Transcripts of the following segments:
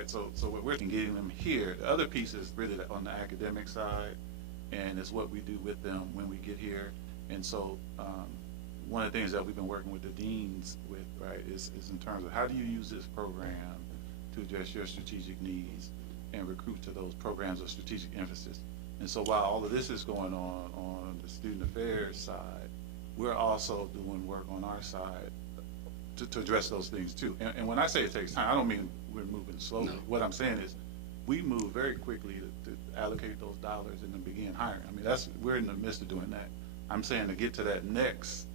right? So what we're getting them here. The other piece is really on the academic side, and it's what we do with them when we get here. And so one of the things that we've been working with the deans with, right, is in terms of how do you use this program to address your strategic needs and recruit to those programs of strategic emphasis. And so while all of this is going on the student affairs side, we're also doing work on our side to address those things too. And when I say it takes time, I don't mean we're moving slowly. No. What I'm saying is we move very quickly to allocate those dollars and then begin hiring. I mean, we're in the midst of doing that. I'm saying to get to that next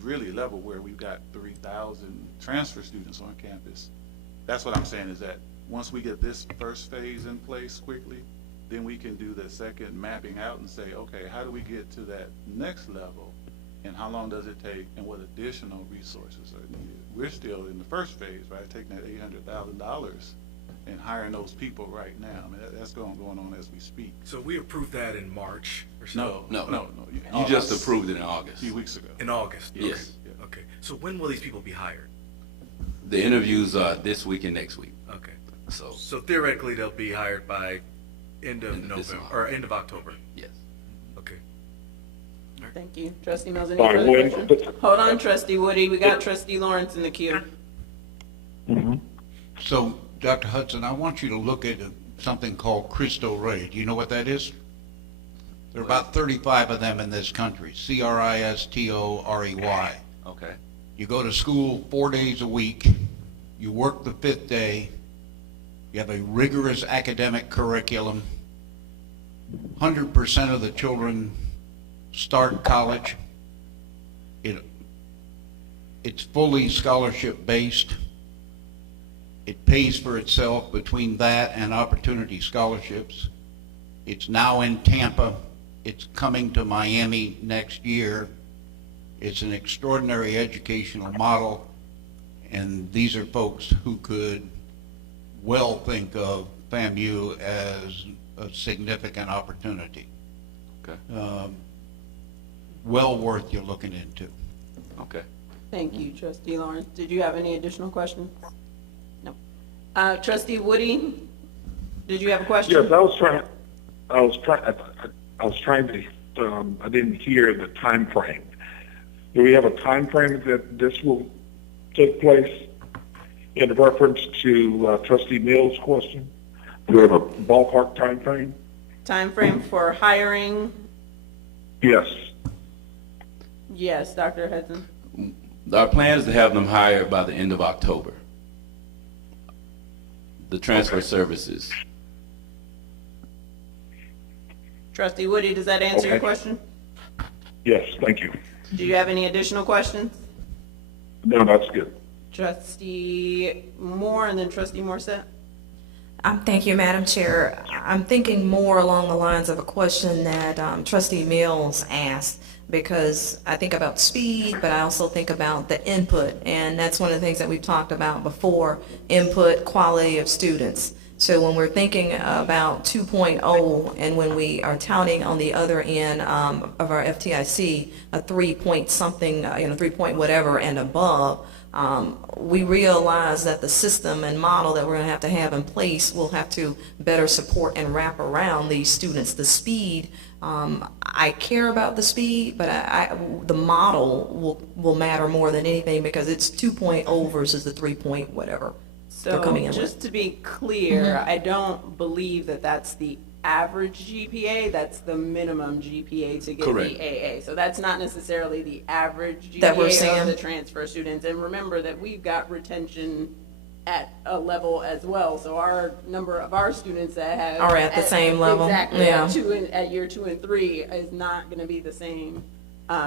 really level where we've got 3,000 transfer students on campus, that's what I'm saying is that once we get this first phase in place quickly, then we can do the second mapping out and say, okay, how do we get to that next level, and how long does it take, and what additional resources are needed? We're still in the first phase, right? Taking that $800,000 and hiring those people right now. I mean, that's going on as we speak. So we approved that in March or so? No. You just approved it in August. A few weeks ago. In August? Yes. Okay. So when will these people be hired? The interviews are this week and next week. Okay. So theoretically they'll be hired by end of November or end of October. Yes. Okay. Thank you. Trustee Mills, any further questions? Hold on, Trustee Woody. We got Trustee Lawrence in the queue. So, Dr. Hudson, I want you to look at something called Cristo Rey. Do you know what that is? There are about 35 of them in this country. CRISTOREY. Okay. You go to school 4 days a week. You work the 5th day. You have a rigorous academic curriculum. 100% of the children start college. It's fully scholarship based. It pays for itself between that and opportunity scholarships. It's now in Tampa. It's coming to Miami next year. It's an extraordinary educational model, and these are folks who could well think of FAMU as a significant opportunity. Okay. Well worth you looking into. Okay. Thank you, Trustee Lawrence. Did you have any additional questions? No. Trustee Woody, did you have a question? Yes, I was trying to, I didn't hear the time frame. Do we have a time frame that this will take place in reference to Trustee Mills' question? Do we have a ballpark time frame? Time frame for hiring? Yes. Yes, Dr. Hudson. Our plan is to have them hired by the end of October. The transfer services. Trustee Woody, does that answer your question? Yes, thank you. Do you have any additional questions? No, that's good. Trustee Moore and then Trustee Morset. Thank you, Madam Chair. I'm thinking more along the lines of a question that Trustee Mills asked, because I think about speed, but I also think about the input, and that's one of the things that we've talked about before, input, quality of students. So when we're thinking about 2.0 and when we are touting on the other end of our FTIC, a 3 point something, 3 point whatever and above, we realize that the system and model that we're going to have in place will have to better support and wrap around these students. The speed, I care about the speed, but the model will matter more than anything, because it's 2.0 versus the 3 point whatever. So just to be clear, I don't believe that that's the average GPA, that's the minimum GPA to get Correct. the AA. So that's not necessarily the average That we're GPA saying. of the transfer students. And remember that we've got retention at a level as well. So our number of our students that have Are at the same level. Exactly. Yeah. At year 2 and 3 is not going to be the same.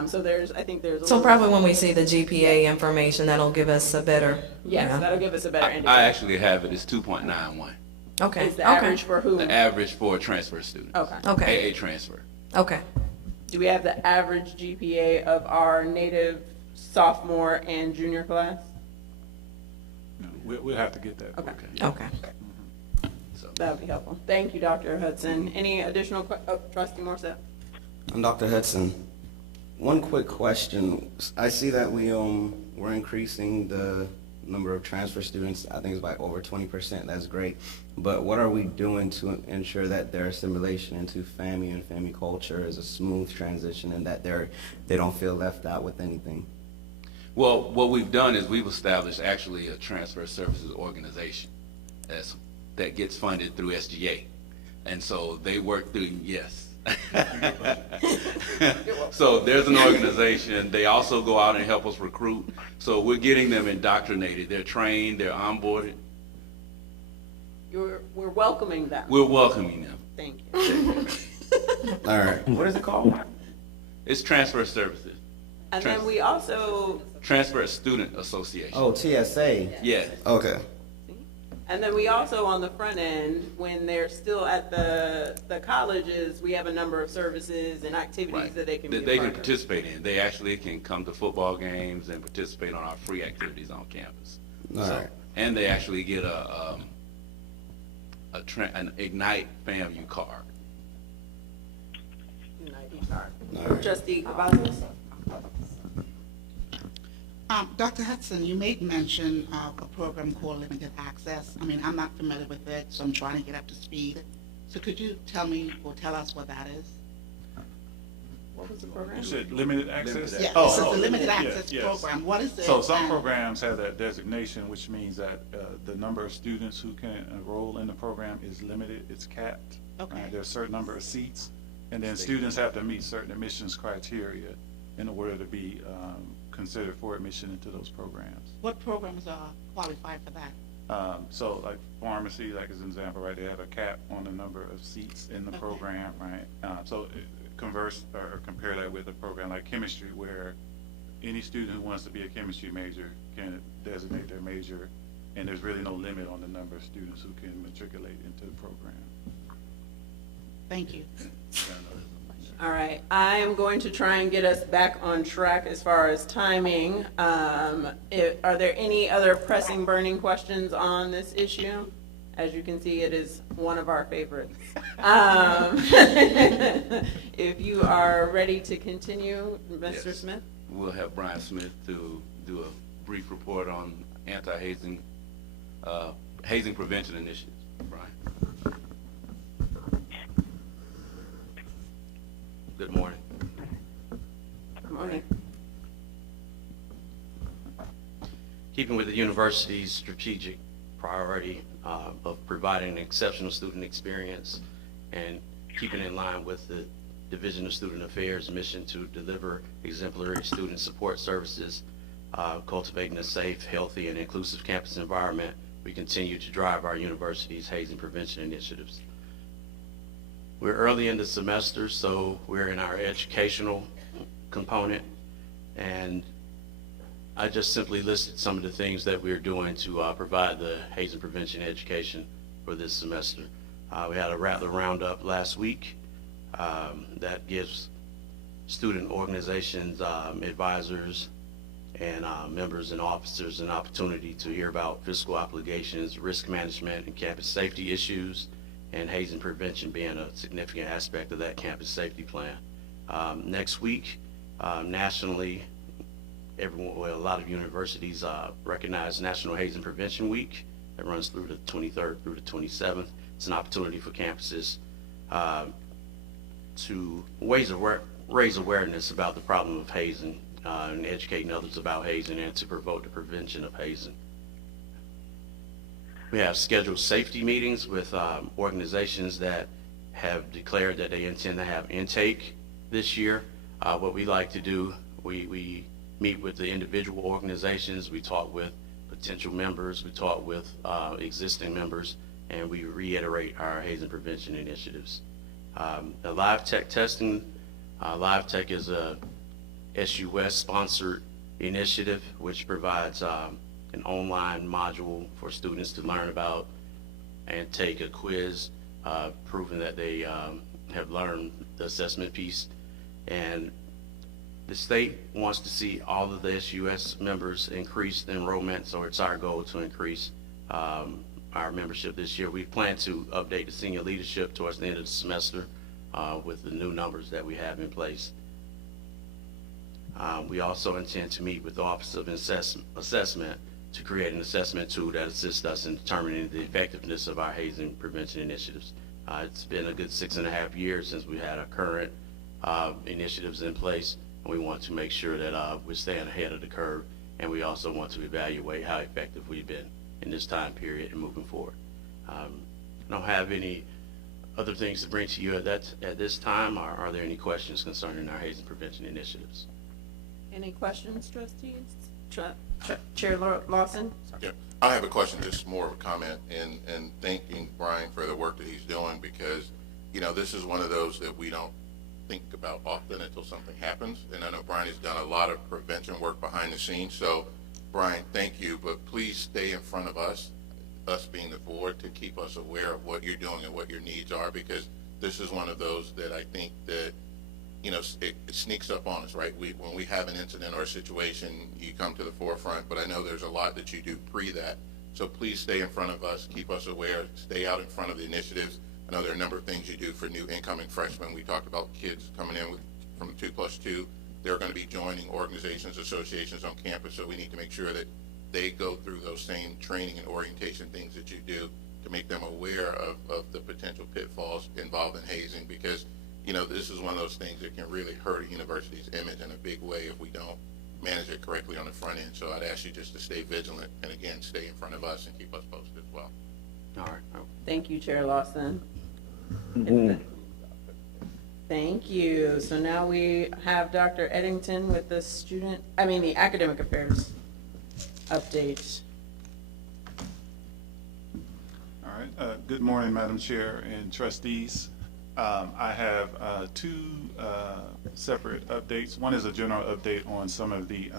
So I think there's a So little- probably when we see the GPA information, that'll give us a better. Yes, yeah. that'll give us a better indicator. I actually have it. It's 2.91. Okay. Is the average for who? The average for a transfer student. Okay. Okay. AA transfer. Okay. Do we have the average GPA of our native sophomore and junior class? No, we'll have to get that. Okay. Okay. So That would be helpful. Thank you, Dr. Hudson. Any additional, Trustee Morset? I'm Dr. Hudson. One quick question. I see that we're increasing the number of transfer students. I think it's by over 20%. That's great. But what are we doing to ensure that their assimilation into FAMU and FAMU culture is a smooth transition and that they don't feel left out with anything? Well, what we've done is we've established actually a transfer services organization that gets funded through SGA. And so they work through, yes. So there's an organization. They also go out and help us recruit. So we're getting them indoctrinated. They're trained, they're onboarded. We're welcoming them. We're welcoming them. Thank you. All right. What is it called? It's transfer services. And then we also, Transfer Student Association. Oh, TSA. Yeah. Okay. and then we also on the front end, when they're still at the colleges, we have a number of services and activities Right. that they can be That a they part can of. participate in. They actually can come to football games and participate on our free activities on campus. All right. And they actually get an Ignite FAMU card. Trustee Cavazos? Dr. Hudson, you made mention of a program called Limited Access. I mean, I'm not familiar with it, so I'm trying to get up to speed. So could you tell me or tell us what that is? What was the program? You said limited access? Limited Yeah, Oh, this is oh, the Limited yes, Access yes. Program. What is it? So some and- programs have that designation, which means that the number of students who can enroll in the program is limited, it's capped. Okay. Right? There's a certain number of seats, and then students have to meet certain admissions criteria in order to be considered for admission into those programs. What programs are qualified for that? So like pharmacy, like as an example, right, they have a cap on the number of seats in the Okay. program, right? So converse or compare that with a program like chemistry, where any student who wants to be a chemistry major can designate their major, and there's really no limit on the number of students who can matriculate into the program. Thank you. All right, I am going to try and get us back on track as far as timing. Are there any other pressing, burning questions on this issue? As you can see, it is one of our favorites. If you are ready to continue, Mr. Yes. Smith? We'll have Brian Smith to do a brief report on anti-hazing, hazing prevention initiatives. Brian? Good morning. Good morning. Keeping with the university's strategic priority of providing an exceptional student experience and keeping in line with the Division of Student Affairs mission to deliver exemplary student support services, cultivating a safe, healthy, and inclusive campus environment, we continue to drive our university's hazing prevention initiatives. We're early in the semester, so we're in our educational component, and I just simply listed some of the things that we're doing to provide the hazing prevention education for this semester. We had a Rattler Roundup last week that gives student organizations, advisors, and members and officers an opportunity to hear about fiscal obligations, risk management, and campus safety issues, and hazing prevention being a significant aspect of that campus safety plan. Next week, nationally, a lot of universities recognize National Hazing Prevention Week that runs through the 23rd through the 27th. It's an opportunity for campuses to raise awareness about the problem of hazing and educating others about hazing and to promote the prevention of hazing. We have scheduled safety meetings with organizations that have declared that they intend to have intake this year. What we like to do, we meet with the individual organizations, we talk with potential members, we talk with existing members, and we reiterate our hazing prevention initiatives. The live tech testing, live tech is a SUS sponsored initiative which provides an online module for students to learn about and take a quiz proving that they have learned the assessment piece. And the state wants to see all of the SUS members increase enrollment, so it's our goal to increase our membership this year. We plan to update the senior leadership towards the end of the semester with the new numbers that we have in place. We also intend to meet with the Office of Assessment to create an assessment tool that assists us in determining the effectiveness of our hazing prevention initiatives. It's been a good 6.5 years since we had our current initiatives in place, and we want to make sure that we're staying ahead of the curve, and we also want to evaluate how effective we've been in this time period and moving forward. I don't have any other things to bring to you at this time, or are there any questions concerning our hazing prevention initiatives? Any questions, trustees? Chair Lawson? Yeah, I have a question, just more of a comment, and thanking Brian for the work that he's doing, because, you know, this is one of those that we don't think about often until something happens. And I know Brian has done a lot of prevention work behind the scenes. So, Brian, thank you, but please stay in front of us being the board, to keep us aware of what you're doing and what your needs are, because this is one of those that I think that, you know, it sneaks up on us, right? When we have an incident or a situation, you come to the forefront, but I know there's a lot that you do pre that. So please stay in front of us, keep us aware, stay out in front of the initiatives. I know there are a number of things you do for new incoming freshmen. We talked about kids coming in from 2+2. They're going to be joining organizations, associations on campus, so we need to make sure that they go through those same training and orientation things that you do to make them aware of the potential pitfalls involved in hazing, because, you know, this is one of those things that can really hurt a university's image in a big way if we don't manage it correctly on the front end. So I'd ask you just to stay vigilant and, again, stay in front of us and keep us posted as well. All right. Thank you, Chair Lawson. Thank you. So now we have Dr. Eddington with the academic affairs update. All right. Good morning, Madam Chair and trustees. I have two separate updates. One is a general update on some of the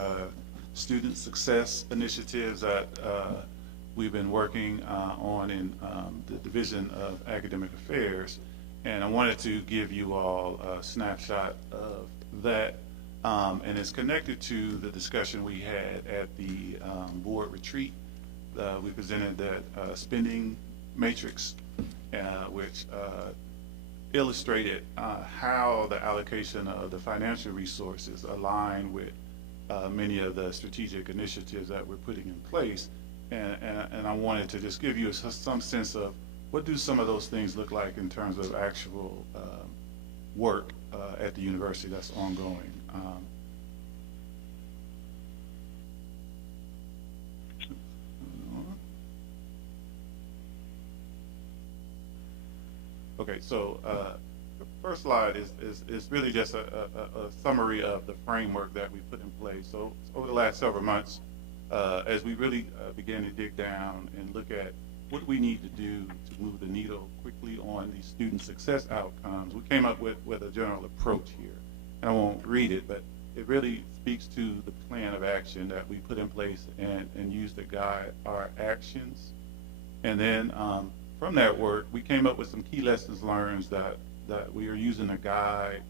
student success initiatives that we've been working on in the Division of Academic Affairs. And I wanted to give you all a snapshot of that. And it's connected to the discussion we had at the board retreat. We presented that spending matrix, which illustrated how the allocation of the financial resources align with many of the strategic initiatives that we're putting in place. And I wanted to just give you some sense of what do some of those things look like in terms of actual work at the university that's ongoing. Okay, so the first slide is really just a summary of the framework that we put in place. So over the last several months, as we really began to dig down and look at what we need to do to move the needle quickly on these student success outcomes, we came up with a general approach here. And I won't read it, but it really speaks to the plan of action that we put in place and use to guide our actions. And then from that work, we came up with some key lessons learned that we are using to guide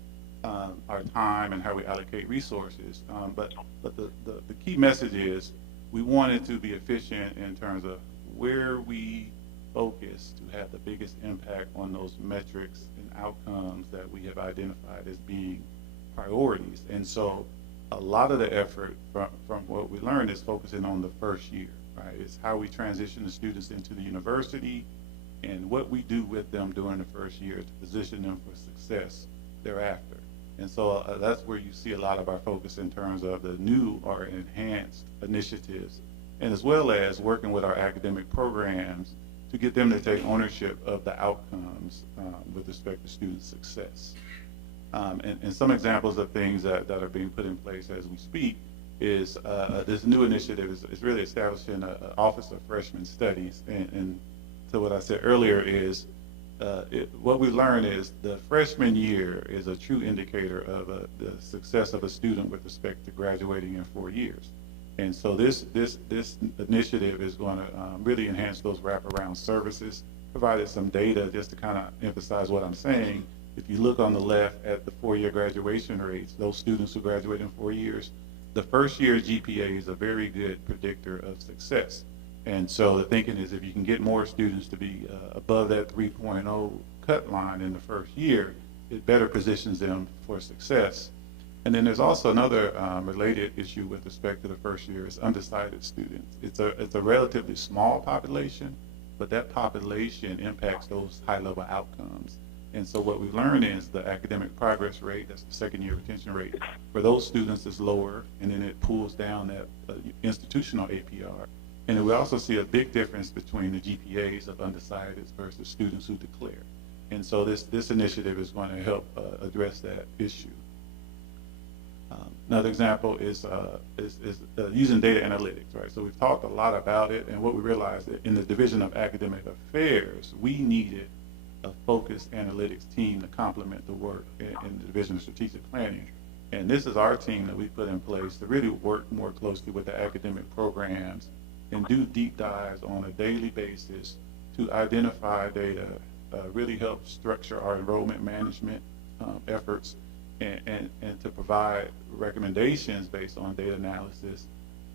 our time and how we allocate resources. But the key message is we wanted to be efficient in terms of where we focus to have the biggest impact on those metrics and outcomes that we have identified as being priorities. And so a lot of the effort from what we learned is focusing on the first year, right? It's how we transition the students into the university and what we do with them during the first year to position them for success thereafter. And so that's where you see a lot of our focus in terms of the new or enhanced initiatives, and as well as working with our academic programs to get them to take ownership of the outcomes with respect to student success. And some examples of things that are being put in place as we speak is this new initiative is really establishing an Office of Freshman Studies. And so what I said earlier is what we learned is the freshman year is a true indicator of the success of a student with respect to graduating in 4 years. And so this initiative is going to really enhance those wraparound services, provided some data just to kind of emphasize what I'm saying. If you look on the left at the 4-year graduation rates, those students who graduate in 4 years, the first year GPA is a very good predictor of success. And so the thinking is if you can get more students to be above that 3.0 cut line in the first year, it better positions them for success. And then there's also another related issue with respect to the first year is undecided students. It's a relatively small population, but that population impacts those high-level outcomes. And so what we learn is the academic progress rate, that's the second year retention rate, for those students is lower, and then it pulls down that institutional APR. And then we also see a big difference between the GPAs of undecideds versus students who declare. And so this initiative is going to help address that issue. Another example is using data analytics, right? So we've talked a lot about it, and what we realized that in the Division of Academic Affairs, we needed a focused analytics team to complement the work in the Division of Strategic Planning. And this is our team that we put in place to really work more closely with the academic programs and do deep dives on a daily basis to identify data, really help structure our enrollment management efforts, and to provide recommendations based on data analysis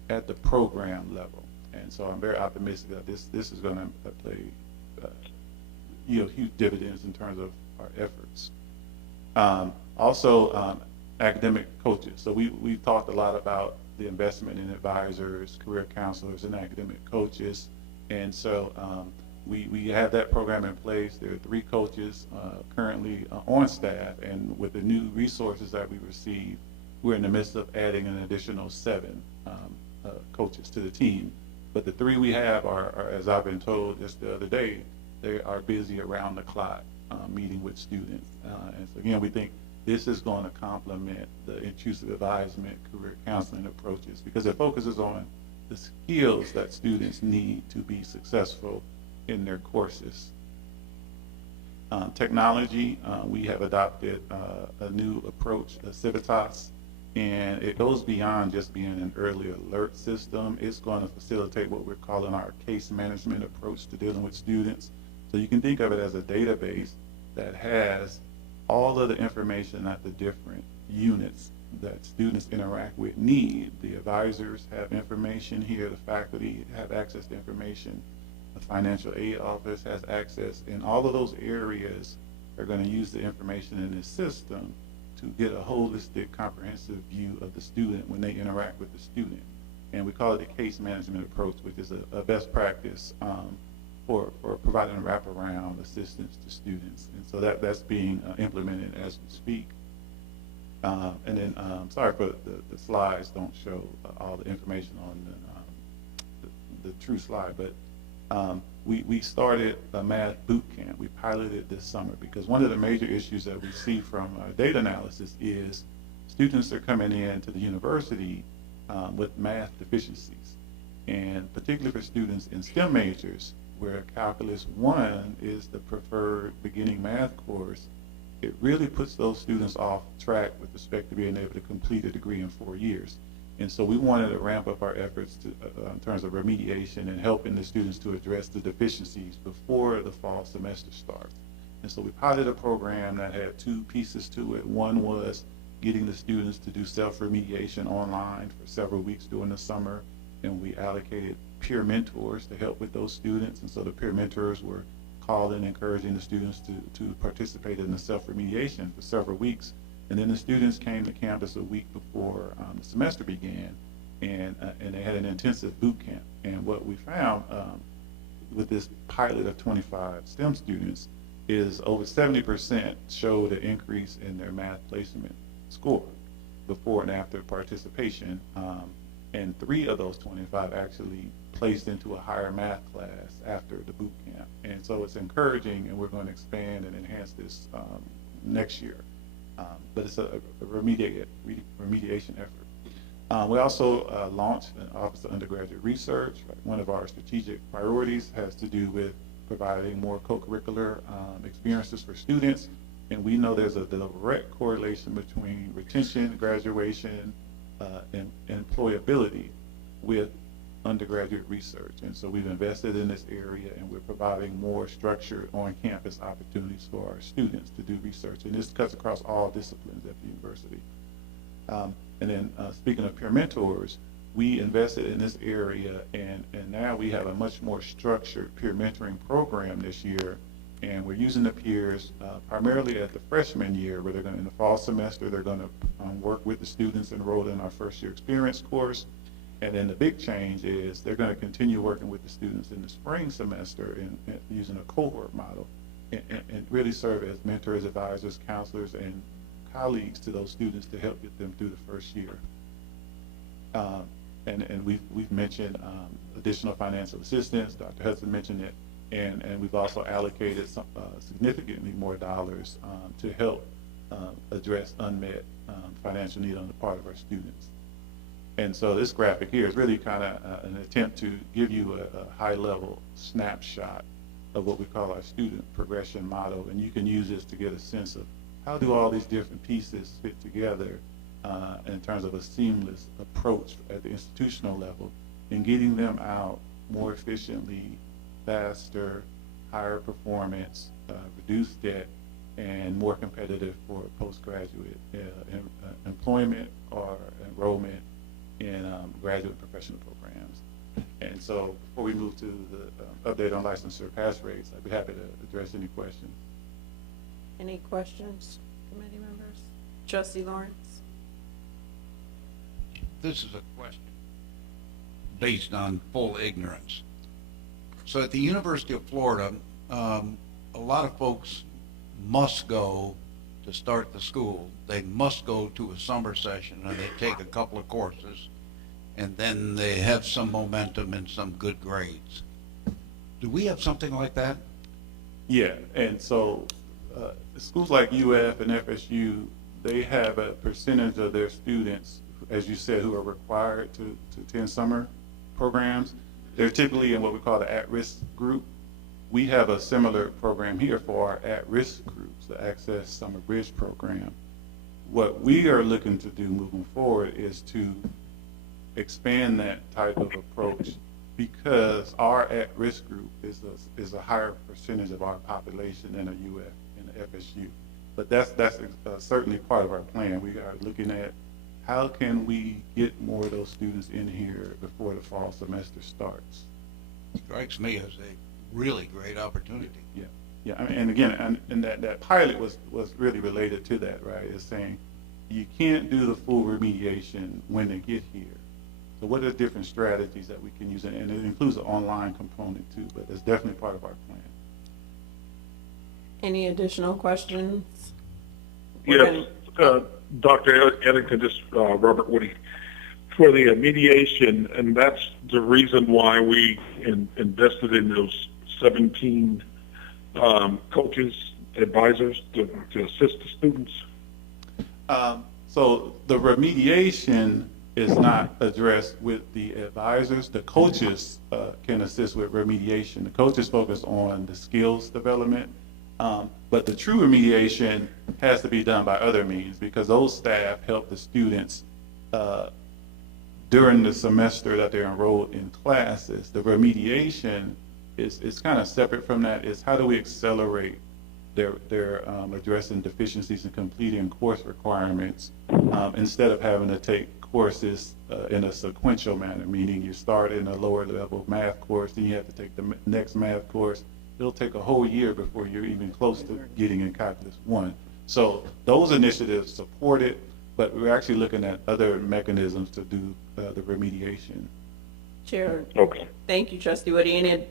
at the program level. And so I'm very optimistic that this is going to play huge dividends in terms of our efforts. Also, academic coaches. So we've talked a lot about the investment in advisors, career counselors, and academic coaches. And so we have that program in place. There are 3 coaches currently on staff, and with the new resources that we receive, we're in the midst of adding an additional 7 coaches to the team. But the 3 we have are, as I've been told just the other day, they are busy around the clock meeting with students. And so again, we think this is going to complement the intrusive advisement, career counseling approaches, because it focuses on the skills that students need to be successful in their courses. Technology, we have adopted a new approach, Civitas, and it goes beyond just being an early alert system. It's going to facilitate what we're calling our case management approach to dealing with students. So you can think of it as a database that has all of the information that the different units that students interact with need. The advisors have information here, the faculty have access to information, the financial aid office has access, and all of those areas are going to use the information in this system to get a holistic, comprehensive view of the student when they interact with the student. And we call it a case management approach, which is a best practice for providing a wraparound assistance to students. And so that's being implemented as we speak. And then, sorry for the slides don't show all the information on the true slide, but we started a math boot camp. We piloted this summer because one of the major issues that we see from data analysis is students are coming into the university with math deficiencies. And particularly for students in STEM majors, where Calculus 1 is the preferred beginning math course, it really puts those students off track with respect to being able to complete a degree in 4 years. And so we wanted to ramp up our efforts to, in terms of remediation and helping the students to address the deficiencies before the fall semester starts. And so we piloted a program that had 2 pieces to it. One was getting the students to do self-remediation online for several weeks during the summer, and we allocated peer mentors to help with those students. And so the peer mentors were calling, encouraging the students to participate in the self-remediation for several weeks. And then the students came to campus a week before the semester began, and they had an intensive boot camp. And what we found with this pilot of 25 STEM students is over 70% showed an increase in their math placement score before and after participation. And 3 of those 25 actually placed into a higher math class after the boot camp. And so it's encouraging, and we're going to expand and enhance this next year. But it's a remediation effort. We also launched an Office of Undergraduate Research. One of our strategic priorities has to do with providing more co-curricular experiences for students. And we know there's a direct correlation between retention, graduation, and employability with undergraduate research. And so we've invested in this area, and we're providing more structured on-campus opportunities for our students to do research. And this cuts across all disciplines at the university. And then speaking of peer mentors, we invested in this area, and now we have a much more structured peer mentoring program this year. And we're using the peers primarily at the freshman year, where in the fall semester, they're going to work with the students enrolled in our first year experience course. And then the big change is they're going to continue working with the students in the spring semester and using a cohort model and really serve as mentors, advisors, counselors, and colleagues to those students to help get them through the first year. And we've mentioned additional financial assistance. Dr. Hudson mentioned it. And we've also allocated some, significantly more dollars to help address unmet financial need on the part of our students. And so this graphic here is really kind of an attempt to give you a high-level snapshot of what we call our student progression model. And you can use this to get a sense of how do all these different pieces fit together in terms of a seamless approach at the institutional level in getting them out more efficiently, faster, higher performance, reduced debt, and more competitive for postgraduate employment or enrollment in graduate professional programs. And so before we move to the update on licensure pass rates, I'd be happy to address any questions. Any questions, committee members? Trustee Lawrence? This is a question based on full ignorance. So at the University of Florida, a lot of folks must go to start the school. They must go to a summer session and they take a couple of courses and then they have some momentum and some good grades. Do we have something like that? Yeah, and so schools like UF and FSU, they have a percentage of their students, as you said, who are required to attend summer programs. They're typically in what we call the at-risk group. We have a similar program here for our at-risk groups, the Access Summer Bridge program. What we are looking to do moving forward is to expand that type of approach because our at-risk group is a higher percentage of our population than a UF and a FSU. But that's certainly part of our plan. We are looking at how can we get more of those students in here before the fall semester starts. Strikes me as a really great opportunity. Yeah, yeah. I mean, and again, and that pilot was really related to that, right? It's saying you can't do the full remediation when they get here. So what are the different strategies that we can use? And it includes an online component too, but it's definitely part of our plan. Any additional questions? Yes, Dr. Eddington, Robert Woody, for the mediation, and that's the reason why we invested in those 17 coaches, advisors to assist the students. So the remediation is not addressed with the advisors. The coaches can assist with remediation. The coaches focus on the skills development. But the true remediation has to be done by other means because those staff help the students during the semester that they're enrolled in classes. The remediation is kind of separate from that. Is how do we accelerate their addressing deficiencies and completing course requirements instead of having to take courses in a sequential manner, meaning you start in a lower level math course, then you have to take the next math course. It'll take a whole year before you're even close to getting in Calculus 1. So those initiatives support it, but we're actually looking at other mechanisms to do the remediation. Chair. Okay. Thank you, Trustee Woody. Did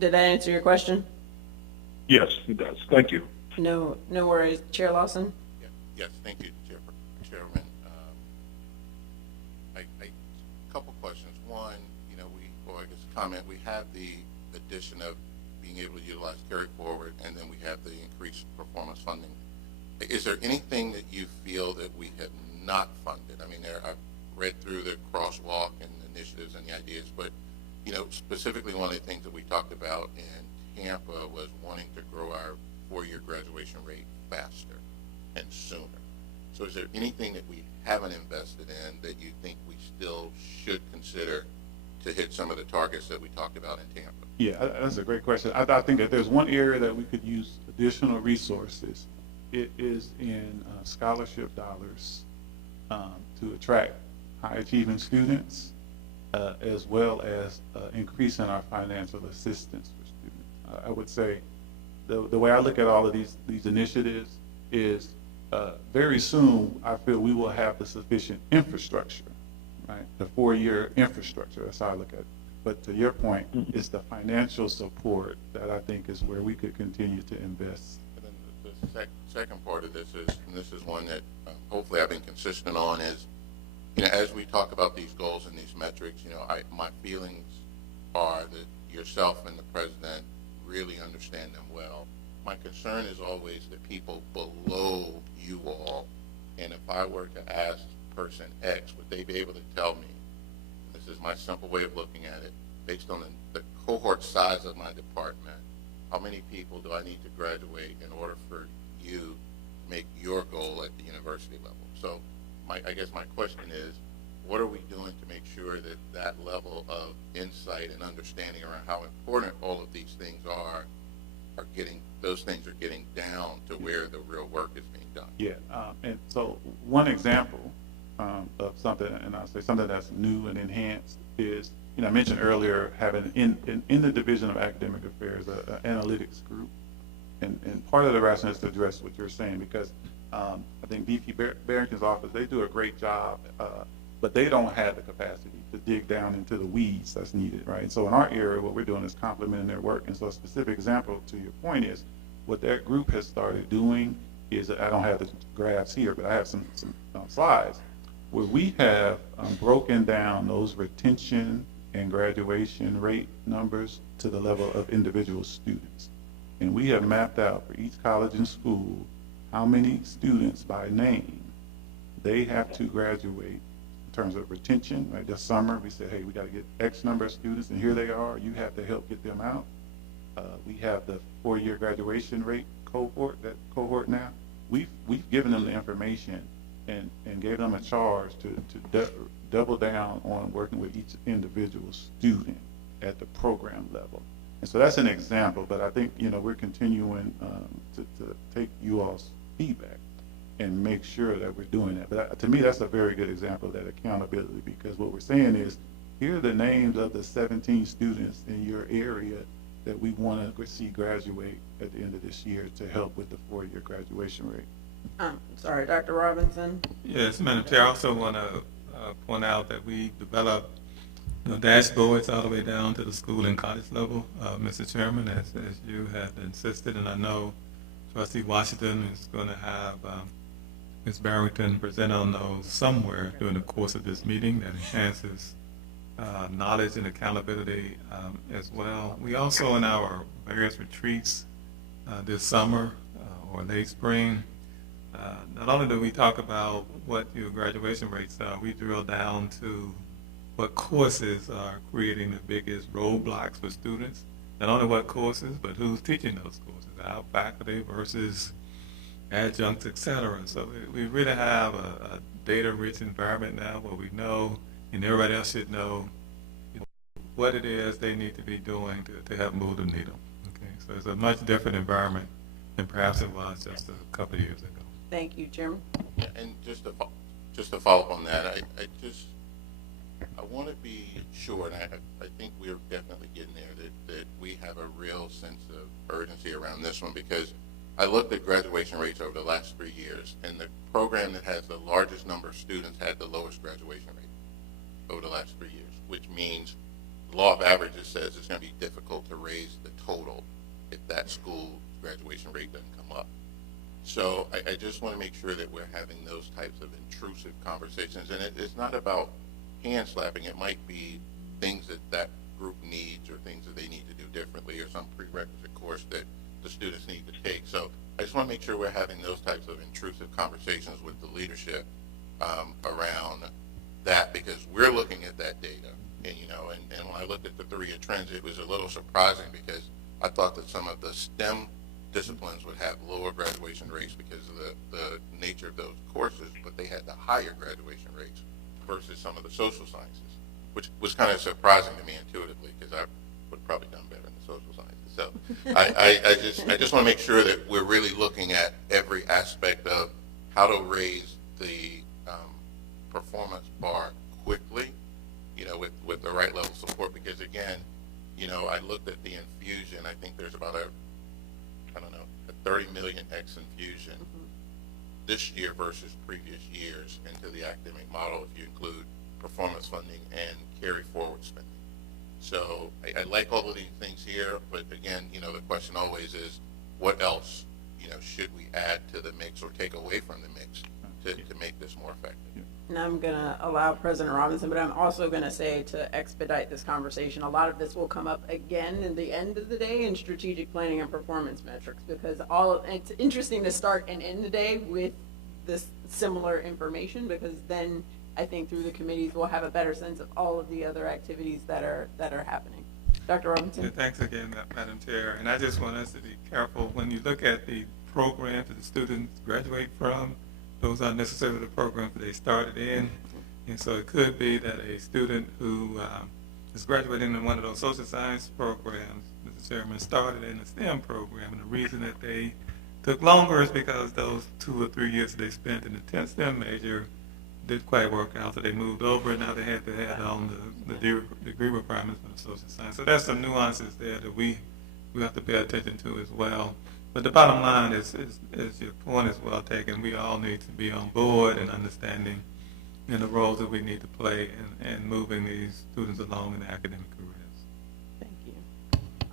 that answer your question? Yes, it does. Thank you. No worries. Chair Lawson? Yeah. Yes, thank you, Chairman. A couple questions. One, comment, we have the addition of being able to utilize carry forward, and then we have the increased performance funding. Is there anything that you feel that we have not funded? I mean, I've read through the crosswalk and the initiatives and the ideas, but specifically one of the things that we talked about in Tampa was wanting to grow our 4-year graduation rate faster and sooner. So is there anything that we haven't invested in that you think we still should consider to hit some of the targets that we talked about in Tampa? Yeah, that's a great question. I think that there's one area that we could use additional resources. It is in scholarship dollars to attract high achieving students, as well as increasing our financial assistance for students. I would say the way I look at all of these initiatives is, very soon, I feel we will have the sufficient infrastructure, right? The 4-year infrastructure, that's how I look at it. But to your point, it's the financial support that I think is where we could continue to invest. And then the second part of this is, and this is one that hopefully I've been consistent on, is, as we talk about these goals and these metrics, my feelings are that yourself and the president really understand them well. My concern is always the people below you all, and if I were to ask person X, would they be able to tell me, this is my simple way of looking at it, based on the cohort size of my department, how many people do I need to graduate in order for you to make your goal at the university level? So I guess my question is, what are we doing to make sure that that level of insight and understanding around how important all of these things are getting, those things are getting down to where the real work is being done? Yeah, and so one example of something, and I'll say something that's new and enhanced, is, I mentioned earlier having in the Division of Academic Affairs an analytics group, and part of the rationale is to address what you're saying, because I think VP Barrington's office, they do a great job, but they don't have the capacity to dig down into the weeds that's needed, right? So in our area, what we're doing is complementing their work. And so a specific example to your point is, what that group has started doing is, I don't have the graphs here, but I have some slides, where we have broken down those retention and graduation rate numbers to the level of individual students. And we have mapped out for each college and school how many students by name they have to graduate in terms of retention. Right, this summer we said, hey, we got to get X number of students, and here they are. You have to help get them out. We have the 4-year graduation rate cohort now. We've given them the information and gave them a charge to double down on working with each individual student at the program level. And so that's an example, but I think, we're continuing to take you all's feedback and make sure that we're doing that. But to me, that's a very good example of that accountability, because what we're saying is, here are the names of the 17 students in your area that we want to see graduate at the end of this year to help with the 4-year graduation rate. Sorry, Dr. Robinson? Yes, Madam Chair, I also want to point out that we developed dashboards all the way down to the school and college level, Mr. Chairman, as you have insisted, and I know Trustee Washington is going to have Ms. Barrington present on those somewhere during the course of this meeting that enhances knowledge and accountability as well. We also, in our various retreats this summer or late spring, not only do we talk about what your graduation rates are, we drill down to what courses are creating the biggest roadblocks for students. Not only what courses, but who's teaching those courses, our faculty versus adjuncts, et cetera. So we really have a data-rich environment now where we know, and everybody else should know, what it is they need to be doing to help move the needle. Okay, so it's a much different environment than perhaps it was just a couple of years ago. Thank you, Jim. Yeah, and just to follow up on that, I want to be sure, and I think we're definitely getting there, that we have a real sense of urgency around this one, because I looked at graduation rates over the last 3 years, and the program that has the largest number of students had the lowest graduation rate over the last 3 years, which means the law of averages says it's going to be difficult to raise the total if that school's graduation rate doesn't come up. So I just want to make sure that we're having those types of intrusive conversations, and it's not about hand slapping. It might be things that group needs, or things that they need to do differently, or some prerequisite course that the students need to take. So I just want to make sure we're having those types of intrusive conversations with the leadership around that, because we're looking at that data, and when I looked at the 3-year trends, it was a little surprising, because I thought that some of the STEM disciplines would have lower graduation rates because of the nature of those courses, but they had the higher graduation rates versus some of the social sciences, which was kind of surprising to me intuitively, because I would have probably done better in the social sciences. So I just want to make sure that we're really looking at every aspect of how to raise the performance bar quickly, with the right level of support, because again, I looked at the infusion. I think there's about I 30 million X infusion this year versus previous years into the academic model if you include performance funding and carry forward spending. So I like all of these things here, but again, you know, the question always is, what else, you know, should we add to the mix or take away from the mix to make this more effective? And I'm going to allow President Robinson, but I'm also going to say, to expedite this conversation, a lot of this will come up again in the end of the day in strategic planning and performance metrics, because it's interesting to start and end the day with this similar information, because then I think through the committees we'll have a better sense of all of the other activities that are happening. Dr. Robinson? Yeah, thanks again, Madam Chair. And I just want us to be careful when you look at the programs that the students graduate from. Those aren't necessarily the programs that they started in. And so it could be that a student who is graduating in one of those social science programs, Mr. Chairman, started in a STEM program. And the reason that they took longer is because those 2 or 3 years they spent in the 10th STEM major didn't quite work out, so they moved over, and now they had to add on the degree requirements for the social science. So there's some nuances there that we have to pay attention to as well. But the bottom line is your point is well taken. We all need to be on board and understanding the roles that we need to play in moving these students along in their academic careers. Thank you.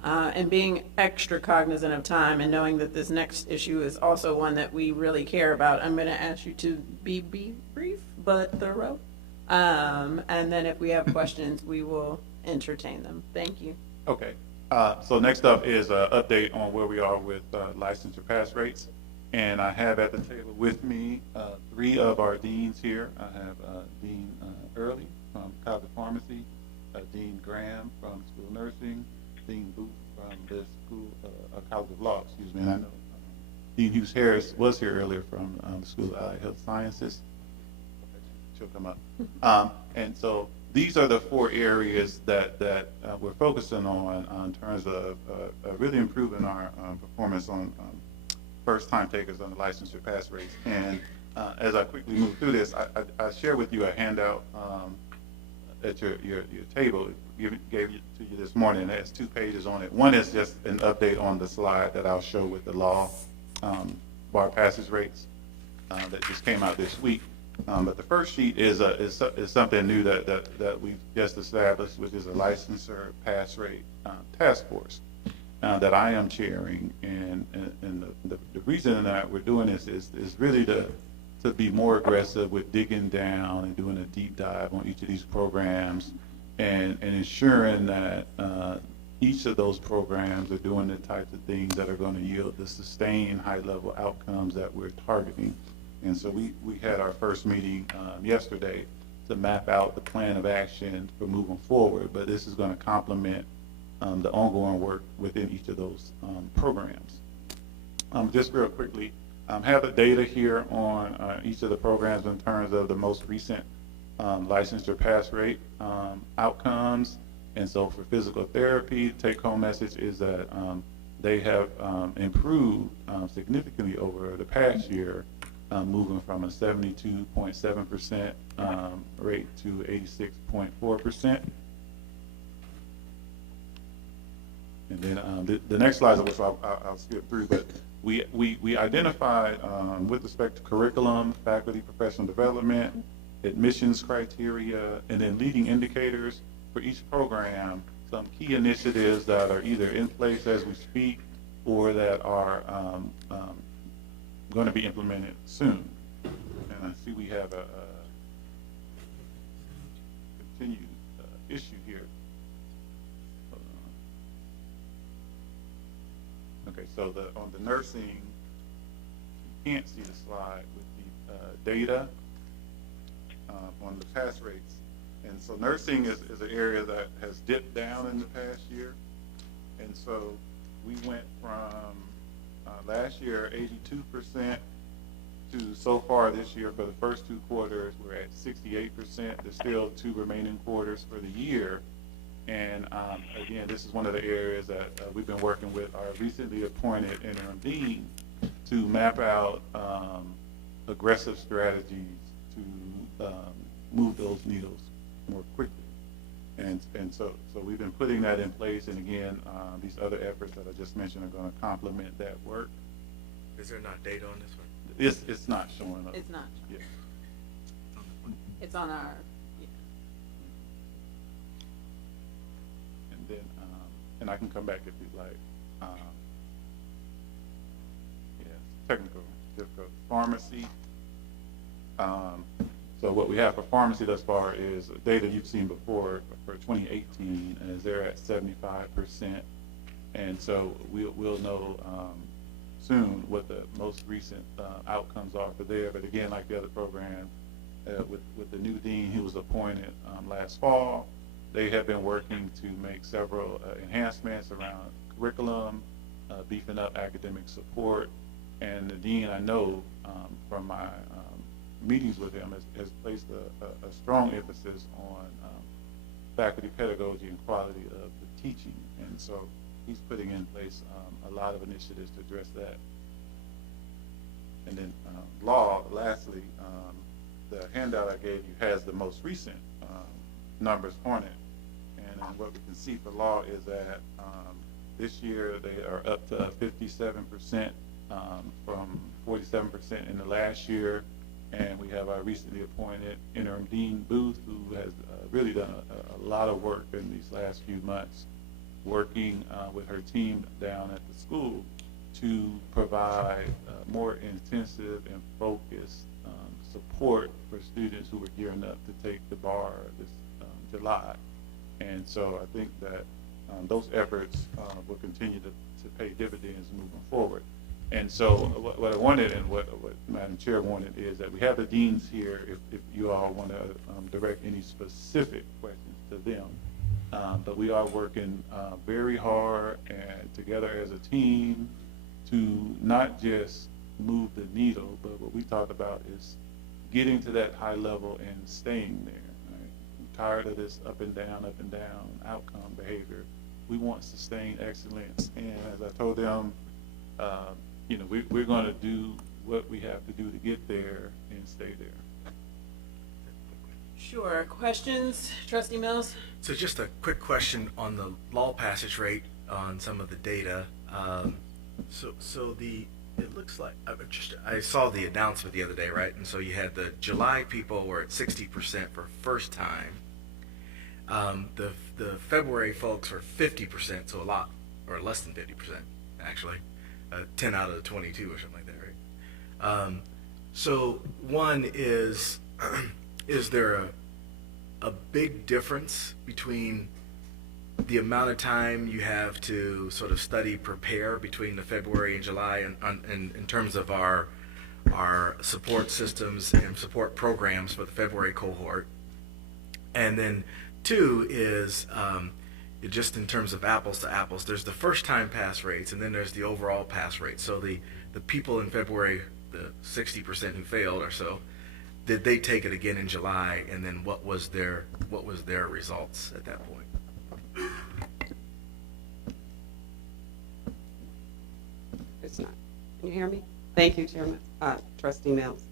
And being extra cognizant of time and knowing that this next issue is also one that we really care about, I'm going to ask you to be brief but thorough. And then if we have questions, we will entertain them. Thank you. Okay. So next up is an update on where we are with licensure pass rates. And I have at the table with me 3 of our deans here. I have Dean Early from College of Pharmacy, Dean Graham from School of Nursing, Dean Booth from the School College of Law, excuse me. And I know Dean Hughes Harris was here earlier from the School of Allied Health Sciences. She'll come up. And so these are the 4 areas that we're focusing on in terms of really improving our performance on first-time takers on the licensure pass rates. And as I quickly move through this, I share with you a handout at your table. Gave it to you this morning. It has 2 pages on it. One is just an update on the slide that I'll show with the law bar passage rates that just came out this week. But the first sheet is something new that we've just established, which is a licensure pass rate task force that I am chairing. And the reason that we're doing this is really to be more aggressive with digging down and doing a deep dive on each of these programs and ensuring that each of those programs are doing the types of things that are going to yield the sustained high-level outcomes that we're targeting. And so we had our first meeting yesterday to map out the plan of action for moving forward, but this is going to complement the ongoing work within each of those programs. Just real quickly, have the data here on each of the programs in terms of the most recent licensure pass rate outcomes. And so for physical therapy, take-home message is that they have improved significantly over the past year, moving from a 72.7% rate to 86.4%. And then the next slide, which I'll skip through, but we identified with respect to curriculum, faculty, professional development, admissions criteria, and then leading indicators for each program, some key initiatives that are either in place as we speak or that are going to be implemented soon. And I see we have a continued issue here. Okay, so on the nursing, you can't see the slide with the data on the pass rates. And so nursing is an area that has dipped down in the past year. And so we went from last year 82% to so far this year for the first 2 quarters, we're at 68%. There's still 2 remaining quarters for the year. And again, this is one of the areas that we've been working with our recently appointed interim dean to map out aggressive strategies to move those needles more quickly. And so we've been putting that in place. And again, these other efforts that I just mentioned are going to complement that work. Is there not data on this one? It's not showing up. It's not. Yeah. It's on our, yeah. And then, and I can come back if you'd like. Yeah, technical difficulty. Pharmacy. So what we have for pharmacy thus far is data you've seen before for 2018, and they're at 75%. And so we'll know soon what the most recent outcomes are for there. But again, like the other program, with the new dean who was appointed last fall, they have been working to make several enhancements around curriculum, beefing up academic support. And the dean, I know from my meetings with him, has placed a strong emphasis on faculty pedagogy and quality of the teaching. And so he's putting in place a lot of initiatives to address that. And then law, lastly, the handout I gave you has the most recent numbers on it. And what we can see for law is that this year they are up to 57% from 47% in the last year. And we have our recently appointed interim dean Booth, who has really done a lot of work in these last few months, working with her team down at the school to provide more intensive and focused support for students who are gearing up to take the bar this July. And so I think that those efforts will continue to pay dividends moving forward. And so what I wanted and what Madam Chair wanted is that we have the deans here if you all want to direct any specific questions to them. But we are working very hard and together as a team to not just move the needle, but what we talk about is getting to that high level and staying there. Right? I'm tired of this up and down outcome behavior. We want sustained excellence. And as I told them, you know, we're going to do what we have to do to get there and stay there. Sure. Questions, Trustee Mills? So just a quick question on the law passage rate on some of the data. It looks like I saw the announcement the other day, right? And so you had the July people were at 60% for first time. The February folks were 50%, so a lot, or less than 50% actually. 10 out of the 22 or something like that, right? So one is there a big difference between the amount of time you have to sort of study, prepare between the February and July in terms of our support systems and support programs for the February cohort? And then two is just in terms of apples to apples, there's the first time pass rates and then there's the overall pass rate. So the people in February, the 60% who failed or so, did they take it again in July, and then what was their results at that point? It's not. Can you hear me? Thank you, Chairman. Trustee Mills.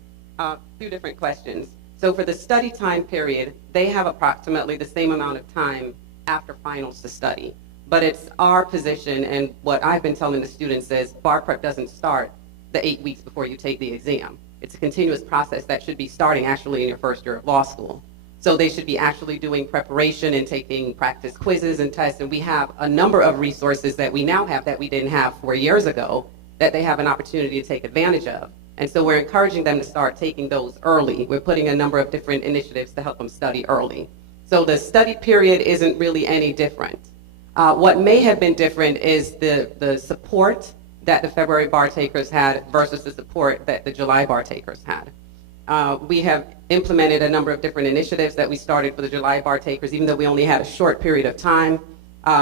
Two different questions. So for the study time period, they have approximately the same amount of time after finals to study. But it's our position, and what I've been telling the students is bar prep doesn't start the 8 weeks before you take the exam. It's a continuous process that should be starting actually in your first year of law school. So they should be actually doing preparation and taking practice quizzes and tests. And we have a number of resources that we now have that we didn't have 4 years ago that they have an opportunity to take advantage of. And so we're encouraging them to start taking those early. We're putting a number of different initiatives to help them study early. So the study period isn't really any different. What may have been different is the support that the February bar takers had versus the support that the July bar takers had. We have implemented a number of different initiatives that we started for the July bar takers, even though we only had a short period of time.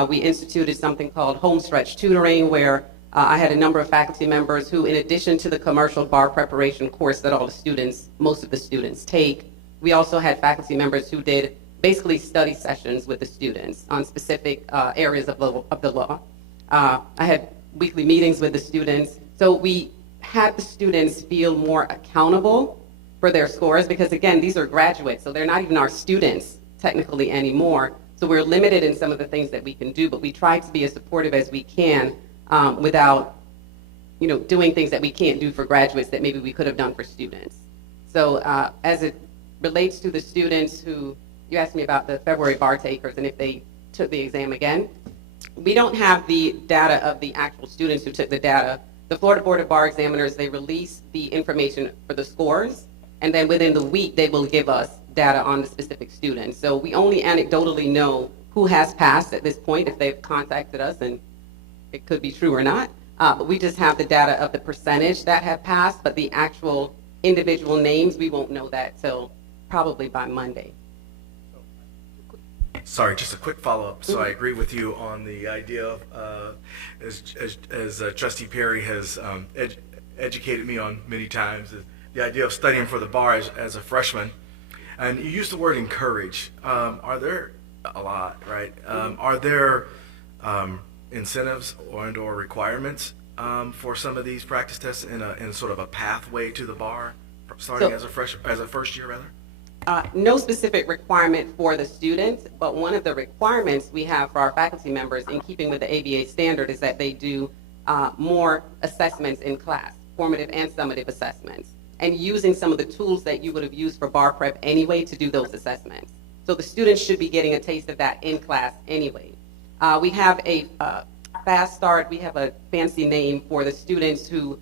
We instituted something called home stretch tutoring, where I had a number of faculty members who, in addition to the commercial bar preparation course that most of the students take, we also had faculty members who did basically study sessions with the students on specific areas of the law. I had weekly meetings with the students. So we had the students feel more accountable for their scores because, again, these are graduates, so they're not even our students technically anymore. So we're limited in some of the things that we can do, but we try to be as supportive as we can without doing things that we can't do for graduates that maybe we could have done for students. So as it relates to the students who, you asked me about the February bar takers and if they took the exam again. We don't have the data of the actual students who took the data. The Florida Board of Bar Examiners, they release the information for the scores, and then within the week, they will give us data on the specific students. So we only anecdotally know who has passed at this point if they've contacted us, and it could be true or not. But we just have the data of the percentage that have passed, but the actual individual names, we won't know that till probably by Monday. Sorry, just a quick follow-up. So I agree with you on the idea of, as Trustee Perry has educated me on many times, the idea of studying for the bar as a freshman. And you used the word encourage. Are there a lot, right? Are there incentives or requirements for some of these practice tests in sort of a pathway to the bar, starting as a first year rather? No specific requirement for the students, but one of the requirements we have for our faculty members in keeping with the ABA standard is that they do more assessments in class, formative and summative assessments, and using some of the tools that you would have used for bar prep anyway to do those assessments. So the students should be getting a taste of that in class anyway. We have a fast start, we have a fancy name for the students who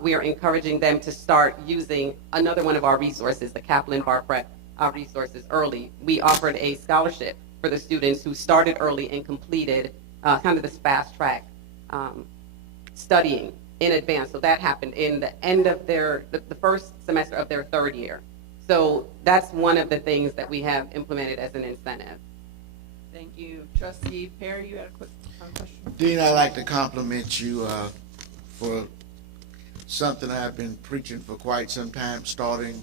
we are encouraging them to start using another one of our resources, the Kaplan Bar Prep resources early. We offered a scholarship for the students who started early and completed kind of this fast track studying in advance. So that happened in the end of the first semester of their third year. So that's one of the things that we have implemented as an incentive. Thank you. Trustee Perry, you had a quick question? Dean, I'd like to compliment you for something I've been preaching for quite some time, starting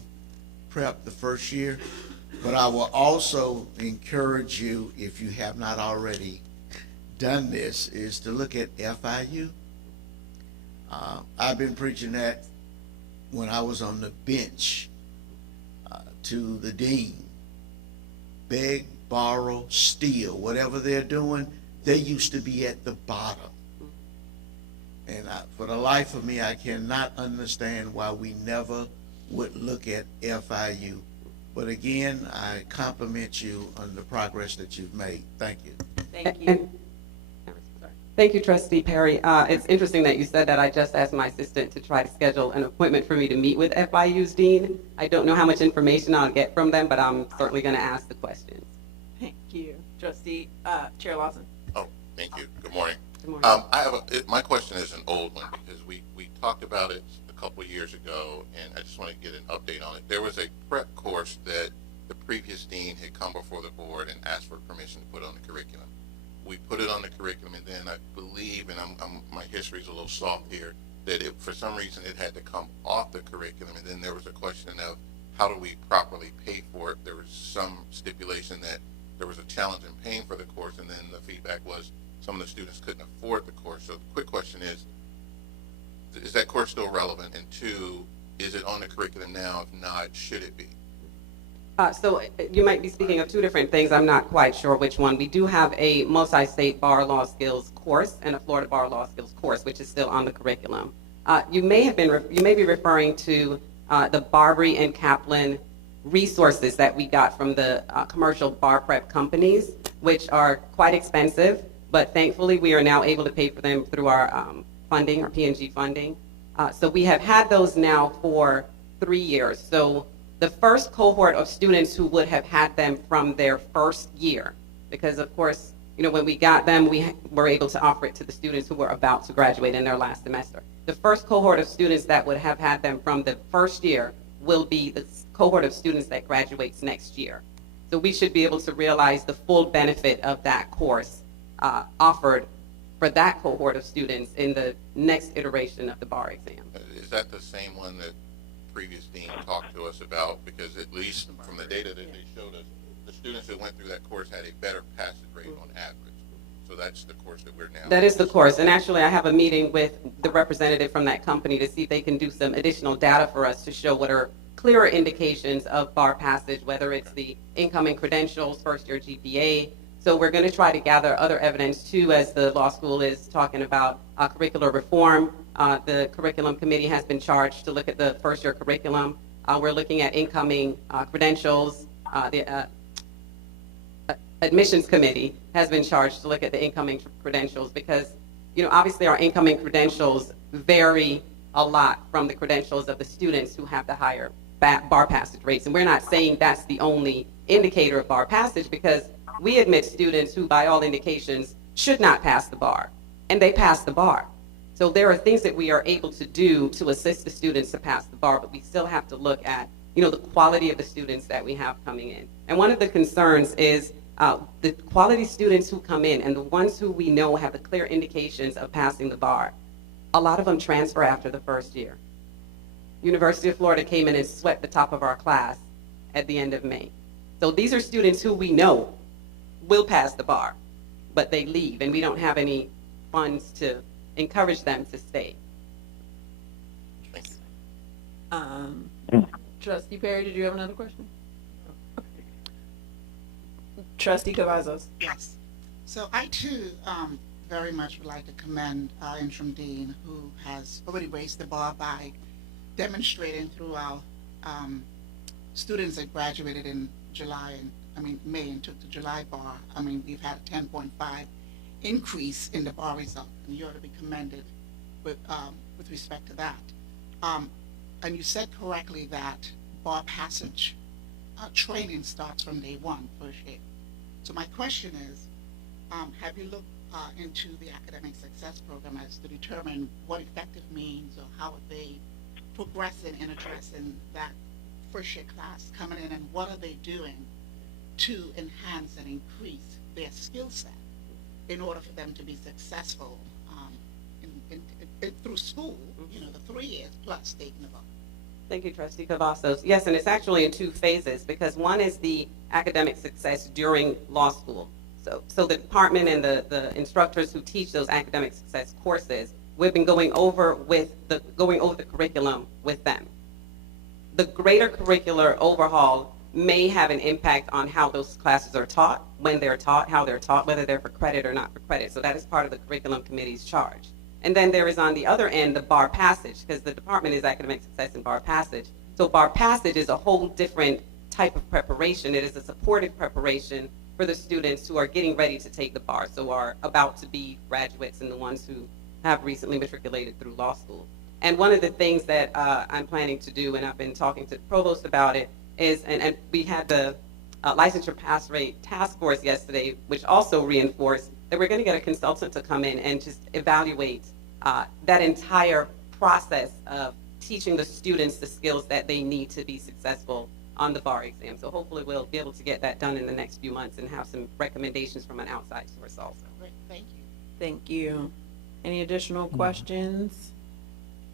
prep the first year. But I will also encourage you, if you have not already done this, is to look at FIU. I've been preaching that when I was on the bench to the dean. Beg, borrow, steal, whatever they're doing, they used to be at the bottom. And for the life of me, I cannot understand why we never would look at FIU. But again, I compliment you on the progress that you've made. Thank you. Thank you. Thank you, Trustee Perry. It's interesting that you said that. I just asked my assistant to try to schedule an appointment for me to meet with FIU's dean. I don't know how much information I'll get from them, but I'm certainly going to ask the questions. Thank you. Trustee, Chair Lawson. Oh, thank you. Good morning. Good morning. My question is an old one because we talked about it a couple of years ago, and I just want to get an update on it. There was a prep course that the previous dean had come before the board and asked for permission to put on the curriculum. We put it on the curriculum, and then I believe, and my history is a little soft here, that for some reason it had to come off the curriculum, and then there was a question of how do we properly pay for it. There was some stipulation that there was a challenge in paying for the course, and then the feedback was some of the students couldn't afford the course. So the quick question is that course still relevant? And two, is it on the curriculum now? If not, should it be? So you might be speaking of two different things. I'm not quite sure which one. We do have a multi-state bar law skills course and a Florida bar law skills course, which is still on the curriculum. You may be referring to the Barbary and Kaplan resources that we got from the commercial bar prep companies, which are quite expensive, but thankfully we are now able to pay for them through our funding, our P&G funding. So we have had those now for 3 years. So the first cohort of students who would have had them from their first year, because of course, when we got them, we were able to offer it to the students who were about to graduate in their last semester. The first cohort of students that would have had them from the first year will be the cohort of students that graduates next year. So we should be able to realize the full benefit of that course offered for that cohort of students in the next iteration of the bar exam. Is that the same one that previous dean talked to us about? Because at least from the data that they showed us, the students who went through that course had a better passage rate on average. So that's the course that we're now. That is the course. And actually I have a meeting with the representative from that company to see if they can do some additional data for us to show what are clearer indications of bar passage, whether it's the income and credentials, first year GPA, So we're going to try to gather other evidence too, as the law school is talking about curricular reform. The curriculum committee has been charged to look at the first year curriculum. We're looking at incoming credentials. The admissions committee has been charged to look at the incoming credentials because, obviously our incoming credentials vary a lot from the credentials of the students who have the higher bar passage rates. And we're not saying that's the only indicator of bar passage, because we admit students who, by all indications, should not pass the bar, and they pass the bar. So there are things that we are able to do to assist the students to pass the bar, but we still have to look at, the quality of the students that we have coming in. And one of the concerns is the quality students who come in and the ones who we know have the clear indications of passing the bar. A lot of them transfer after the first year. University of Florida came in and swept the top of our class at the end of May. So these are students who we know will pass the bar, but they leave, and we don't have any funds to encourage them to stay. Trustee Perry, did you have another question? Trustee Cavazos. Yes. So I too very much would like to commend our interim dean, who has already raised the bar by demonstrating through our students that graduated in May and took the July bar. We've had a 10.5 increase in the bar result, and you ought to be commended with respect to that. And you said correctly that bar passage training starts from day one, first year. So my question is, have you looked into the academic success program as to determine what effective means, or how are they progressing and addressing that first year class coming in, and what are they doing to enhance and increase their skill set in order for them to be successful through school, the 3 years plus taking the bar? Thank you, Trustee Cavazos. Yes, and it's actually in 2 phases, because one is the academic success during law school. So the department and the instructors who teach those academic success courses, we've been going over the curriculum with them. The greater curricular overhaul may have an impact on how those classes are taught, when they're taught, how they're taught, whether they're for credit or not for credit. So that is part of the curriculum committee's charge. And then there is, on the other end, the bar passage, because the department is academic success and bar passage. So bar passage is a whole different type of preparation. It is a supportive preparation for the students who are getting ready to take the bar, so are about to be graduates and the ones who have recently matriculated through law school. And one of the things that I'm planning to do, and I've been talking to the provost about it, is, and we had the licensure pass rate task force yesterday, which also reinforced that we're going to get a consultant to come in and just evaluate that entire process of teaching the students the skills that they need to be successful on the bar exam. So hopefully we'll be able to get that done in the next few months and have some recommendations from an outside source also. Great, thank you. Thank you. Any additional questions?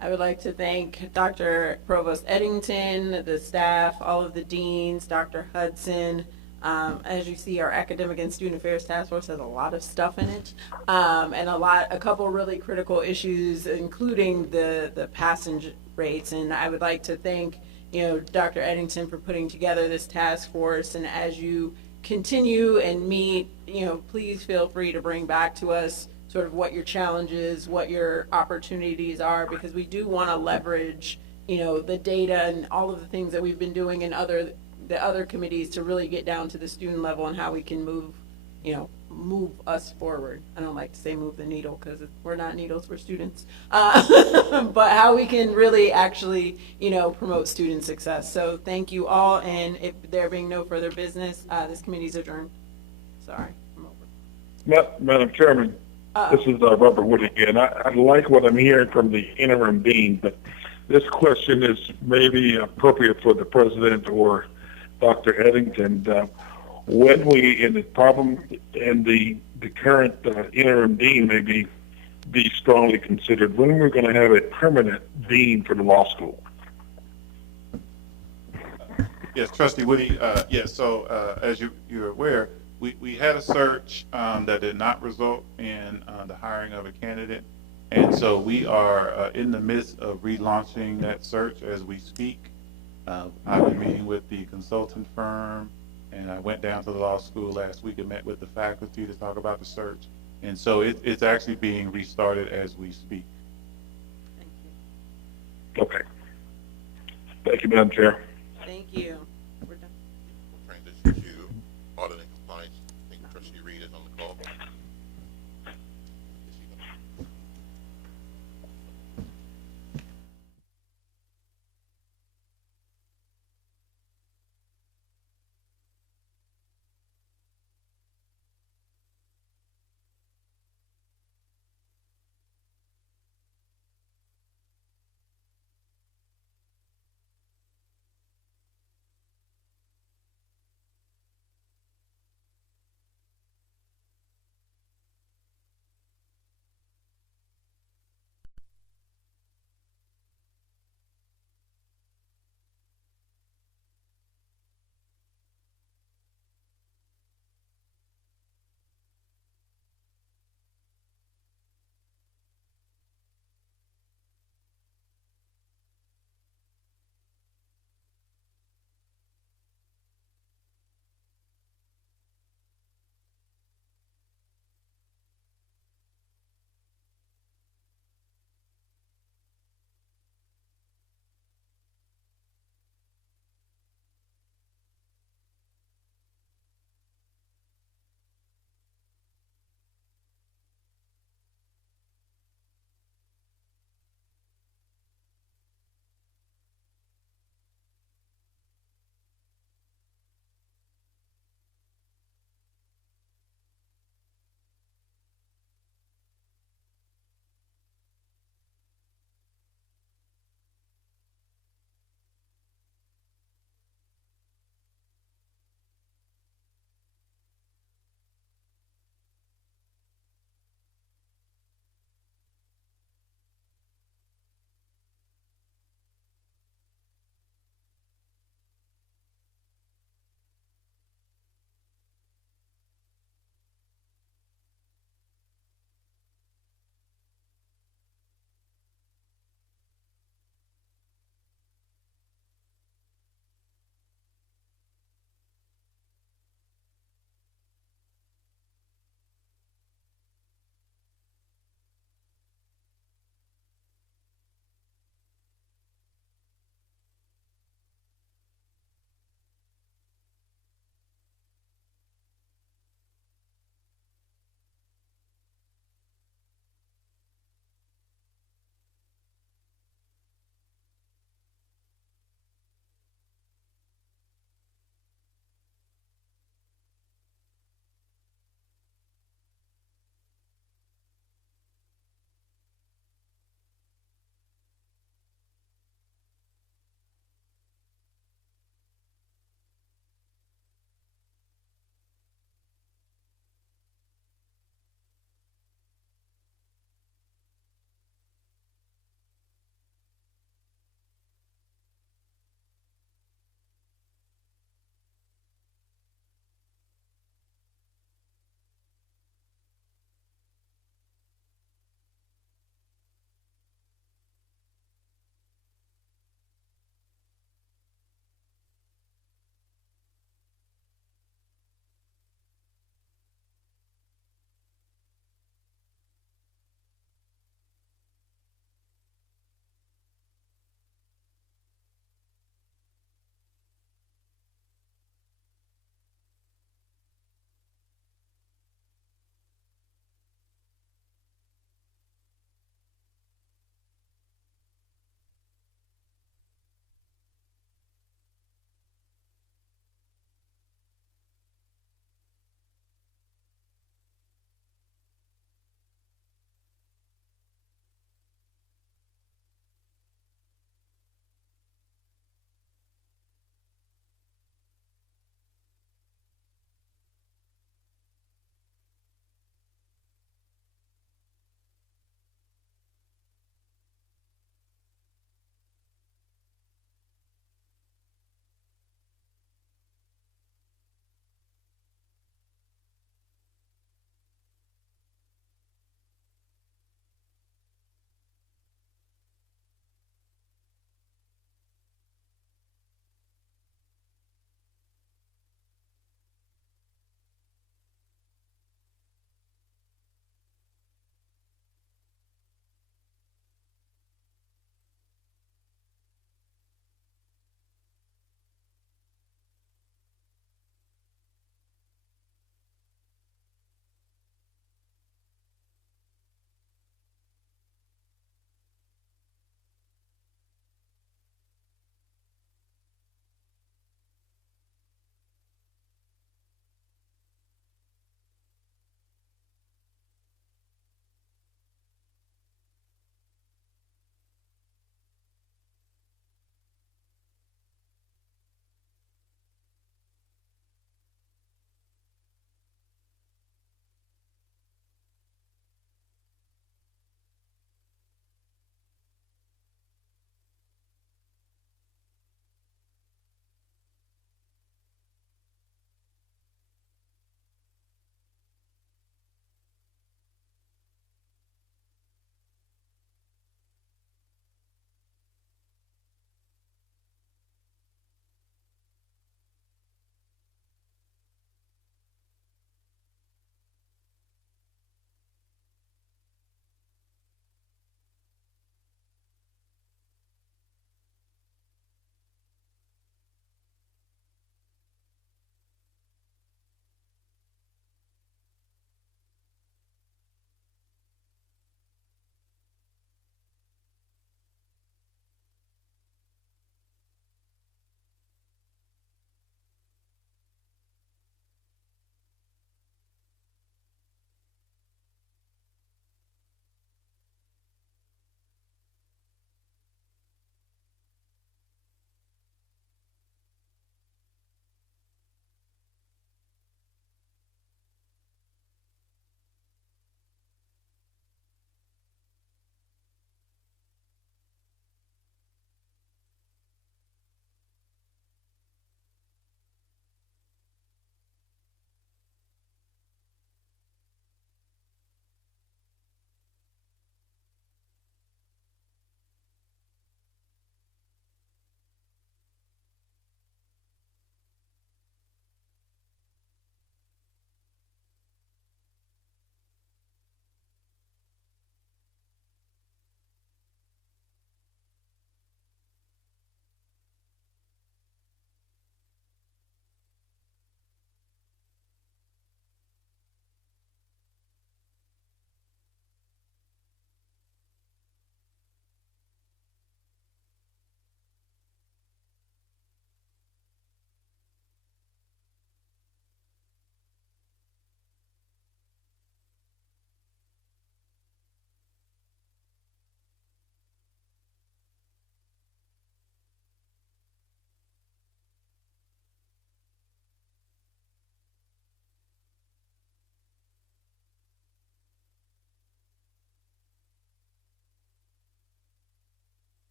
I would like to thank Dr. Provost Eddington, the staff, all of the deans, Dr. Hudson. As you see, our Academic and Student Affairs Task Force has a lot of stuff in it, and a couple really critical issues, including the passage rates. And I would like to thank Dr. Eddington for putting together this task force. And as you continue and meet, please feel free to bring back to us sort of what your challenges, what your opportunities are, because we do want to leverage, the data and all of the things that we've been doing in the other committees to really get down to the student level and how we can move us forward. I don't like to say move the needle, because we're not needles, we're students. But how we can really actually, promote student success. So thank you all, and if there being no further business, this committee is adjourned. Sorry, I'm over. Madam Chairman, this is Robert Wood again. I like what I'm hearing from the interim dean, but this question is maybe appropriate for the president or Dr. Eddington. When the current interim dean may be strongly considered, when we're going to have a permanent dean for the law school? Yes, Trustee Woody. Yes, so as you're aware, we had a search that did not result in the hiring of a candidate. And so we are in the midst of relaunching that search as we speak. I've been meeting with the consultant firm And I went down to the law school last week and met with the faculty to talk about the search. And so it's actually being restarted as we speak. Thank you. Okay. Thank you, Madam Chair. Thank you. We're done. We'll transition to audit and compliance. I think Trustee Reed is on the call.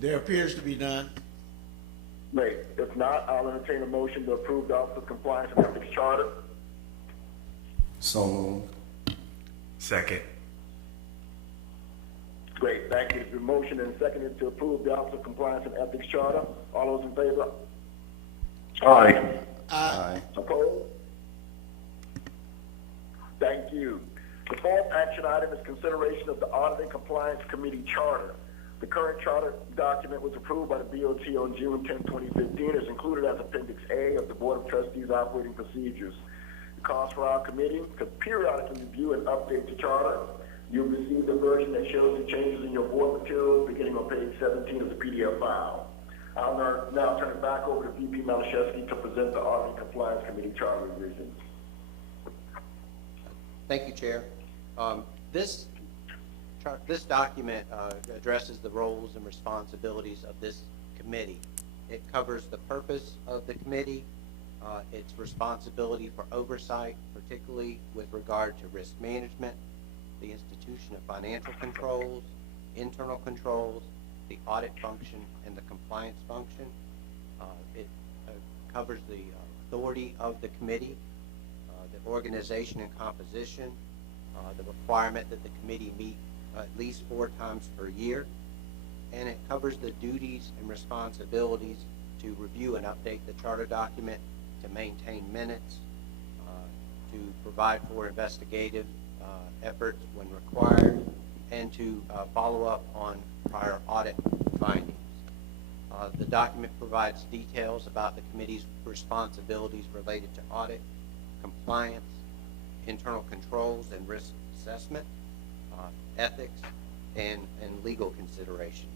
There appears to be none. Great. If not, I'll entertain a motion to approve the Office of Compliance and Ethics Charter. So moved. Second. Great, thank you. The motion and seconded to approve the Office of Compliance and Ethics Charter. All those in favor? Aye. Aye. Opposed? Thank you. The fourth action item is consideration of the Audit and Compliance Committee Charter. The current charter document was approved by the BOT on June 10, 2015. It's included as Appendix A of the Board of Trustees Operating Procedures. The cost for our committee to periodically review and update the charter. You'll receive the version that shows the changes in your board materials beginning on page 17 of the PDF file. I'll now turn it back over to VP Malashevsky to present the Audit and Compliance Committee charter revisions. Thank you, Chair. This document addresses the roles and responsibilities of this committee. It covers the purpose of the committee, its responsibility for oversight, particularly with regard to risk management, the institution of financial controls, internal controls, the audit function, and the compliance function. It covers the authority of the committee, the organization and composition, the requirement that the committee meet at least 4 times per year, and it covers the duties and responsibilities to review and update the charter document, to maintain minutes, to provide for investigative efforts when required, and to follow up on prior audit findings. The document provides details about the committee's responsibilities related to audit, compliance, internal controls and risk assessment, ethics, and legal considerations.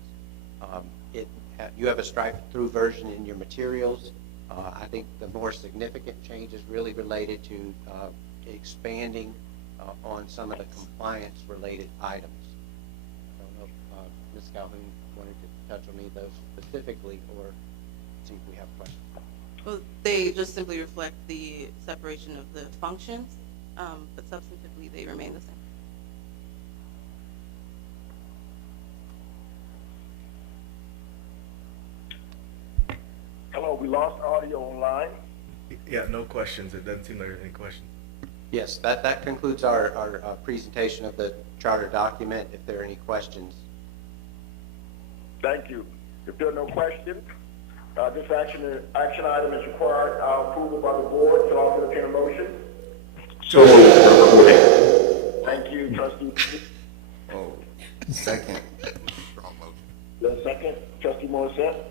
You have a strike-through version in your materials. I think the more significant change is really related to expanding on some of the compliance-related items. I don't know if Ms. Calhoun wanted to touch on any of those specifically, or see if we have questions. Well, they just simply reflect the separation of the functions, but substantively they remain the same. Hello, we lost audio online. Yeah, no questions. It doesn't seem like there's any questions. Yes, that concludes our presentation of the charter document. If there are any questions. Thank you. If there are no questions, this action item is required approval by the board, so I'll entertain a motion. So moved. Thank you, Trustee. Oh, second. Strong motion. The second, Trustee Morissette.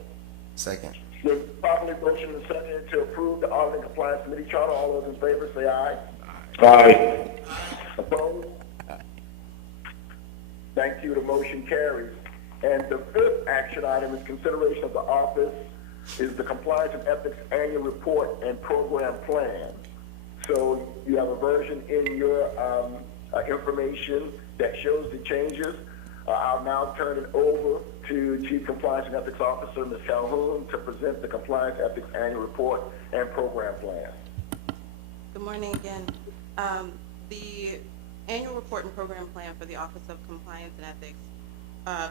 Second. The properly motion and second to approve the Audit and Compliance Committee charter. All those in favor say aye. Aye. Opposed? Thank you. The motion carries. And the fifth action item is consideration of the office is the Compliance and Ethics Annual Report and Program Plan. So you have a version in your information that shows the changes. I'll now turn it over to Chief Compliance and Ethics Officer, Ms. Calhoun, to present the Compliance Ethics Annual Report and Program Plan. Good morning again. The annual report and program plan for the Office of Compliance and Ethics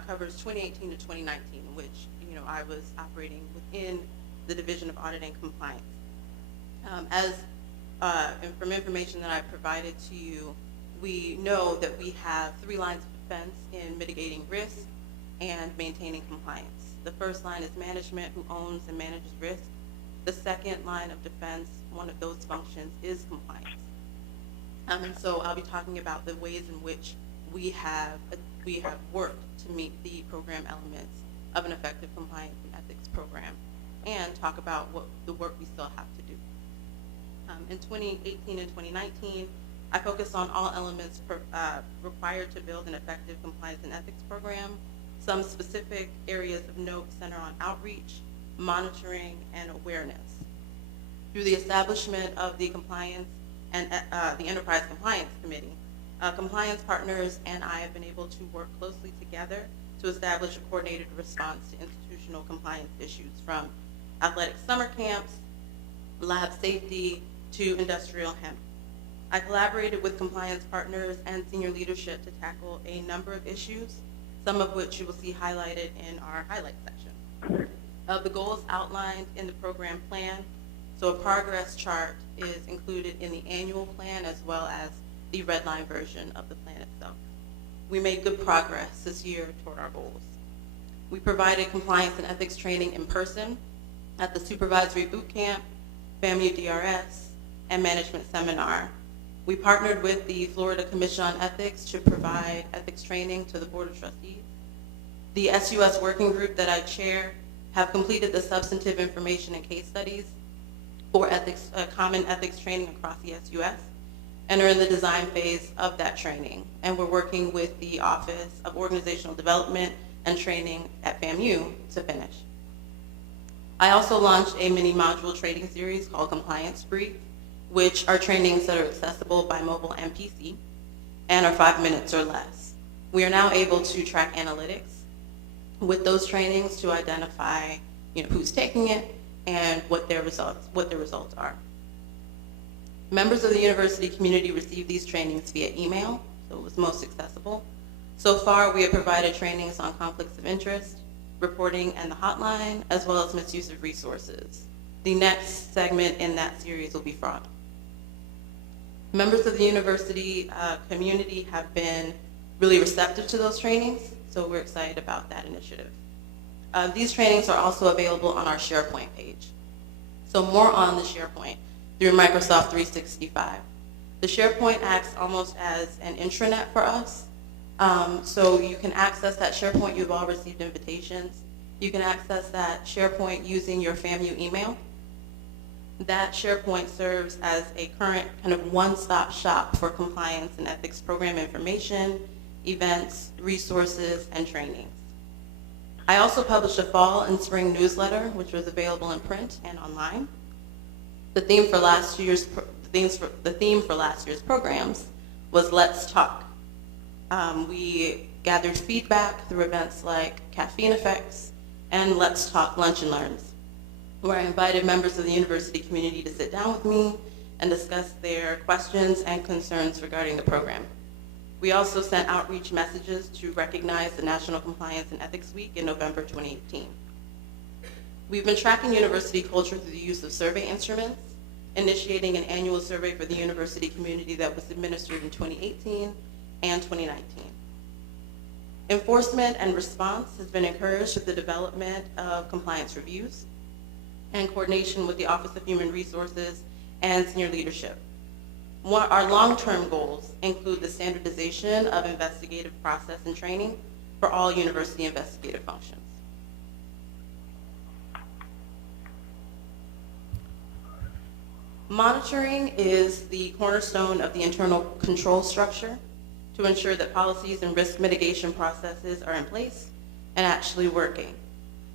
covers 2018 to 2019, which I was operating within the Division of Audit and Compliance. From information that I provided to you, we know that we have 3 lines of defense in mitigating risk and maintaining compliance. The first line is management, who owns and manages risk. The second line of defense, one of those functions, is compliance. And so I'll be talking about the ways in which we have worked to meet the program elements of an effective compliance and ethics program, and talk about what the work we still have to do. In 2018 and 2019, I focused on all elements required to build an effective compliance and ethics program. Some specific areas of note center on outreach, monitoring, and awareness. Through the establishment of the Compliance and the Enterprise Compliance Committee, compliance partners and I have been able to work closely together to establish a coordinated response to institutional compliance issues, from athletic summer camps, lab safety, to industrial hemp. I collaborated with compliance partners and senior leadership to tackle a number of issues. some of which you will see highlighted in our highlight section. The goals outlined in the program plan, so a progress chart is included in the annual plan as well as the red line version of the plan itself. We made good progress this year toward our goals. We provided compliance and ethics training in person at the supervisory boot camp, FAMU DRS, and management seminar. We partnered with the Florida Commission on Ethics to provide ethics training to the Board of Trustees. The SUS working group that I chair have completed the substantive information and case studies for ethics, common ethics training across the SUS, and are in the design phase of that training. And we're working with the Office of Organizational Development and Training at FAMU to finish. I also launched a mini module training series called Compliance Brief, which are trainings that are accessible by mobile and PC and are 5 minutes or less. We are now able to track analytics with those trainings to identify, who's taking it and what their results are. Members of the university community receive these trainings via email, so it was most accessible. So far, we have provided trainings on conflicts of interest, reporting and the hotline, as well as misuse of resources. The next segment in that series will be fraud. Members of the university community have been really receptive to those trainings, so we're excited about that initiative. These trainings are also available on our SharePoint page. So more on the SharePoint through Microsoft 365. The SharePoint acts almost as an intranet for us. So you can access that SharePoint. You've all received invitations. You can access that SharePoint using your FAMU email. That SharePoint serves as a current kind of one-stop shop for compliance and ethics program information, events, resources, and trainings. I also published a fall and spring newsletter, which was available in print and online. The theme for last year's programs was Let's Talk. We gathered feedback through events like Caffeine Effects and Let's Talk Lunch and Learns, where I invited members of the university community to sit down with me and discuss their questions and concerns regarding the program. We also sent outreach messages to recognize the National Compliance and Ethics Week in November 2018. We've been tracking university culture through the use of survey instruments, initiating an annual survey for the university community that was administered in 2018 and 2019. Enforcement and response has been encouraged with the development of compliance reviews and coordination with the Office of Human Resources and senior leadership. Our long-term goals include the standardization of investigative process and training for all university investigative functions. Monitoring is the cornerstone of the internal control structure to ensure that policies and risk mitigation processes are in place and actually working.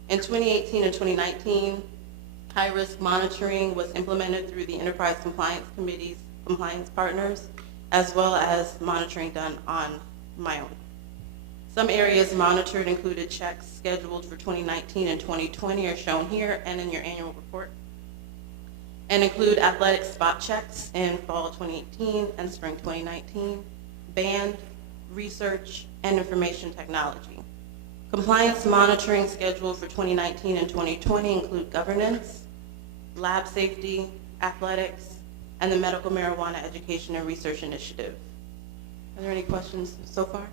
In 2018 and 2019, high-risk monitoring was implemented through the Enterprise Compliance Committee's compliance partners, as well as monitoring done on my own. Some areas monitored included checks scheduled for 2019 and 2020 are shown here and in your annual report, and include athletic spot checks in fall 2018 and spring 2019, band, research, and information technology. Compliance monitoring scheduled for 2019 and 2020 include governance, lab safety, athletics, and the Medical Marijuana Education and Research Initiative. Are there any questions so far?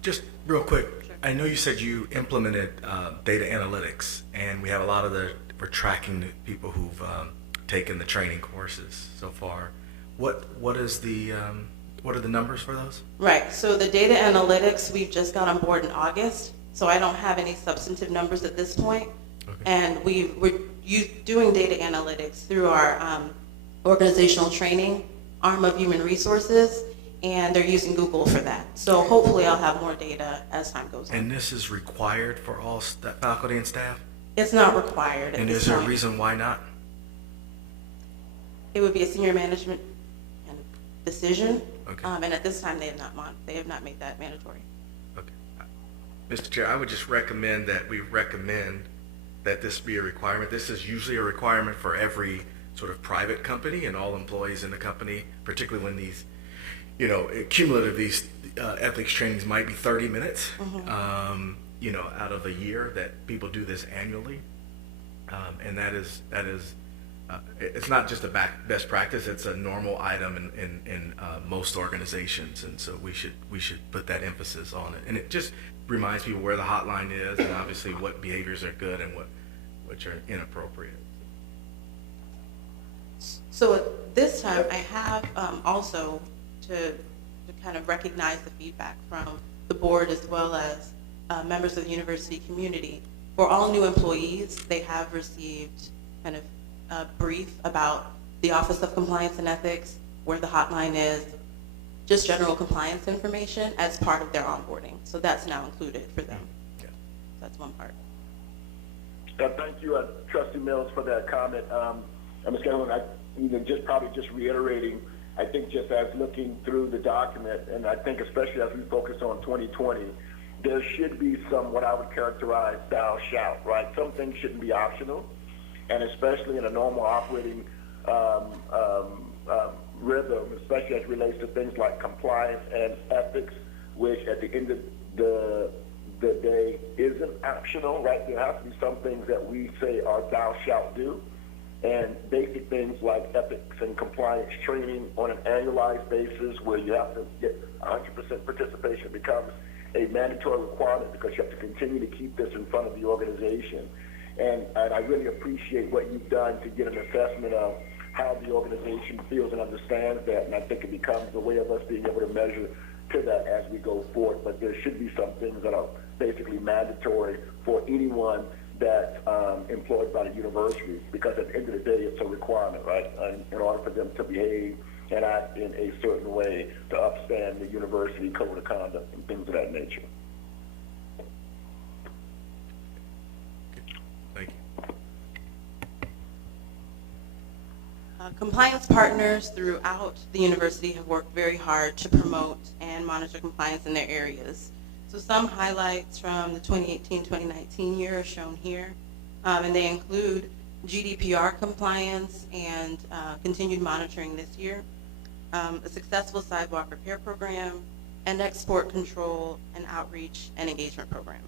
Just real quick, sure. I know you said you implemented data analytics, and we have a lot of we're tracking the people who've taken the training courses so far. What are the numbers for those? Right, so the data analytics, we've just got on board in August, so I don't have any substantive numbers at this point. Okay. And we're doing data analytics through our organizational training arm of human resources, and they're using Google for that. So hopefully I'll have more data as time goes on. And this is required for all faculty and staff? It's not required. And is there a reason why not? It would be a senior management decision, okay. And at this time they have not made that mandatory. Okay, Mr. Chair, I would just recommend that this be a requirement. This is usually a requirement for every sort of private company and all employees in the company, particularly when these you know, cumulative, these ethics trainings might be 30 minutes, you know, out of a year that people do this annually. And that is it's not just a best practice, it's a normal item in most organizations. And so we should put that emphasis on it. And it just reminds people where the hotline is and obviously what behaviors are good and which are inappropriate. So at this time, I have also to kind of recognize the feedback from the board as well as members of the university community. For all new employees, they have received kind of a brief about the Office of Compliance and Ethics, where the hotline is, just general compliance information as part of their onboarding. So that's now included for them. Yeah. That's one part. Thank you, Trustee Mills, for that comment. Ms. Scanlon, just reiterating, I think just as looking through the document, and I think especially as we focus on 2020, there should be some what I would characterize thou shalt, right? Some things shouldn't be optional, and especially in a normal operating rhythm, especially as it relates to things like compliance and ethics, which at the end of the day isn't optional, right? There has to be some things that we say are thou shalt do, and basic things like ethics and compliance training on an annualized basis where you have to get 100% participation becomes a mandatory requirement because you have to continue to keep this in front of the organization. And I really appreciate what you've done to get an assessment of how the organization feels and understands that, and I think it becomes a way of us being able to measure to that as we go forward. But there should be some things that are basically mandatory for anyone that's employed by the university, because at the end of the day, it's a requirement, right? And in order for them to behave and act in a certain way to upstand the university code of conduct and things of that nature. Thank you. Compliance partners throughout the university have worked very hard to promote and monitor compliance in their areas. So some highlights from the 2018-2019 year are shown here, and they include GDPR compliance and continued monitoring this year, a successful sidewalk repair program, and export control and outreach and engagement program.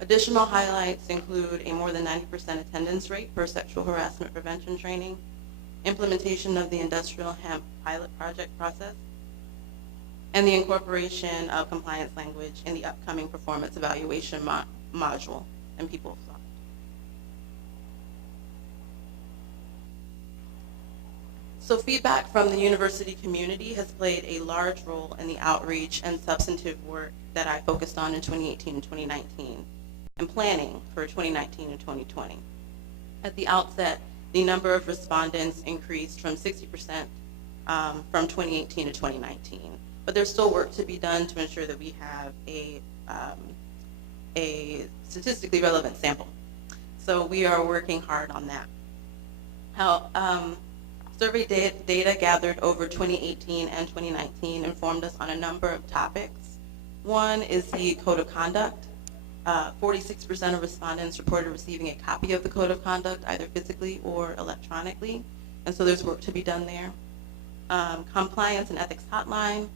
Additional highlights include a more than 90% attendance rate for sexual harassment prevention training, implementation of the industrial hemp pilot project process, and the incorporation of compliance language in the upcoming performance evaluation module in PeopleSoft. So feedback from the university community has played a large role in the outreach and substantive work that I focused on in 2018 and 2019 and planning for 2019 and 2020. At the outset, the number of respondents increased from 60% from 2018 to 2019. But there's still work to be done to ensure that we have a statistically relevant sample. So we are working hard on that. Survey data gathered over 2018 and 2019 informed us on a number of topics. One is the code of conduct. 46% of respondents reported receiving a copy of the code of conduct, either physically or electronically, and so there's work to be done there. Compliance and ethics hotline.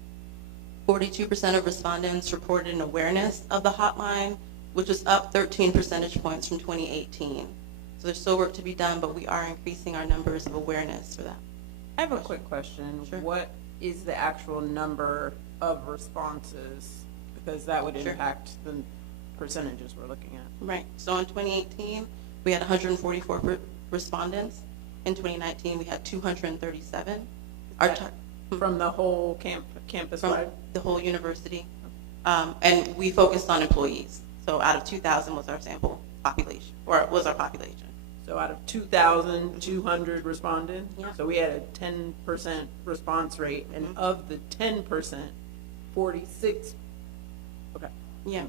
42% of respondents reported an awareness of the hotline, which was up 13 percentage points from 2018. So there's still work to be done, but we are increasing our numbers of awareness for that. I have a quick question. Sure. What is the actual number of responses? Because that would impact the percentages we're looking at. Right. So in 2018, we had 144 respondents. In 2019, we had 237. From the whole campus From wide? the whole university. And we focused on employees. So out of 2,000 was our sample population, or was our population. So out of 2,200 responded? Yeah. So we had a 10% response rate, and of the 10%, 46, okay. Yeah.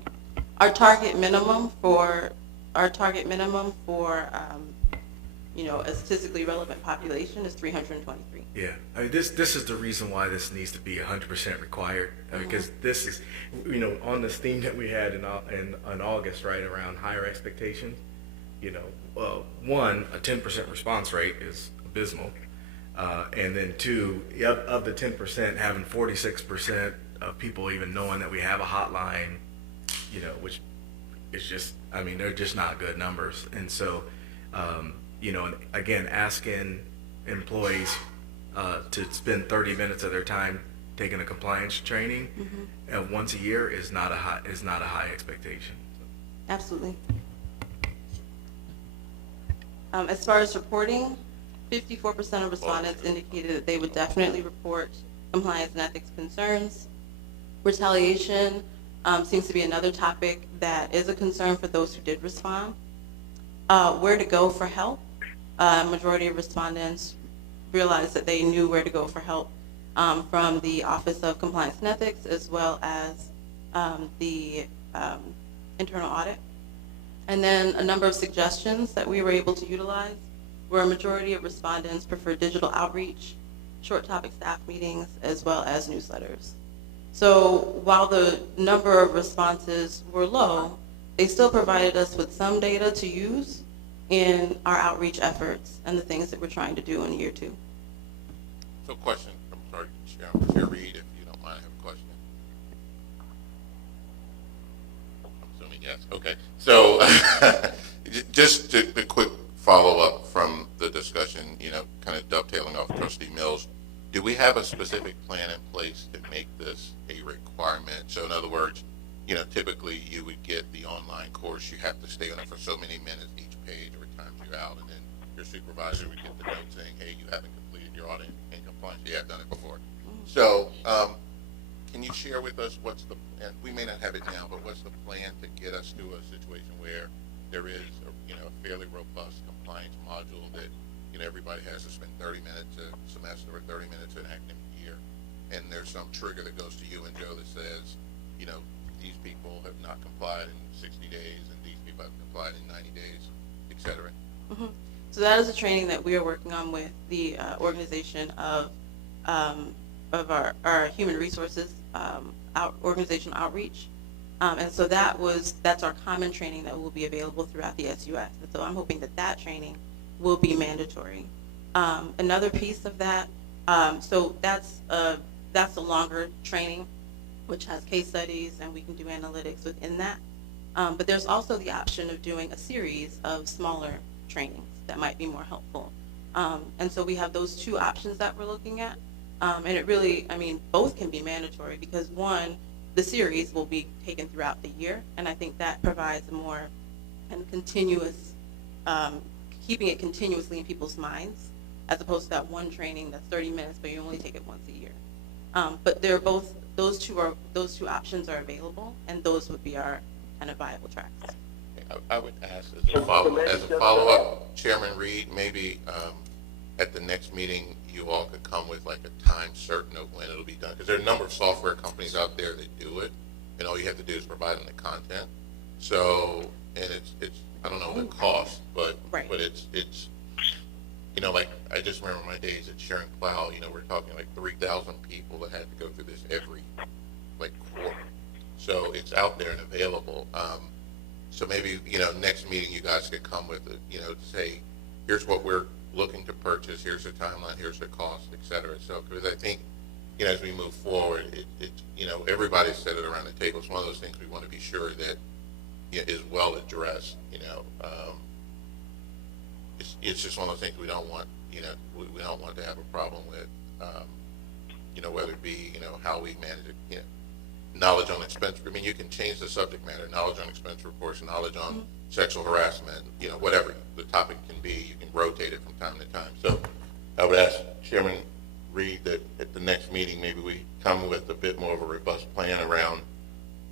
Our target minimum for a statistically relevant population is 323. Yeah, I mean, this is the reason why this needs to be 100% required, because this is, on this theme that we had in August, right, around higher expectations. One, a 10% response rate is abysmal, And then two, of the 10%, having 46% of people even knowing that we have a hotline, you know, which is just, I mean, they're just not good numbers. And so, you know, and again, asking employees to spend 30 minutes of their time taking a compliance training once a year is not a high expectation. Absolutely. As far as reporting, 54% of respondents indicated that they would definitely report compliance and ethics concerns. Retaliation seems to be another topic that is a concern for those who did respond. Where to go for help. Majority of respondents realized that they knew where to go for help from the Office of Compliance and Ethics, as well as the internal audit. And then a number of suggestions that we were able to utilize, where a majority of respondents prefer digital outreach, short topic staff meetings, as well as newsletters. So while the number of responses were low, they still provided us with some data to use in our outreach efforts and the things that we're trying to do in year 2. So question, I'm sorry, Chair Reed, if you don't mind, I have a question. I'm assuming yes, okay. So just a quick follow-up from the discussion, you know, kind of dovetailing off Trustee Mills. Do we have a specific plan in place to make this a requirement? So in other words, you know, typically you would get the online course, you have to stay on it for so many minutes each page, every time you're out, and then your supervisor would get the note saying, hey, you haven't completed your audit and compliance, you have done it before. So can you share with us what's the, and we may not have it now, but what's the plan to get us to a situation where there is, you know, a fairly robust compliance module that, you know, everybody has to spend 30 minutes a semester or 30 minutes an academic year, and there's some trigger that goes to you and Joe that says, you know, these people have not complied in 60 days, and these people have complied in 90 days, et cetera. So that is a training that we are working on with the organization of our human resources organizational outreach. And so that's our common training that will be available throughout the SUS. And so I'm hoping that training will be mandatory. Another piece of that, so that's a longer training, which has case studies, and we can do analytics within that. But there's also the option of doing a series of smaller trainings that might be more helpful. And so we have those two options that we're looking at. And it really, I mean, both can be mandatory because one, the series will be taken throughout the year, and I think that provides a more kind of continuous, keeping it continuously in people's minds, as opposed to that one training that's 30 minutes, but you only take it once a year. But they're both, those two options are available, and those would be our kind of viable tracks. I would ask as a follow-up, Chairman Reed, maybe at the next meeting, you all could come with like a time certain of when it'll be done. Because there are a number of software companies out there that do it, and all you have to do is provide them the content. So, and it's I don't know the cost, but it's you know, like I just remember my days at Sharing Plow, you know, we're talking like 3,000 people that had to go through this every like quarter. So it's out there and available. So maybe, you know, next meeting you guys could come with it, you know, to say, here's what we're looking to purchase, here's the timeline, here's the cost, et cetera. So, because I think, you know, as we move forward, you know, everybody's said it around the table. It's one of those things we want to be sure that, you know, is well addressed, you know. It's just one of those things we don't want, you know, we don't want to have a problem with, you know, whether it be, you know, how we manage it, you know, knowledge on expense. I mean, you can change the subject matter, knowledge on expense reports, knowledge on sexual harassment, you know, whatever the topic can be, you can rotate it from time to time. So I would ask Chairman Reed that at the next meeting, maybe we come with a bit more of a robust plan around,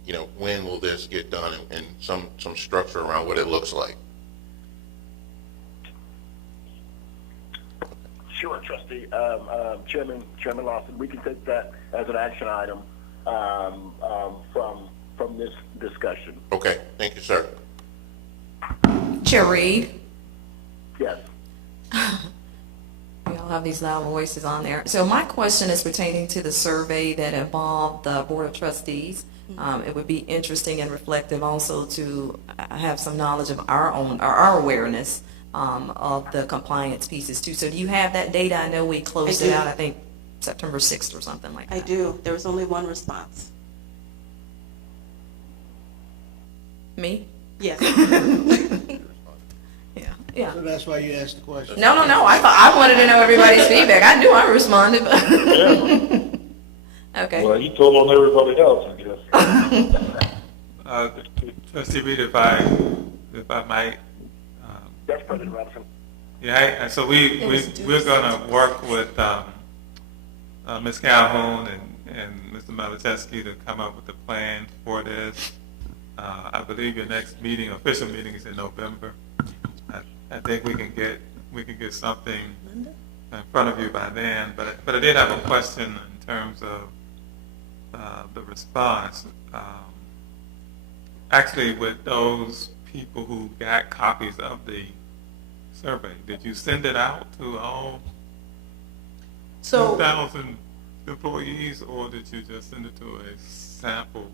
you know, when will this get done and some structure around what it looks like. Sure, Trustee. Chairman Lawson, we can take that as an action item from this discussion. Okay, thank you, sir. Chair Reed? Yes. We all have these loud voices on there. So my question is pertaining to the survey that involved the Board of Trustees. It would be interesting and reflective also to have some knowledge of our own, or our awareness of the compliance pieces too. So do you have that data? I know we closed I it do. out, I think, September 6th or something like that. I do. There was only one response. Me? Yes. Yeah. So that's why you asked the question. No. I wanted to know everybody's feedback. I knew I responded, but. Okay. Well, you told on everybody else, I guess. Trustee Reed, if I might. That's President Robinson. Yeah, so we're going to work with Ms. Calhoun and Mr. Malachevsky to come up with a plan for this. I believe your next meeting, official meeting, is in November. I think we can get something in front of you by then. But I did have a question in terms of the response. Actually, with those people who got copies of the survey, did you send it out to all 2,000 employees, or did you just send it to a sample?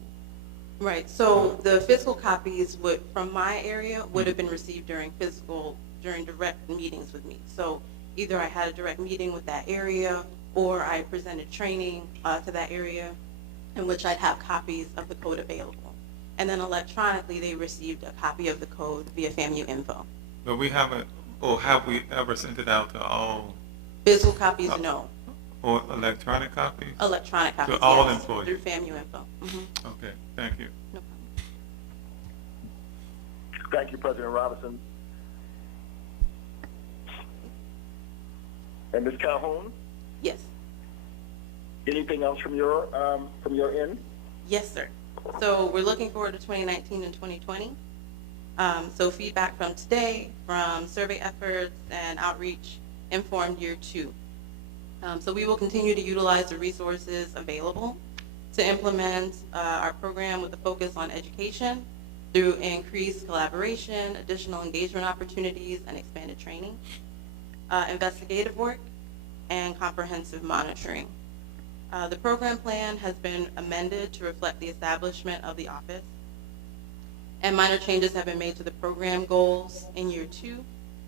Right. So the physical copies from my area would have been received during direct meetings with me. So either I had a direct meeting with that area, or I presented training to that area, in which I'd have copies of the code available. And then electronically, they received a copy of the code via FAMU info. But we haven't, or have we ever sent it out to all? Physical copies, no. Or electronic copies? Electronic copies, to all yes, employees? through FAMU info. Okay, thank you. No problem. Thank you, President Robinson. And Ms. Calhoun, Yes. anything else from your end? Yes, sir. So we're looking forward to 2019 and 2020. So feedback from today, from survey efforts and outreach, informed year 2. So we will continue to utilize the resources available to implement our program with a focus on education through increased collaboration, additional engagement opportunities, and expanded training, investigative work, and comprehensive monitoring. The program plan has been amended to reflect the establishment of the office, and minor changes have been made to the program goals in year 2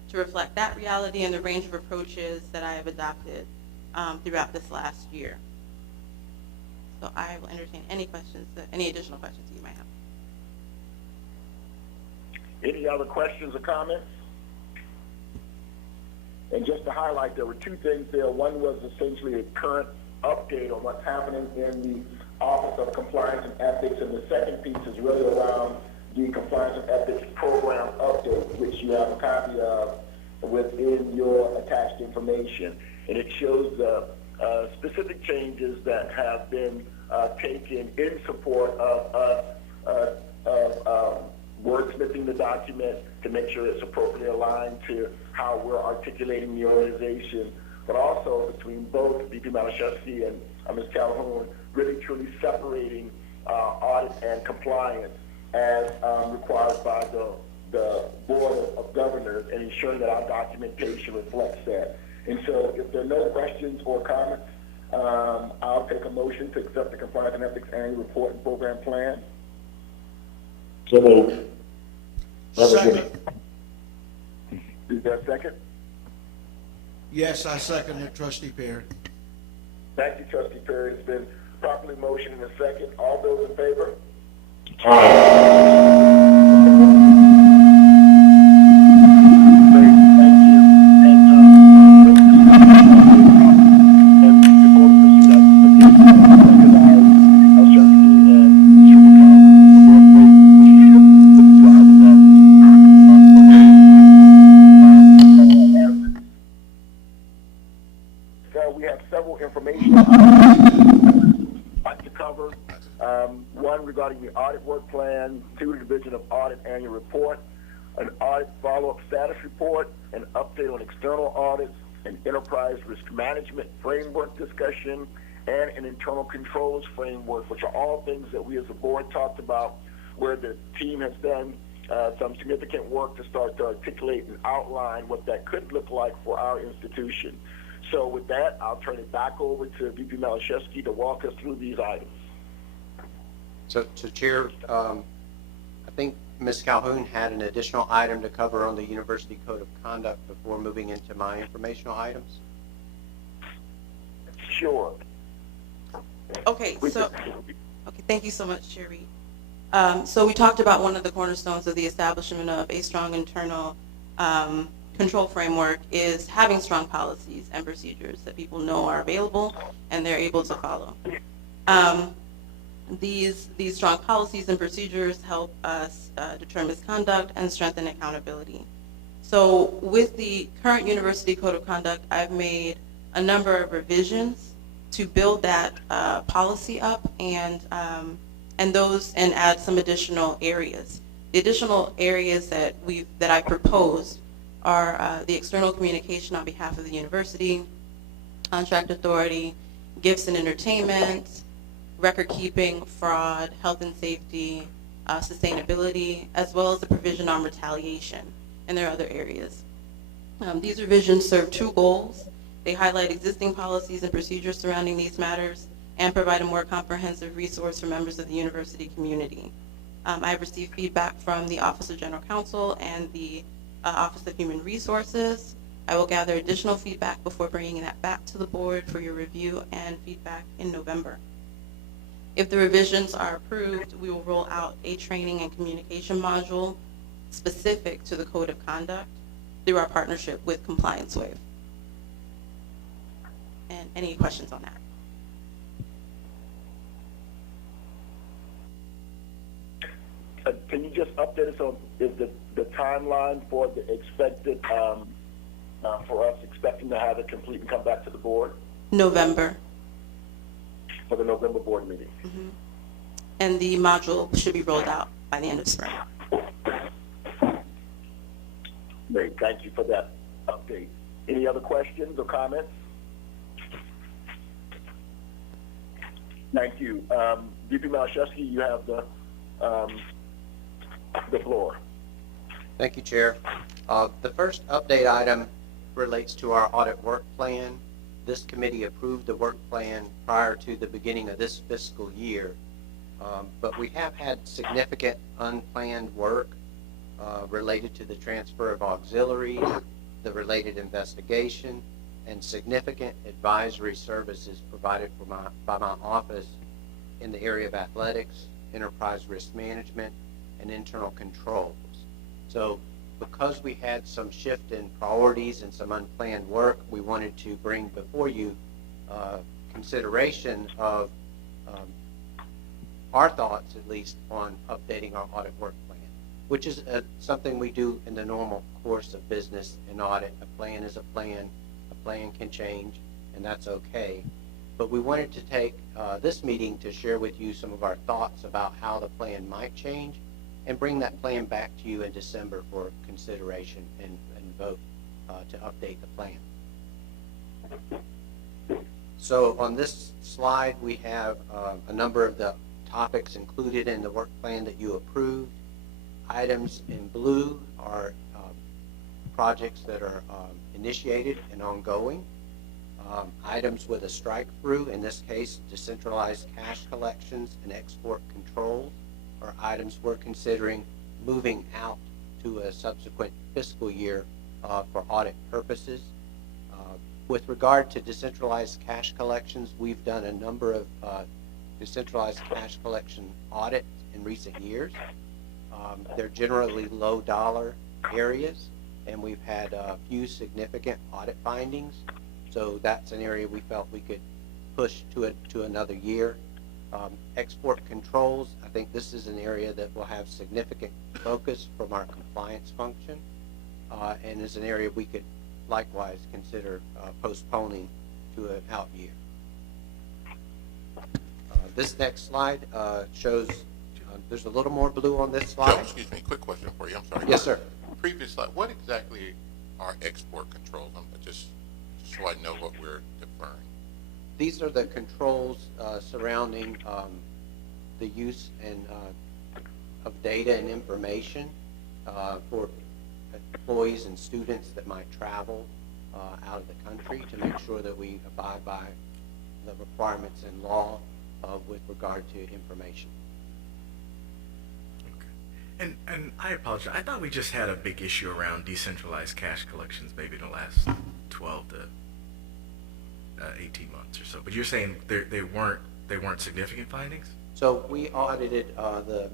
to reflect that reality and the range of approaches that I have adopted throughout this last year. So I will entertain any questions, any additional questions that you might have. Any other questions or comments? And just to highlight, there were 2 things there. One was essentially a current update on what's happening in the Office of Compliance and Ethics, and the second piece is really around the Compliance and Ethics Program update, which you have a copy of within your attached information. And it shows the specific changes that have been taken in support of wordsmithing the document to make sure it's appropriately aligned to how we're articulating the organization, but also between both VP Malachevsky and Ms. Calhoun, really truly separating audit and compliance as required by the Board of Governors, and ensuring that our documentation reflects that. And so if there are no questions or comments, I'll take a motion to accept the Compliance and Ethics Annual Report and Program Plan. So moved. Second. Is there a second? Yes, I second it, Trustee Perry. Thank you, Trustee Perry. It's been properly motioned in a second. All those in favor? We have several information to cover. One regarding the audit work plan, 2, the Division of Audit Annual Report, an audit follow-up status report, an update on external audits, an enterprise risk management framework discussion, and an internal controls framework, which are all things that we as a board talked about, where the team has done some significant work to start to articulate and outline what that could look like for our institution. So with that, I'll turn it back over to VP Malachevsky to walk us through these items. So Chair, I think Ms. Calhoun had an additional item to cover on the University Code of Conduct before moving into my informational items. Sure. Okay, so, okay, thank you so much, Chair Reed. So we talked about one of the cornerstones of the establishment of a strong internal control framework is having strong policies and procedures that people know are available and they're able to follow. These strong policies and procedures help us deter misconduct and strengthen accountability. So with the current University Code of Conduct, I've made a number of revisions to build that policy up and add some additional areas. The additional areas that I proposed are the external communication on behalf of the university, contract authority, gifts and entertainment, record keeping, fraud, health and safety, sustainability, as well as the provision on retaliation, and there are other areas. These revisions serve two goals. They highlight existing policies and procedures surrounding these matters and provide a more comprehensive resource for members of the university community. I have received feedback from the Office of General Counsel and the Office of Human Resources. I will gather additional feedback before bringing that back to the board for your review and feedback in November. If the revisions are approved, we will roll out a training and communication module specific to the Code of Conduct through our partnership with Compliance Wave. And any questions on that? Can you just update us on is the timeline for the expected for us expecting to have it complete and come back to the board November. for the November board meeting? Mm-hmm. And the module should be rolled out by the end of spring. Great, thank you for that update. Any other questions or comments? Thank you. VP Malashevsky, you have the floor. Thank you, Chair. The first update item relates to our audit work plan. This committee approved the work plan prior to the beginning of this fiscal year, but we have had significant unplanned work related to the transfer of auxiliaries, the related investigation, and significant advisory services provided by my office in the area of athletics, enterprise risk management, and internal controls. So because we had some shift in priorities and some unplanned work, we wanted to bring before you consideration of our thoughts, at least, on updating our audit work plan, which is something we do in the normal course of business in audit. A plan is a plan. A plan can change, and that's okay. But we wanted to take this meeting to share with you some of our thoughts about how the plan might change and bring that plan back to you in December for consideration and vote to update the plan. So on this slide, we have a number of the topics included in the work plan that you approved. Items in blue are projects that are initiated and ongoing. Items with a strike through, in this case, decentralized cash collections and export controls, are items we're considering moving out to a subsequent fiscal year for audit purposes. With regard to decentralized cash collections, we've done a number of decentralized cash collection audits in recent years. They're generally low dollar areas, and we've had a few significant audit findings. So that's an area we felt we could push to another year. Export controls, I think this is an area that will have significant focus from our compliance function, and is an area we could likewise consider postponing to an out year. This next slide shows, there's a little more blue on this slide. Joe, excuse me, quick question for you, I'm sorry. Yes, sir. Previous slide, what exactly are export controls? Just so I know what we're deferring. These are the controls surrounding the use and of data and information for employees and students that might travel out of the country, to make sure that we abide by the requirements in law with regard to information. And I apologize. I thought we just had a big issue around decentralized cash collections maybe in the last 12 to 18 months or so. But you're saying they weren't significant findings? So we audited the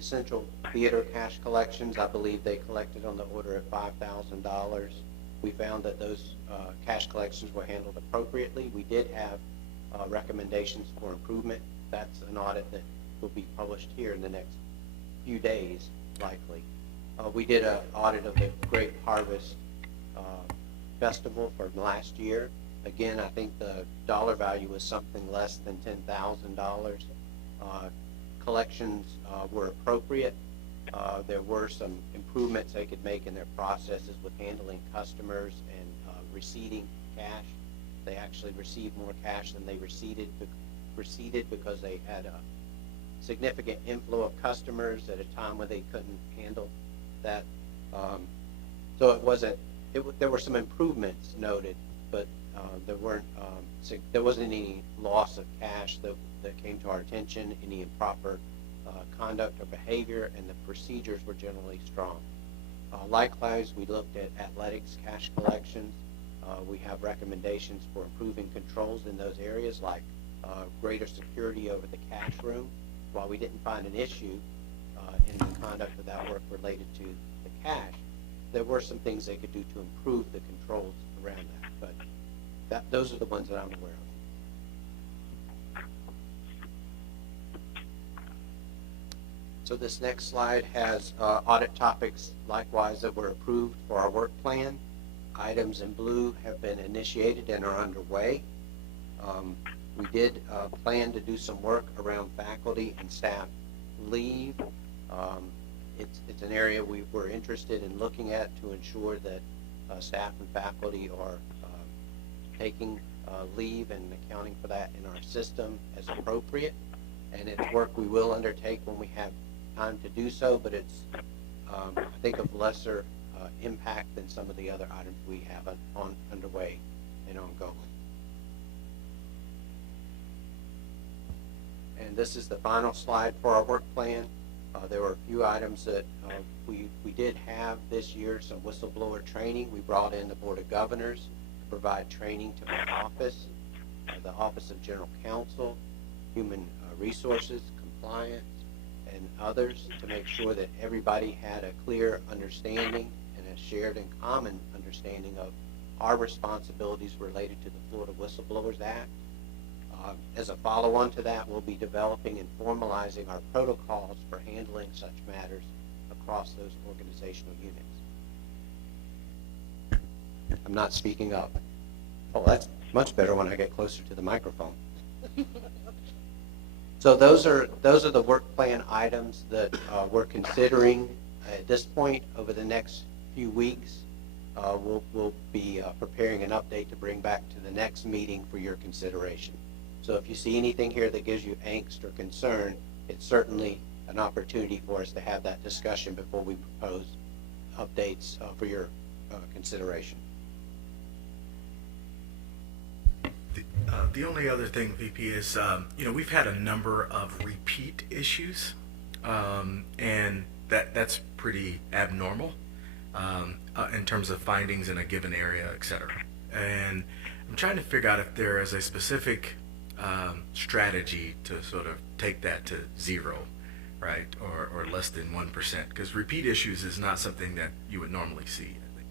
Central Theater cash collections. I believe they collected on the order of $5,000. We found that those cash collections were handled appropriately. We did have recommendations for improvement. That's an audit that will be published here in the next few days, likely. We did an audit of the Great Harvest Festival from last year. Again, I think the dollar value was something less than $10,000. Collections were appropriate. There were some improvements they could make in their processes with handling customers and receipting cash. They actually received more cash than they receipted because they had a significant inflow of customers at a time when they couldn't handle that. So it wasn't. There were some improvements noted, but there wasn't any loss of cash that came to our attention, any improper conduct or behavior, and the procedures were generally strong. Likewise, we looked at athletics cash collections. We have recommendations for improving controls in those areas, like greater security over the cash room. While we didn't find an issue in the conduct of that work related to the cash, there were some things they could do to improve the controls around that. But those are the ones that I'm aware of. So this next slide has audit topics, likewise, that were approved for our work plan. Items in blue have been initiated and are underway. We did plan to do some work around faculty and staff leave. It's an area we were interested in looking at to ensure that staff and faculty are taking leave and accounting for that in our system as appropriate. And it's work we will undertake when we have time to do so, but it's, I think, of lesser impact than some of the other items we have underway and ongoing. And this is the final slide for our work plan. There were a few items that we did have this year, some whistleblower training. We brought in the Board of Governors to provide training to my office, the Office of General Counsel, Human Resources, Compliance, and others to make sure that everybody had a clear understanding and a shared and common understanding of our responsibilities related to the Florida Whistleblowers Act. As a follow-on to that, we'll be developing and formalizing our protocols for handling such matters across those organizational units. I'm not speaking up. Oh, that's much better when I get closer to the microphone. So those are the work plan items that we're considering at this point. Over the next few weeks, we'll be preparing an update to bring back to the next meeting for your consideration. So if you see anything here that gives you angst or concern, it's certainly an opportunity for us to have that discussion before we propose updates for your consideration. The only other thing, VP, is we've had a number of repeat issues, and that's pretty abnormal in terms of findings in a given area, et cetera. And I'm trying to figure out if there is a specific strategy to sort of take that to zero, right, or less than 1%, because repeat issues is not something that you would normally see, I think.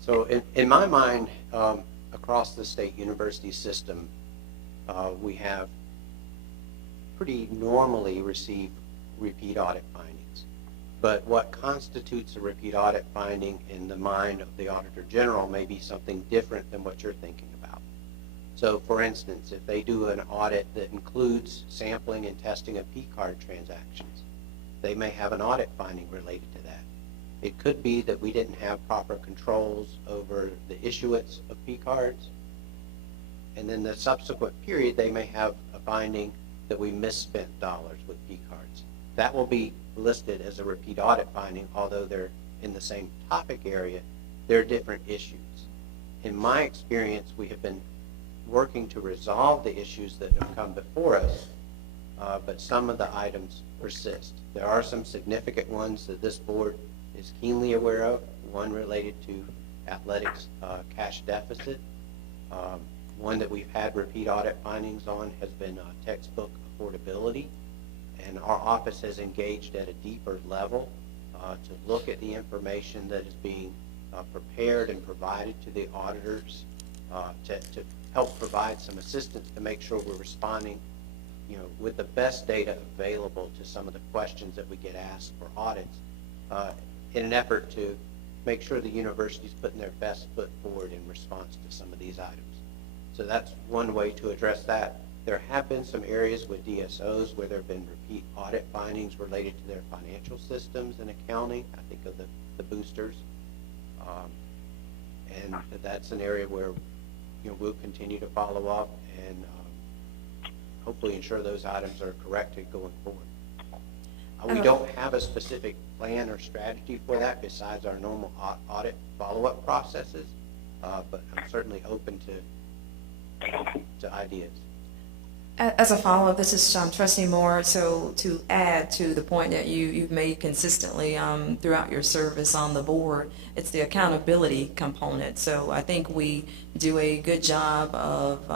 So in my mind, across the state university system, we have pretty normally received repeat audit findings. But what constitutes a repeat audit finding in the mind of the Auditor General may be something different than what you're thinking about. So for instance, if they do an audit that includes sampling and testing of P-card transactions, they may have an audit finding related to that. It could be that we didn't have proper controls over the issuance of P-cards, and then the subsequent period they may have a finding that we misspent dollars with P-cards. That will be listed as a repeat audit finding, although they're in the same topic area, they're different issues. In my experience, we have been working to resolve the issues that have come before us but some of the items persist. There are some significant ones that this board is keenly aware of, one related to athletics cash deficit. One that we've had repeat audit findings on has been textbook affordability, and our office has engaged at a deeper level to look at the information that is being prepared and provided to the auditors to help provide some assistance to make sure we're responding, with the best data available to some of the questions that we get asked for audits, in an effort to make sure the university's putting their best foot forward in response to some of these items. So that's one way to address that. There have been some areas with DSOs where there have been repeat audit findings related to their financial systems and accounting. I think of the boosters. And that's an area where we'll continue to follow up and hopefully ensure those items are corrected going forward. We don't have a specific plan or strategy for that besides our normal audit follow-up processes, but I'm certainly open to ideas. As a follow-up, this is Trustee Moore. So to add to the point that you've made consistently throughout your service on the board, it's the accountability component. So I think we do a good job of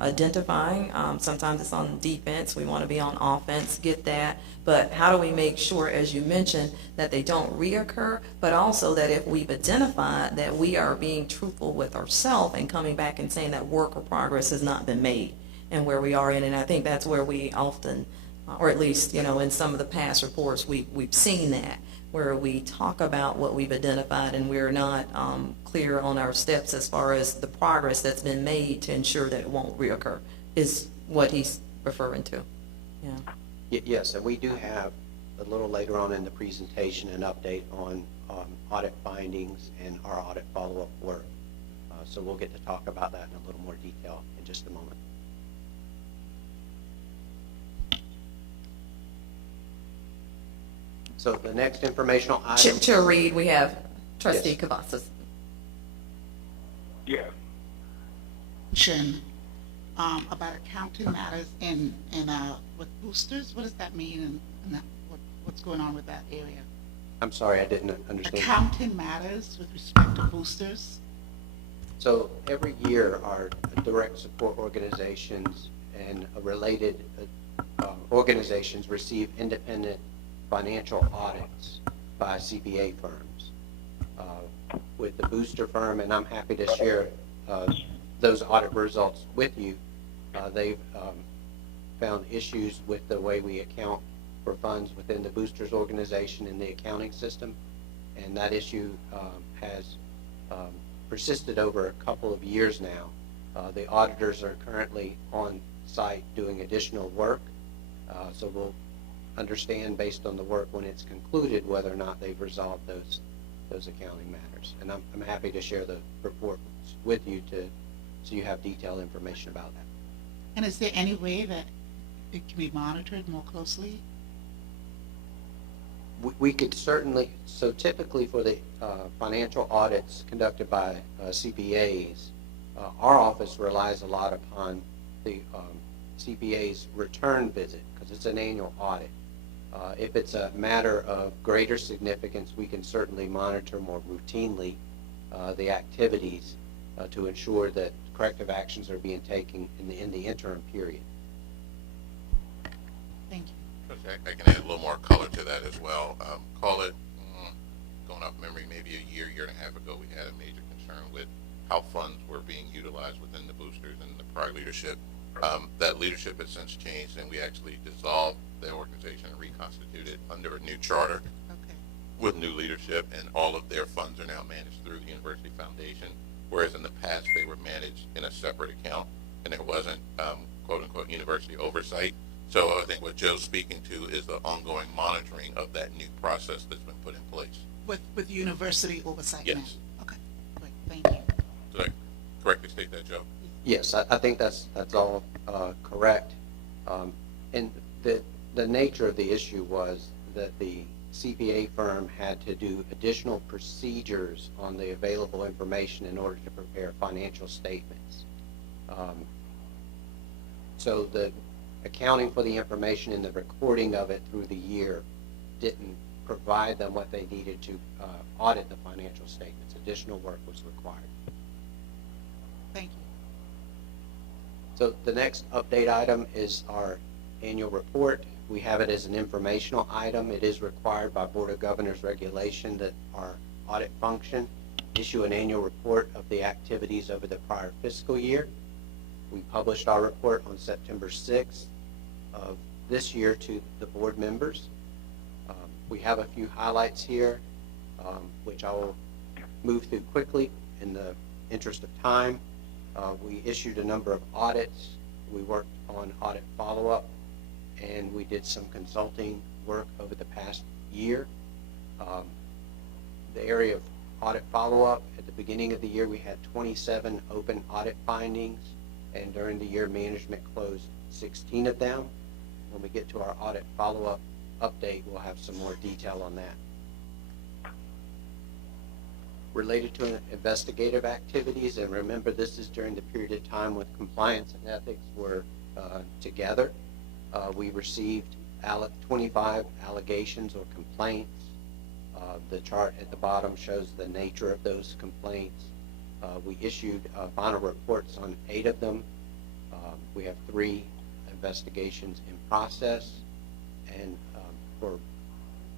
identifying. Sometimes it's on defense. We want to be on offense, get that. But how do we make sure, as you mentioned, that they don't reoccur, but also that if we've identified that we are being truthful with ourselves and coming back and saying that work or progress has not been made and where we are in. And I think that's where we often, or at least, in some of the past reports, we've seen that, where we talk about what we've identified and we're not clear on our steps as far as the progress that's been made to ensure that it won't reoccur, is what he's referring to. Yeah. Yes, and we do have a little later on in the presentation an update on audit findings and our audit follow-up work. So we'll get to talk about that in a little more detail in just a moment. So the next informational item. Chair Reed, we have Trustee Yes. Cavazos. Yeah. Question about accounting matters in with boosters. What does that mean, and what's going on with that area? I'm sorry, I didn't understand. Accounting matters with respect to boosters. So every year, our direct support organizations and related organizations receive independent financial audits by CPA firms. With the booster firm, and I'm happy to share those audit results with you, they've found issues with the way we account for funds within the boosters organization in the accounting system, and that issue has persisted over a couple of years now. The auditors are currently on site doing additional work, so we'll understand based on the work when it's concluded whether or not they've resolved those accounting matters. And I'm happy to share the report with you so you have detailed information about that. And is there any way that it can be monitored more closely? We could certainly, so typically for the financial audits conducted by CPAs, our office relies a lot upon the CPA's return visit because it's an annual audit. If it's a matter of greater significance, we can certainly monitor more routinely the activities to ensure that corrective actions are being taken in the interim period. Thank you. I can add a little more color to that as well. Call it, going off memory, maybe a year and a half ago, we had a major concern with how funds were being utilized within the boosters and the prior leadership. That leadership has since changed, and we actually dissolved the organization and reconstituted under a new charter with new leadership, and all of their funds are now managed through the University Foundation, whereas in the past they were managed in a separate account, and there wasn't quote-unquote university oversight. So I think what Joe's speaking to is the ongoing monitoring of that new process that's been put in place. With university oversight? Yes. Now? Okay, great, thank you. Did I correctly state that, Joe? Yes, I think that's all correct. And the nature of the issue was that the CPA firm had to do additional procedures on the available information in order to prepare financial statements. So the accounting for the information and the recording of it through the year didn't provide them what they needed to audit the financial statements. Additional work was required. Thank you. So the next update item is our annual report. We have it as an informational item. It is required by Board of Governors regulation that our audit function issue an annual report of the activities over the prior fiscal year. We published our report on September 6th of this year to the board members. We have a few highlights here, which I will move through quickly in the interest of time. We issued a number of audits. We worked on audit follow-up, and we did some consulting work over the past year. The area of audit follow-up, at the beginning of the year, we had 27 open audit findings, and during the year, management closed 16 of them. When we get to our audit follow-up update, we'll have some more detail on that. Related to investigative activities, and remember this is during the period of time when compliance and ethics were together, we received 25 allegations or complaints. The chart at the bottom shows the nature of those complaints. We issued final reports on 8 of them. We have 3 investigations in process, and for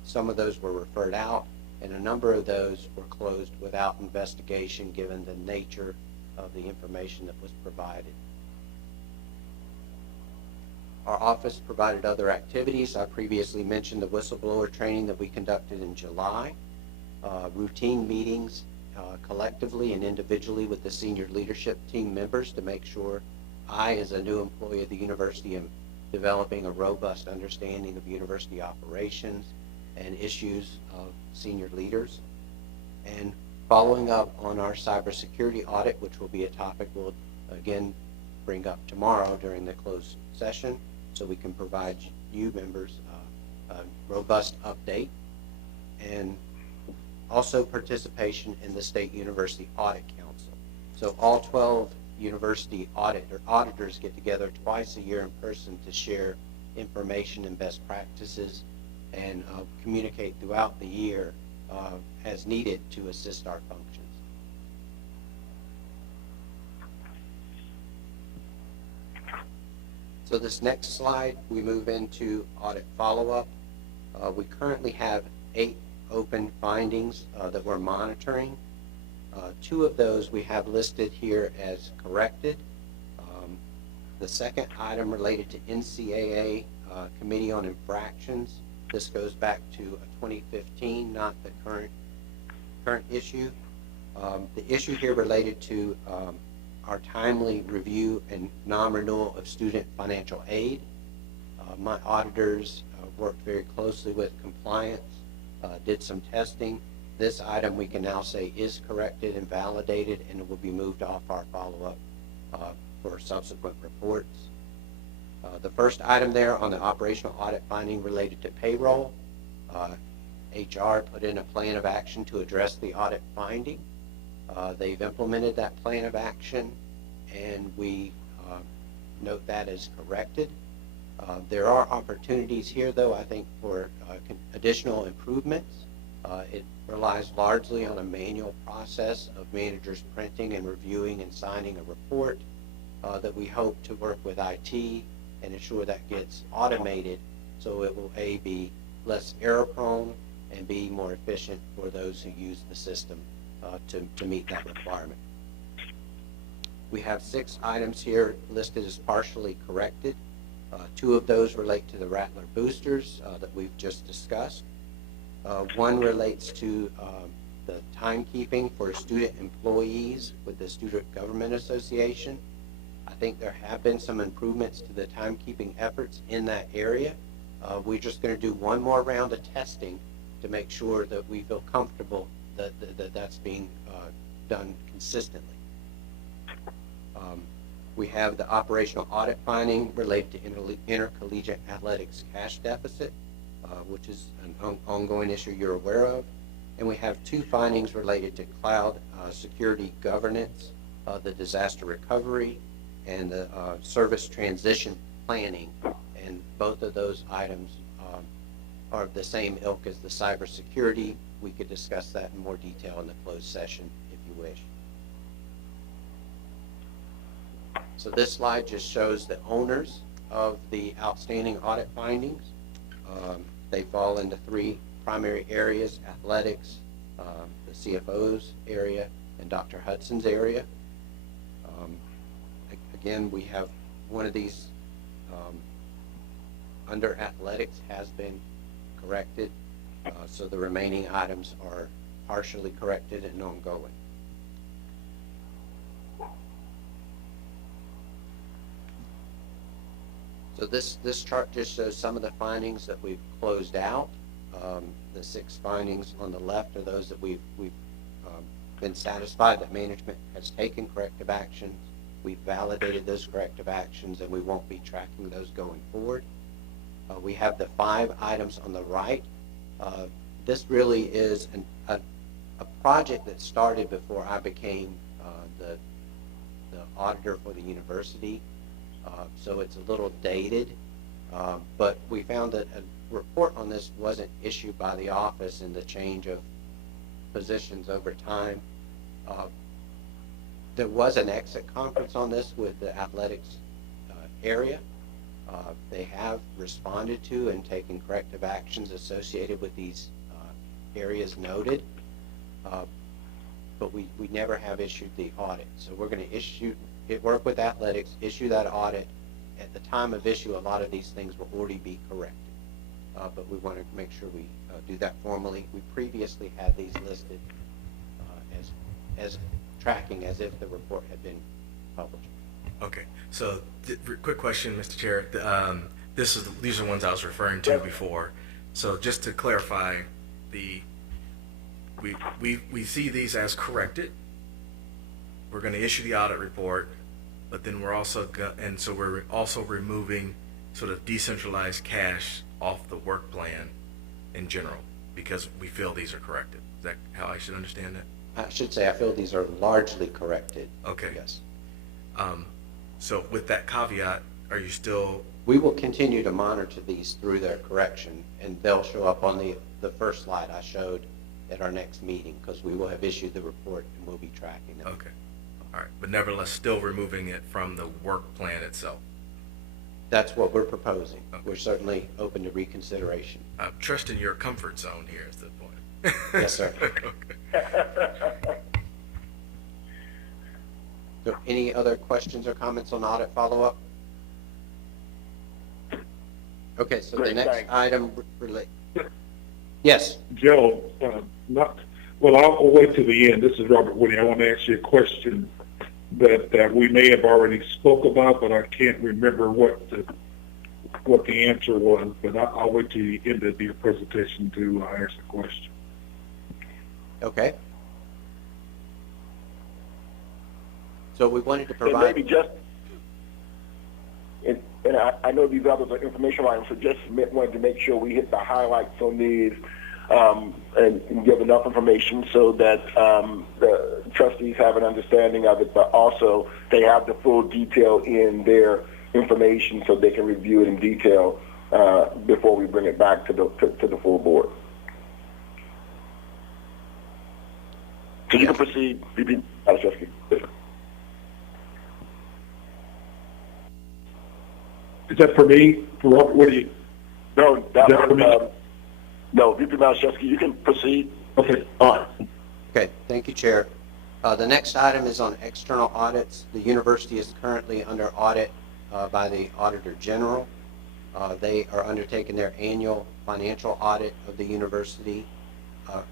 some of those were referred out, and a number of those were closed without investigation given the nature of the information that was provided. Our office provided other activities. I previously mentioned the whistleblower training that we conducted in July, routine meetings collectively and individually with the senior leadership team members to make sure I, as a new employee at the university, am developing a robust understanding of university operations and issues of senior leaders, and following up on our cybersecurity audit, which will be a topic we'll again bring up tomorrow during the closed session, so we can provide you members a robust update, and also participation in the State University Audit Council. So all 12 university auditors get together twice a year in person to share information and best practices and communicate throughout the year as needed to assist our functions. So this next slide, we move into audit follow-up. We currently have 8 open findings that we're monitoring. 2 of those we have listed here as corrected. The second item related to NCAA Committee on Infractions. This goes back to 2015, not the current issue. The issue here related to our timely review and non-renewal of student financial aid. My auditors worked very closely with compliance, did some testing. This item we can now say is corrected and validated, and it will be moved off our follow-up for subsequent reports. The first item there on the operational audit finding related to payroll. HR put in a plan of action to address the audit finding. They've implemented that plan of action, and we note that as corrected. There are opportunities here, though, I think, for additional improvements. It relies largely on a manual process of managers printing and reviewing and signing a report that we hope to work with IT and ensure that gets automated so it will A, be less error prone, and B, more efficient for those who use the system to meet that requirement. We have 6 items here listed as partially corrected. 2 of those relate to the Rattler boosters that we've just discussed. 1 relates to the timekeeping for student employees with the Student Government Association. I think there have been some improvements to the timekeeping efforts in that area. We're just going to do 1 more round of testing to make sure that we feel comfortable that that's being done consistently. We have the operational audit finding related to intercollegiate athletics cash deficit, which is an ongoing issue you're aware of. And we have 2 findings related to cloud security governance, the disaster recovery, and the service transition planning and both of those items are of the same ilk as the cybersecurity. We could discuss that in more detail in the closed session if you wish. So this slide just shows the owners of the outstanding audit findings. They fall into three primary areas: athletics, the CFO's area, and Dr. Hudson's area. Again, we have one of these under athletics has been corrected, so the remaining items are partially corrected and ongoing. So this chart just shows some of the findings that we've closed out. The 6 findings on the left are those that we've been satisfied that management has taken corrective actions. We've validated those corrective actions, and we won't be tracking those going forward. We have the 5 items on the right. This really is a project that started before I became the auditor for the university. So it's a little dated, but we found that a report on this wasn't issued by the office in the change of positions over time. There was an exit conference on this with the athletics area. They have responded to and taken corrective actions associated with these areas noted, but we never have issued the audit. So we're going to work with athletics, issue that audit. At the time of issue, a lot of these things will already be corrected, but we want to make sure we do that formally. We previously had these listed as tracking as if the report had been published. Okay, so quick question, Mr. Chair. These are ones I was referring to before. So just to clarify, we see these as corrected. We're going to issue the audit report, but then we're also we're also removing sort of decentralized cash off the work plan in general because we feel these are corrected. Is that how I should understand that? I should say I feel these are largely corrected. Okay. Yes. So with that caveat, are you still? We will continue to monitor these through their correction, and they'll show up on the first slide I showed at our next meeting because we will have issued the report and we'll be tracking them. Okay. All right. But nevertheless, still removing it from the work plan itself. That's what we're proposing. Okay. We're certainly open to reconsideration. I'm trusting your comfort zone here is the point. Yes, sir. Okay. So any other questions or comments on audit follow-up? Okay, so Great, the next thanks. item relate. Yes. Joe, I'll wait to the end. This is Robert Woody. I want to ask you a question that we may have already spoke about, but I can't remember what the answer was. But I'll wait to the end of your presentation to ask the question. Okay. So we wanted to And provide. maybe just, and I know these others are informational items, so just wanted to make sure we hit the highlights on these and give enough information so that the trustees have an understanding of it, but also they have the full detail in their information so they can review it in detail before we bring it back to the full board. So you can proceed, VP Malachevsky. Is that for me? For Robert Woody? No, that Is that for me? was, no, VP Malachevsky, you can proceed. Okay. All right. Okay, thank you, Chair. The next item is on external audits. The university is currently under audit by the Auditor General. They are undertaking their annual financial audit of the university,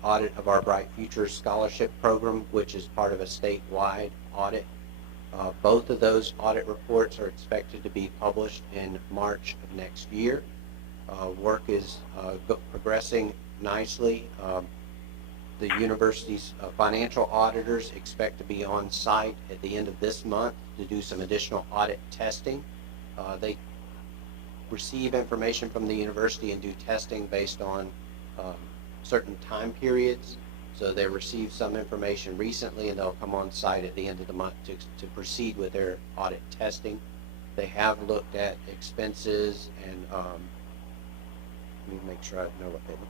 audit of our Bright Futures Scholarship Program, which is part of a statewide audit. Both of those audit reports are expected to be published in March of next year. Work is progressing nicely. The university's financial auditors expect to be on site at the end of this month to do some additional audit testing. They receive information from the university and do testing based on certain time periods. So they received some information recently and they'll come on site at the end of the month to proceed with their audit testing. They have looked at expenses and, let me make sure I know what they look.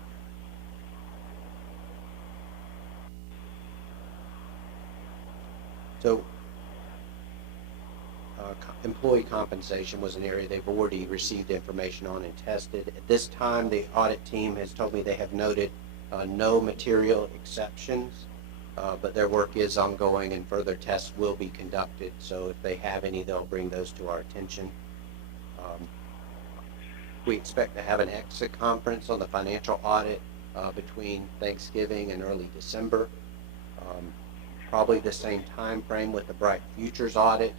So, employee compensation was an area they've already received information on and tested. At this time, the audit team has told me they have noted no material exceptions, but their work is ongoing and further tests will be conducted. So if they have any, they'll bring those to our attention. We expect to have an exit conference on the financial audit between Thanksgiving and early December. Probably the same time frame with the Bright Futures audit.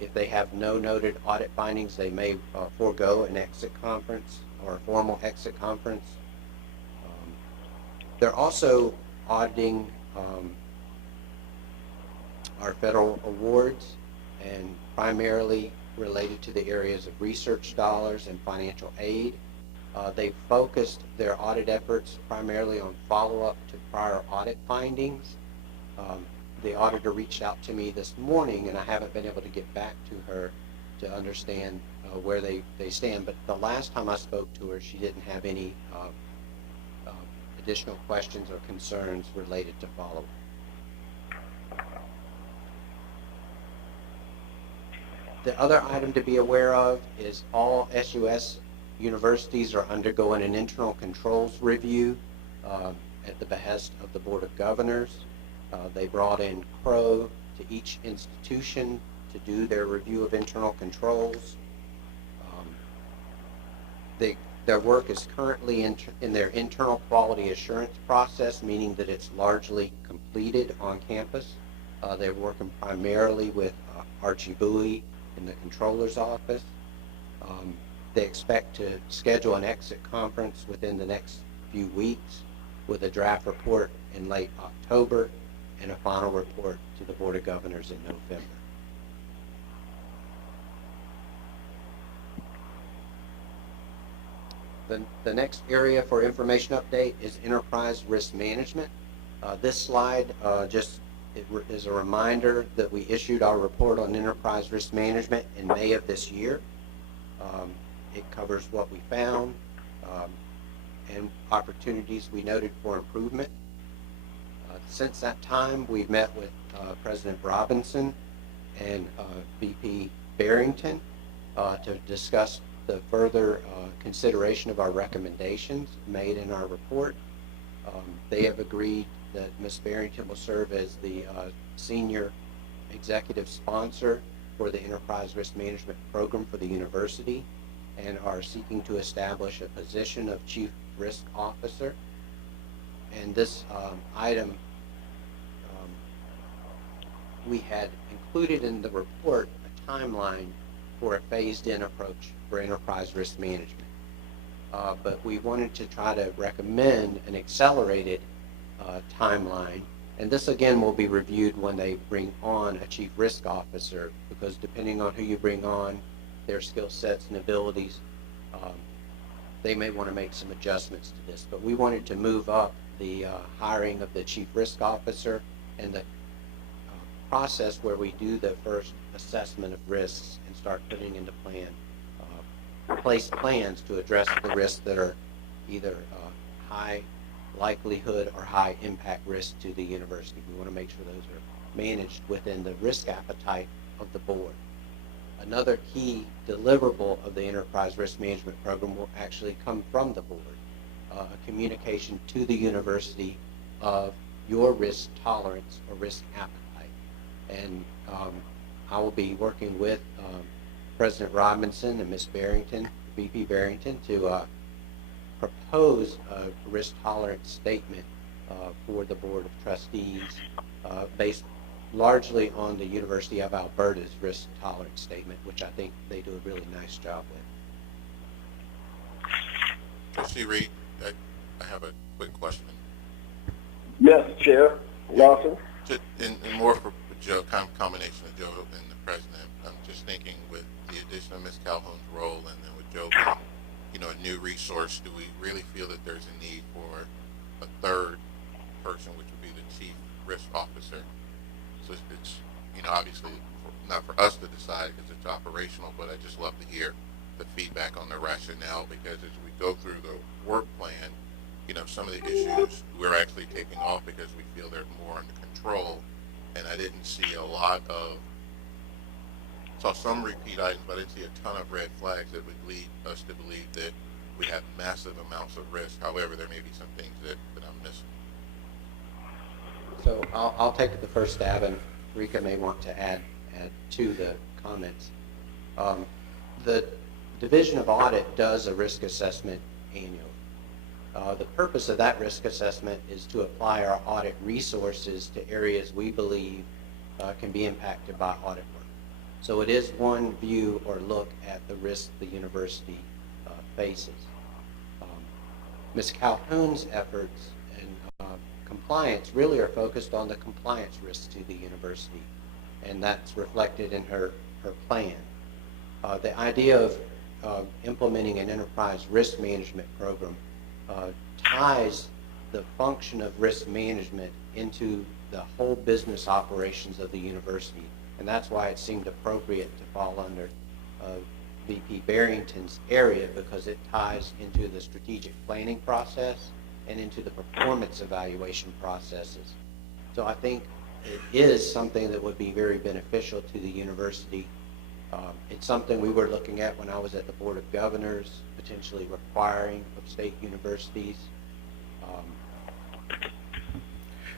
If they have no noted audit findings, they may forego an exit conference or a formal exit conference. They're also auditing our federal awards, and primarily related to the areas of research dollars and financial aid. They focused their audit efforts primarily on follow-up to prior audit findings. The auditor reached out to me this morning, and I haven't been able to get back to her to understand where they stand. But the last time I spoke to her, she didn't have any additional questions or concerns related to follow-up. The other item to be aware of is all SUS universities are undergoing an internal controls review at the behest of the Board of Governors. They brought in Crow to each institution to do their review of internal controls. Their work is currently in their internal quality assurance process, meaning that it's largely completed on campus. They're working primarily with Archie Bowie in the controller's office. They expect to schedule an exit conference within the next few weeks with a draft report in late October and a final report to the Board of Governors in November. The next area for information update is enterprise risk management. This slide is a reminder that we issued our report on enterprise risk management in May of this year. It covers what we found and opportunities we noted for improvement. Since that time, we've met with President Robinson and VP Barrington to discuss the further consideration of our recommendations made in our report. They have agreed that Ms. Barrington will serve as the senior executive sponsor for the Enterprise Risk Management Program for the university and are seeking to establish a position of Chief Risk Officer. And this item we had included in the report a timeline for a phased-in approach for enterprise risk management. But we wanted to try to recommend an accelerated timeline, and this again will be reviewed when they bring on a chief risk officer, because depending on who you bring on, their skill sets and abilities, they may want to make some adjustments to this. But we wanted to move up the hiring of the chief risk officer and the process where we do the first assessment of risks and start putting into place plans to address the risks that are either high likelihood or high impact risks to the university. We want to make sure those are managed within the risk appetite of the board. Another key deliverable of the Enterprise Risk Management Program will actually come from the board, a communication to the university of your risk tolerance or risk appetite. And I will be working with President Robinson and Ms. Barrington, VP Barrington, to propose a risk tolerance statement for the Board of Trustees based largely on the University of Alberta's risk tolerance statement, which I think they do a really nice job with. Trustee Reed, I have a quick question. Yes, Chair Lawson. And more for Joe, combination of Joe and the president. I'm just thinking with the addition of Ms. Calhoun's role, and then with Joe being, a new resource, do we really feel that there's a need for a third person, which would be the chief risk officer? So it's obviously not for us to decide because it's operational, but I just love to hear the feedback on the rationale, because as we go through the work plan, some of the issues we're actually taking off because we feel they're more under control, and I didn't see saw some repeat items, but I didn't see a ton of red flags that would lead us to believe that we have massive amounts of risk. However, there may be some things that I'm missing. So I'll take the first stab, and Rika may want to add to the comments. The Division of Audit does a risk assessment annually. The purpose of that risk assessment is to apply our audit resources to areas we believe can be impacted by audit work. So it is one view or look at the risk the university faces. Ms. Calhoun's efforts and compliance really are focused on the compliance risks to the university, and that's reflected in her plan. The idea of implementing an enterprise risk management program ties the function of risk management into the whole business operations of the university, and that's why it seemed appropriate to fall under VP Barrington's area, because it ties into the strategic planning process and into the performance evaluation processes. So I think it is something that would be very beneficial to the university. It's something we were looking at when I was at the Board of Governors, potentially requiring of state universities.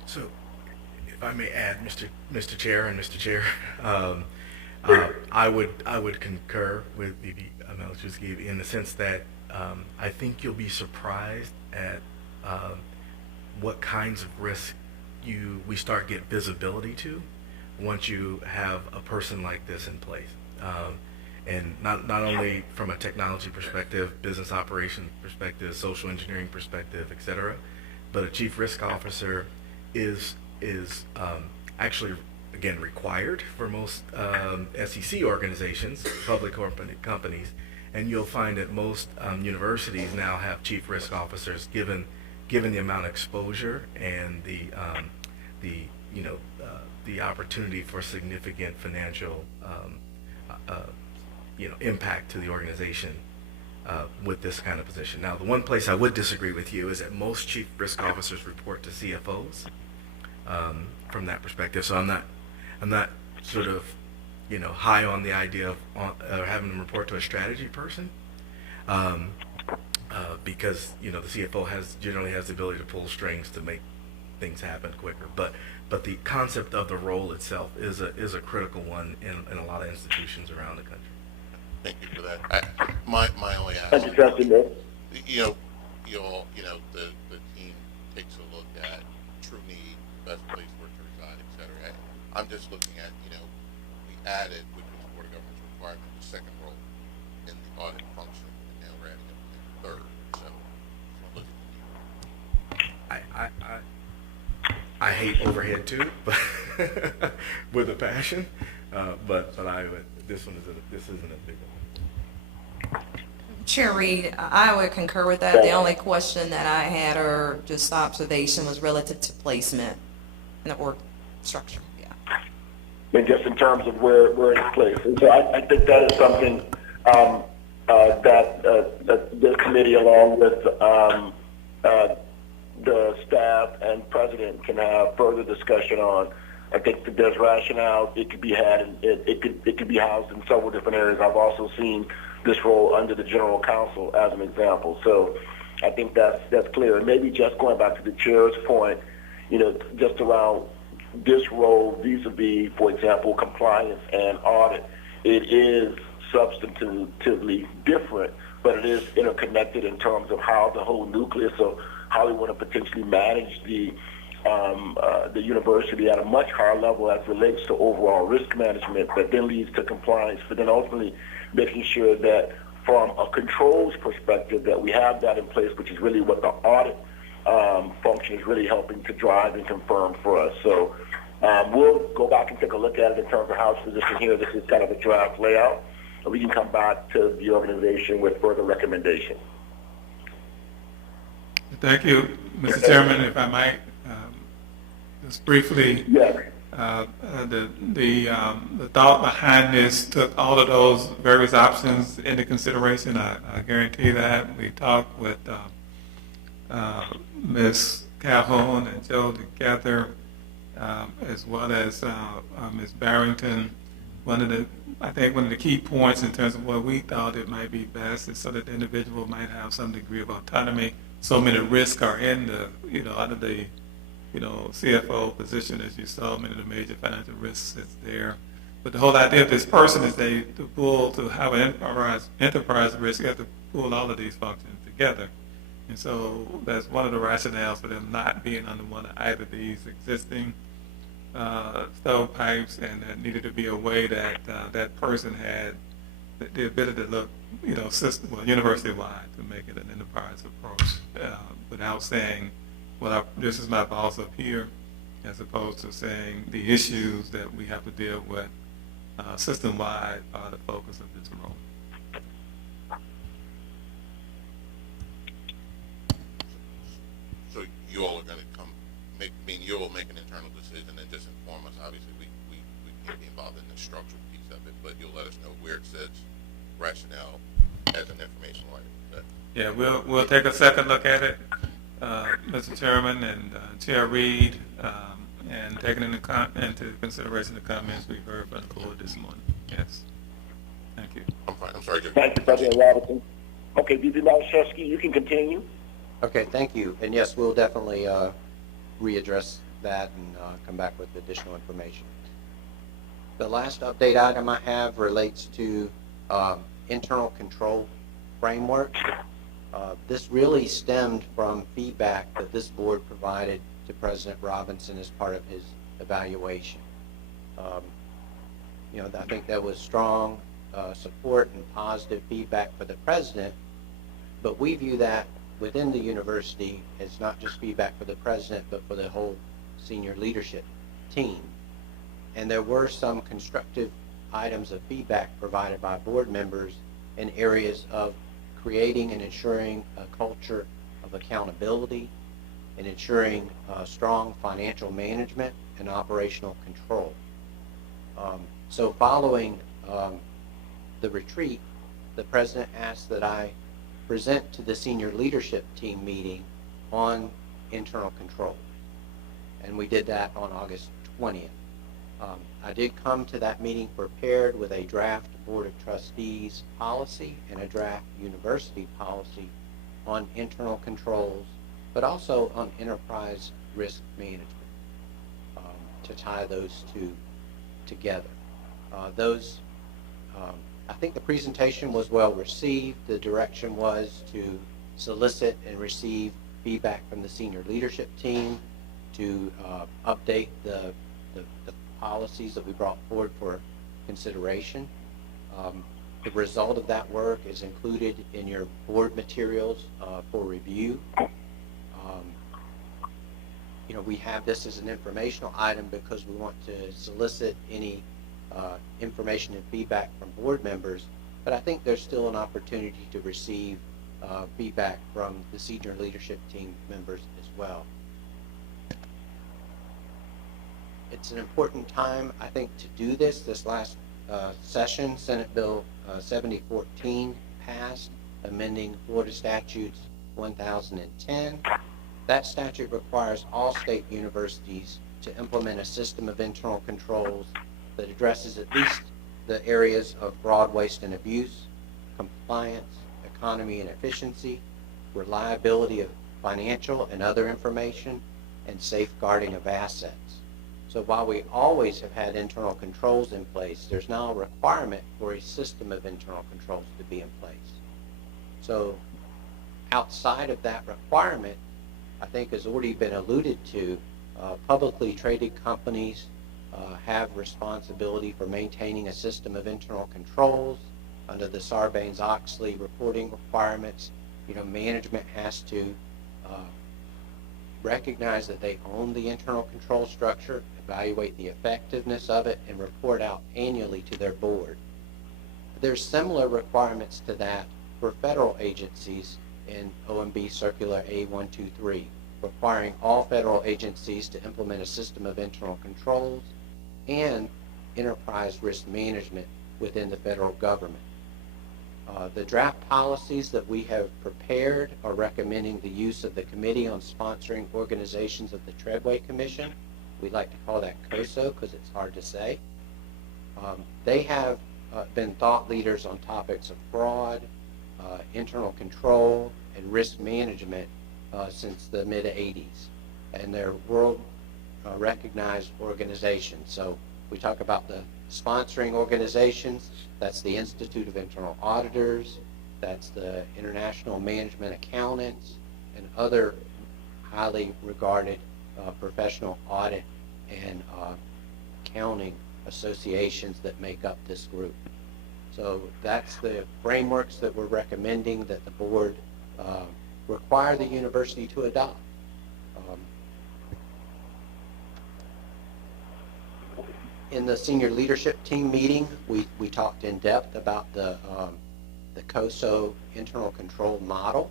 So, if I may add, Mr. Chair and Mr. Chair, I would concur with VP Malachowski in the sense that I think you'll be surprised at what kinds of risk we start get visibility to once you have a person like this in place. And not only from a technology perspective, business operations perspective, social engineering perspective, et cetera, but a chief risk officer is actually, again, required for most SEC organizations, public companies, and you'll find that most universities now have chief risk officers given the amount of exposure and the opportunity for significant financial impact to the organization with this kind of position. Now, the one place I would disagree with you is that most chief risk officers report to CFOs from that perspective. So I'm not sort of high on the idea of having them report to a strategy person, because the CFO generally has the ability to pull strings to make things happen quicker. But the concept of the role itself is a critical one in a lot of institutions around the country. Thank you for that. My only ask, Thank you, Trustee Mills. the team takes a look at true need, best place where to reside, et cetera. I'm just looking at, we added, which was Board of Governors requirement, the second role in the audit function, and now we're adding a third. So, look at the need. I hate overhead too, but with a passion. But this isn't a big one. Chair Reed, I would concur with that. The only question that I had, or just observation, was relative to placement in the org structure. Yeah. And just in terms of where it's placed. And so I think that is something that this committee, along with the staff and president, can have further discussion on. I think that there's rationale. It could be had, and it could be housed in several different areas. I've also seen this role under the general counsel as an example. So I think that's clear. And maybe just going back to the chair's point, just around this role vis-a-vis, for example, compliance and audit, it is substantively different, but it is interconnected in terms of how the whole nucleus of how we want to potentially manage the university at a much higher level as relates to overall risk management, that then leads to compliance, but then ultimately making sure that from a controls perspective that we have that in place, which is really what the audit function is really helping to drive and confirm for us. So we'll go back and take a look at it in terms of how it's positioned here. This is kind of a draft layout, and we can come back to the organization with further recommendations. Thank you, Mr. Chairman. If I might, just briefly The thought behind this took all of those various options into consideration. I guarantee that. We talked with Ms. Calhoun and Joe together, as well as Ms. Barrington. I think one of the key points in terms of what we thought it might be best is so that the individual might have some degree of autonomy. So many risks are in the, out of the, CFO position, as you saw, many of the major financial risks is there. But the whole idea of this person is to have an enterprise risk, you have to pull all of these functions together. And so that's one of the rationales for them not being under one of either of these existing stovepipes, and there needed to be a way that that person had the ability to look, university-wide to make it an enterprise approach without saying, well, this is my boss up here, as opposed to saying the issues that we have to deal with system-wide are the focus of this role. So you all are going to you'll make an internal decision and just inform us. Obviously, we can't be involved in the structural piece of it, but you'll let us know where it says rationale as an informational item. Yeah, we'll take a second look at it, Mr. Chairman and Chair Reed, and taking into consideration the comments we heard from the board this morning. Yes. Thank you. I'm fine. I'm sorry, Jim. Thank you, President Robertson. Okay, V.B. Malashevsky, you can continue. Okay, thank you. And yes, we'll definitely readdress that and come back with additional information. The last update item I have relates to internal control framework. This really stemmed from feedback that this board provided to President Robinson as part of his evaluation. I think there was strong support and positive feedback for the president, but we view that within the university as not just feedback for the president, but for the whole senior leadership team. And there were some constructive items of feedback provided by board members in areas of creating and ensuring a culture of accountability and ensuring strong financial management and operational control. So following the retreat, the president asked that I present to the senior leadership team meeting on internal control. And we did that on August 20th. I did come to that meeting prepared with a draft Board of Trustees policy and a draft university policy on internal controls, but also on enterprise risk management, to tie those two together. I think the presentation was well received. The direction was to solicit and receive feedback from the senior leadership team to update the policies that we brought forward for consideration. The result of that work is included in your board materials for review. We have this as an informational item because we want to solicit any information and feedback from board members, but I think there's still an opportunity to receive feedback from the senior leadership team members as well. It's an important time, I think, to do this. This last session, Senate Bill 7014 passed, amending Florida Statutes 1010. That statute requires all state universities to implement a system of internal controls that addresses at least the areas of fraud, waste, and abuse, compliance, economy and efficiency, reliability of financial and other information, and safeguarding of assets. So while we always have had internal controls in place, there's now a requirement for a system of internal controls to be in place. So outside of that requirement, I think has already been alluded to, publicly traded companies have responsibility for maintaining a system of internal controls under the Sarbanes-Oxley reporting requirements. Management has to recognize that they own the internal control structure, evaluate the effectiveness of it, and report out annually to their board. There's similar requirements to that for federal agencies in OMB Circular A123, requiring all federal agencies to implement a system of internal controls and enterprise risk management within the federal government. The draft policies that we have prepared are recommending the use of the Committee on Sponsoring Organizations of the Treadway Commission. We like to call that COSO because it's hard to say. They have been thought leaders on topics of fraud, internal control, and risk management since the mid-'80s. And they're world recognized organizations. So we talk about the sponsoring organizations. That's the Institute of Internal Auditors. That's the International Management Accountants and other highly regarded professional audit and accounting associations that make up this group. So that's the frameworks that we're recommending that the board require the university to adopt. In the senior leadership team meeting, we talked in depth about the COSO internal control model.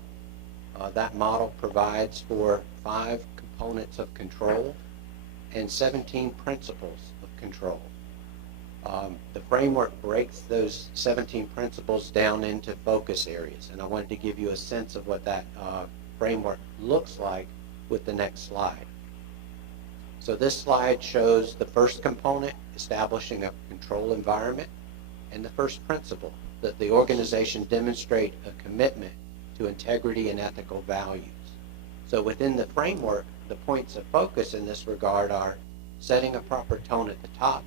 That model provides for 5 components of control and 17 principles of control. The framework breaks those 17 principles down into focus areas, and I wanted to give you a sense of what that framework looks like with the next slide. So this slide shows the first component, establishing a control environment, and the first principle, that the organization demonstrate a commitment to integrity and ethical values. So within the framework, the points of focus in this regard are setting a proper tone at the top,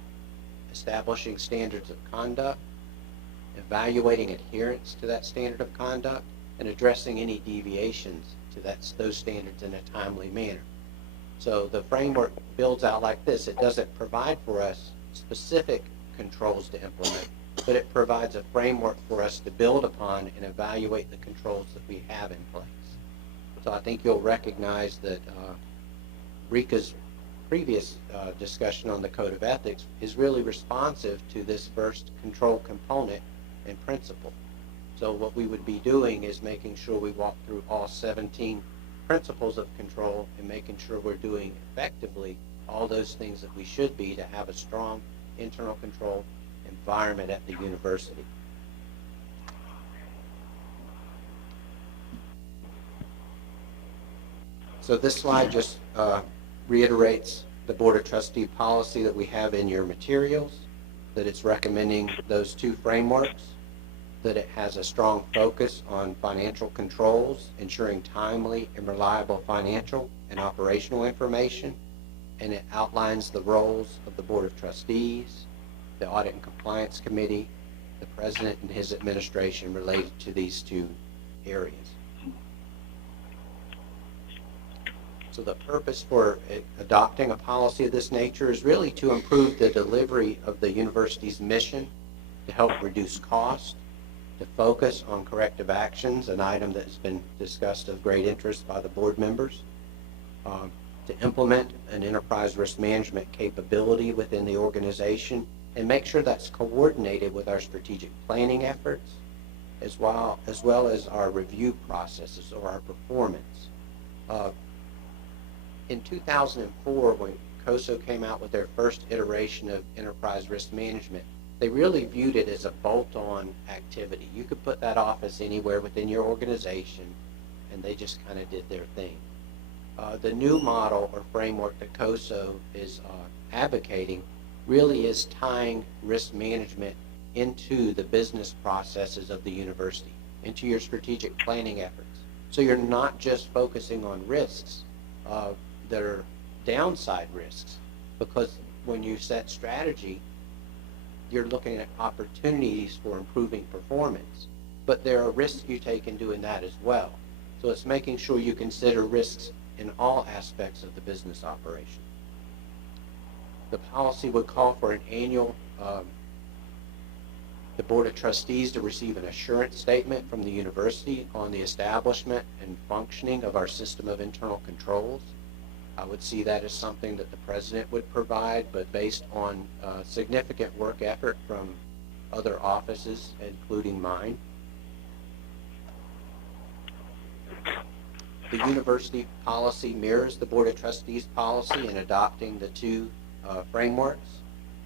establishing standards of conduct, evaluating adherence to that standard of conduct, and addressing any deviations to those standards in a timely manner. So the framework builds out like this. It doesn't provide for us specific controls to implement, but it provides a framework for us to build upon and evaluate the controls that we have in place. So I think you'll recognize that Rika's previous discussion on the Code of Ethics is really responsive to this first control component and principle. So what we would be doing is making sure we walk through all 17 principles of control and making sure we're doing effectively all those things that we should be to have a strong internal control environment at the university. So this slide just reiterates the Board of Trustee policy that we have in your materials, that it's recommending those 2 frameworks, that it has a strong focus on financial controls, ensuring timely and reliable financial and operational information, and it outlines the roles of the Board of Trustees, the Audit and Compliance Committee, the President and his administration related to these 2 areas. So the purpose for adopting a policy of this nature is really to improve the delivery of the university's mission, to help reduce cost, to focus on corrective actions, an item that has been discussed of great interest by the board members, to implement an enterprise risk management capability within the organization, and make sure that's coordinated with our strategic planning efforts, as well as our review processes or our performance. In 2004, when COSO came out with their first iteration of enterprise risk management, they really viewed it as a bolt-on activity. You could put that office anywhere within your organization, and they just kind of did their thing. The new model or framework that COSO is advocating really is tying risk management into the business processes of the university, into your strategic planning efforts. So you're not just focusing on risks that are downside risks, because when you set strategy, you're looking at opportunities for improving performance, but there are risks you take in doing that as well. So it's making sure you consider risks in all aspects of the business operation. The policy would call for an annual, the Board of Trustees to receive an assurance statement from the university on the establishment and functioning of our system of internal controls. I would see that as something that the president would provide, but based on significant work effort from other offices, including mine. The university policy mirrors the Board of Trustees policy in adopting the 2 frameworks.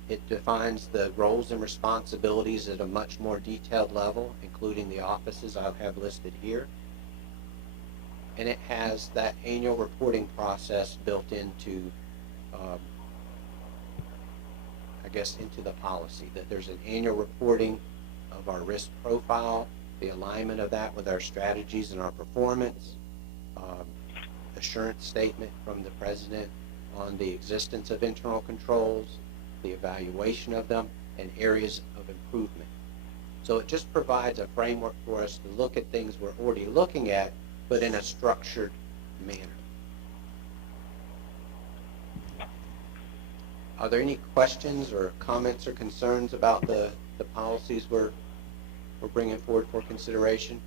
It defines the roles and responsibilities at a much more detailed level, including the offices I have listed here. And it has that annual reporting process built into, into the policy, that there's an annual reporting of our risk profile, the alignment of that with our strategies and our performance, assurance statement from the president on the existence of internal controls, the evaluation of them, and areas of improvement. So it just provides a framework for us to look at things we're already looking at, but in a structured manner. Are there any questions or comments or concerns about the policies we're bringing forward for consideration?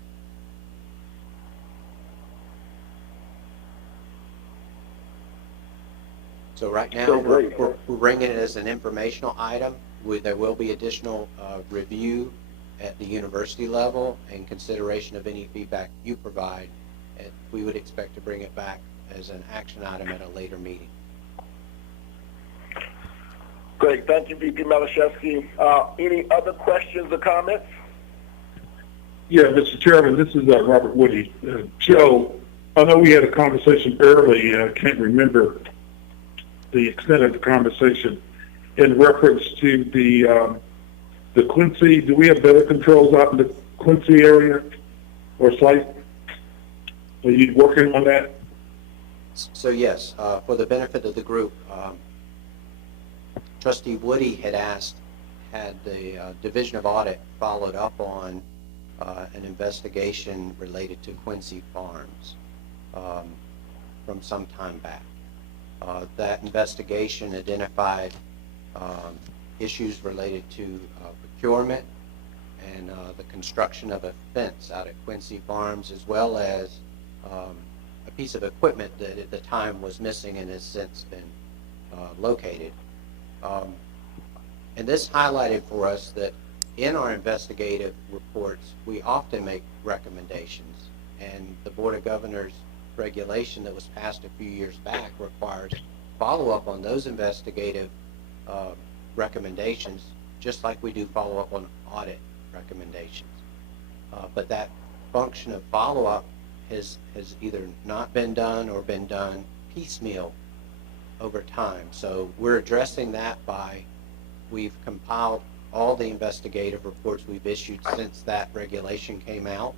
So right now, we're bringing it as an informational item. There will be additional review at the university level and consideration of any feedback you provide. And we would expect to bring it back as an action item at a later meeting. Great, thank you, VP Malashevsky. Any other questions or comments? Yeah, Mr. Chairman, this is Robert Woody. Joe, I know we had a conversation early. I can't remember the extent of the conversation in reference to the Quincy. Do we have better controls out in the Quincy area or site? Are you working on that? So yes, for the benefit of the group, Trustee Woody had the Division of Audit followed up on an investigation related to Quincy Farms from some time back. That investigation identified issues related to procurement and the construction of a fence out at Quincy Farms, as well as a piece of equipment that at the time was missing and has since been located. And this highlighted for us that in our investigative reports, we often make recommendations, and the Board of Governors regulation that was passed a few years back requires follow-up on those investigative recommendations, just like we do follow-up on audit recommendations. But that function of follow-up has either not been done or been done piecemeal over time. So we're addressing that by, we've compiled all the investigative reports we've issued since that regulation came out.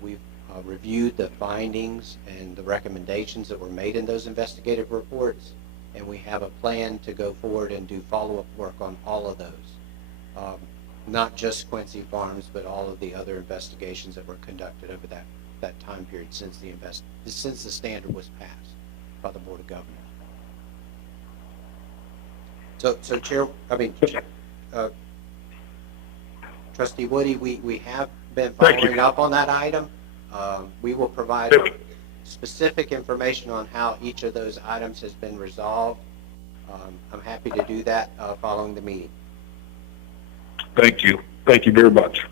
We've reviewed the findings and the recommendations that were made in those investigative reports, and we have a plan to go forward and do follow-up work on all of those. Not just Quincy Farms, but all of the other investigations that were conducted over that time period since the standard was passed by the Board of Governors. So Trustee Woody, we have been following up on that item. We will provide specific information on how each of those items has been resolved. I'm happy to do that following the meeting. Thank you. Thank you very much.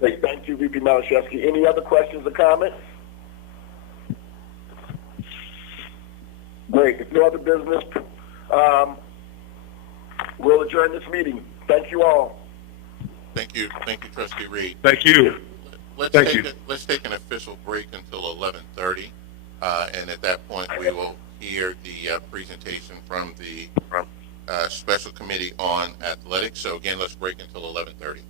Great, thank you, VP Malashevsky. Any other questions or comments? Great, if no other business, we'll adjourn this meeting. Thank you all. Thank you, Trustee Reed. Thank you. Let's take an official break until 11:30, and at that point we will hear the presentation from the Special Committee on Athletics. So again, let's break until 11:30.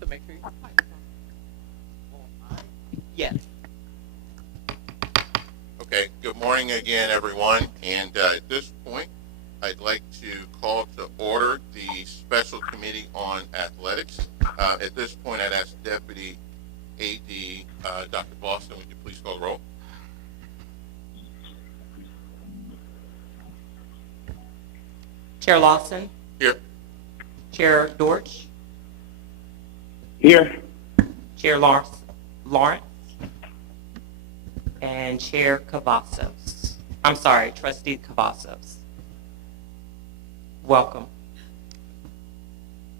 So make sure you're yes. Okay, good morning again, everyone. And at this point, I'd like to call to order the Special Committee on Athletics. At this point, I'd ask Deputy AD Dr. Boston, would you please call the roll? Chair Lawson, Here. Chair Dortch, Here. Chair Lawrence, and Chair Cavazos. I'm sorry, Trustee Cavazos. Welcome.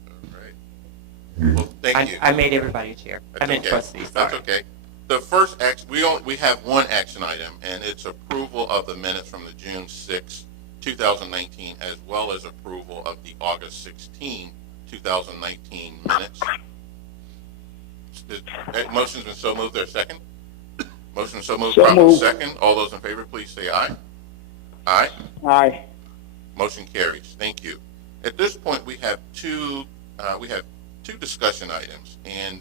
All right. Well, thank you. I made everybody chair. I meant okay. trustee, sorry. That's okay. The first action, we have one action item, and it's approval of the minutes from the June 6, 2019, as well as approval of the August 16, 2019 minutes. The motion's been so moved. There's a second? Motion so moved. Properly second. All those in favor, please say aye. Aye. Aye. Motion carries. Thank you. At this point, we have two discussion items, and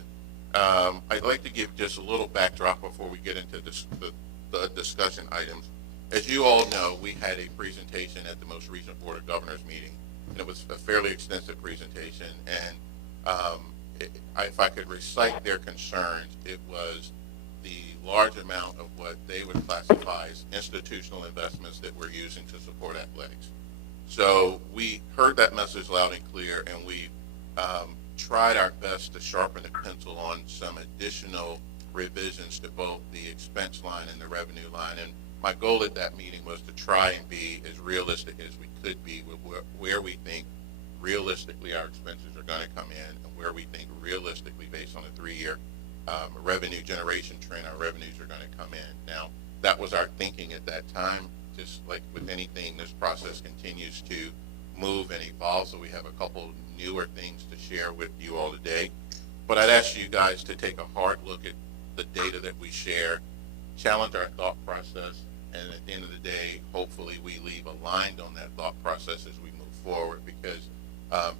I'd like to give just a little backdrop before we get into the discussion items. As you all know, we had a presentation at the most recent Board of Governors meeting, and it was a fairly extensive presentation. And if I could recite their concerns, it was the large amount of what they would classify as institutional investments that we're using to support athletics. So we heard that message loud and clear, and we tried our best to sharpen the pencil on some additional revisions to both the expense line and the revenue line. And my goal at that meeting was to try and be as realistic as we could be with where we think realistically our expenses are going to come in, and where we think realistically, based on a 3-year revenue generation trend, our revenues are going to come in. Now, that was our thinking at that time. Just like with anything, this process continues to move and evolve, so we have a couple newer things to share with you all today. But I'd ask you guys to take a hard look at the data that we share, challenge our thought process, and at the end of the day, hopefully we leave aligned on that thought process as we move forward, because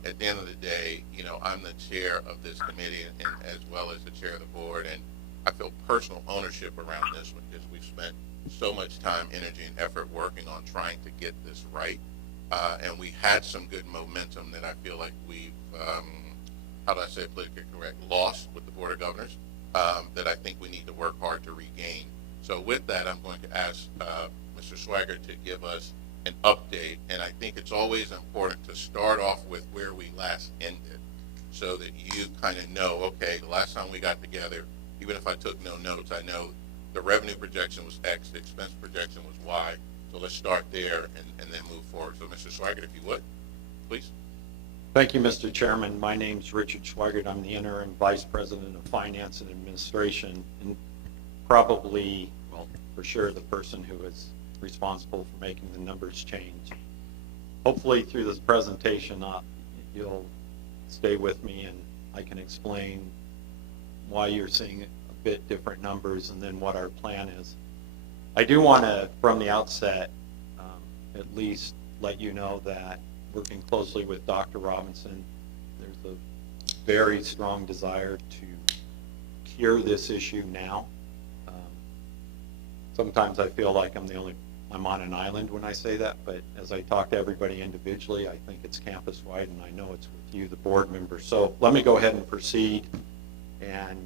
at the end of the day, you know, I'm the chair of this committee and as well as the chair of the board, and I feel personal ownership around this one because we've spent so much time, energy, and effort working on trying to get this right. And we had some good momentum that I feel like we've, how do I say it politically correct, lost with the Board of Governors, that I think we need to work hard to regain. So with that, I'm going to ask Mr. Swagger to give us an update. And I think it's always important to start off with where we last ended, so that you kind of know, okay, the last time we got together, even if I took no notes, I know the revenue projection was X, the expense projection was Y. So let's start there and then move forward. So Mr. Swigert, if you would, please. Thank you, Mr. Chairman. My name's Richard Swigert. I'm the interim Vice President of Finance and Administration, and probably, well, for sure, the person who is responsible for making the numbers change. Hopefully through this presentation, you'll stay with me and I can explain why you're seeing a bit different numbers and then what our plan is. I do want to, from the outset, at least let you know that working closely with Dr. Robinson, there's a very strong desire to cure this issue now. Sometimes I feel like I'm on an island when I say that, but as I talk to everybody individually, I think it's campus-wide, and I know it's with you, the board members. So let me go ahead and proceed, and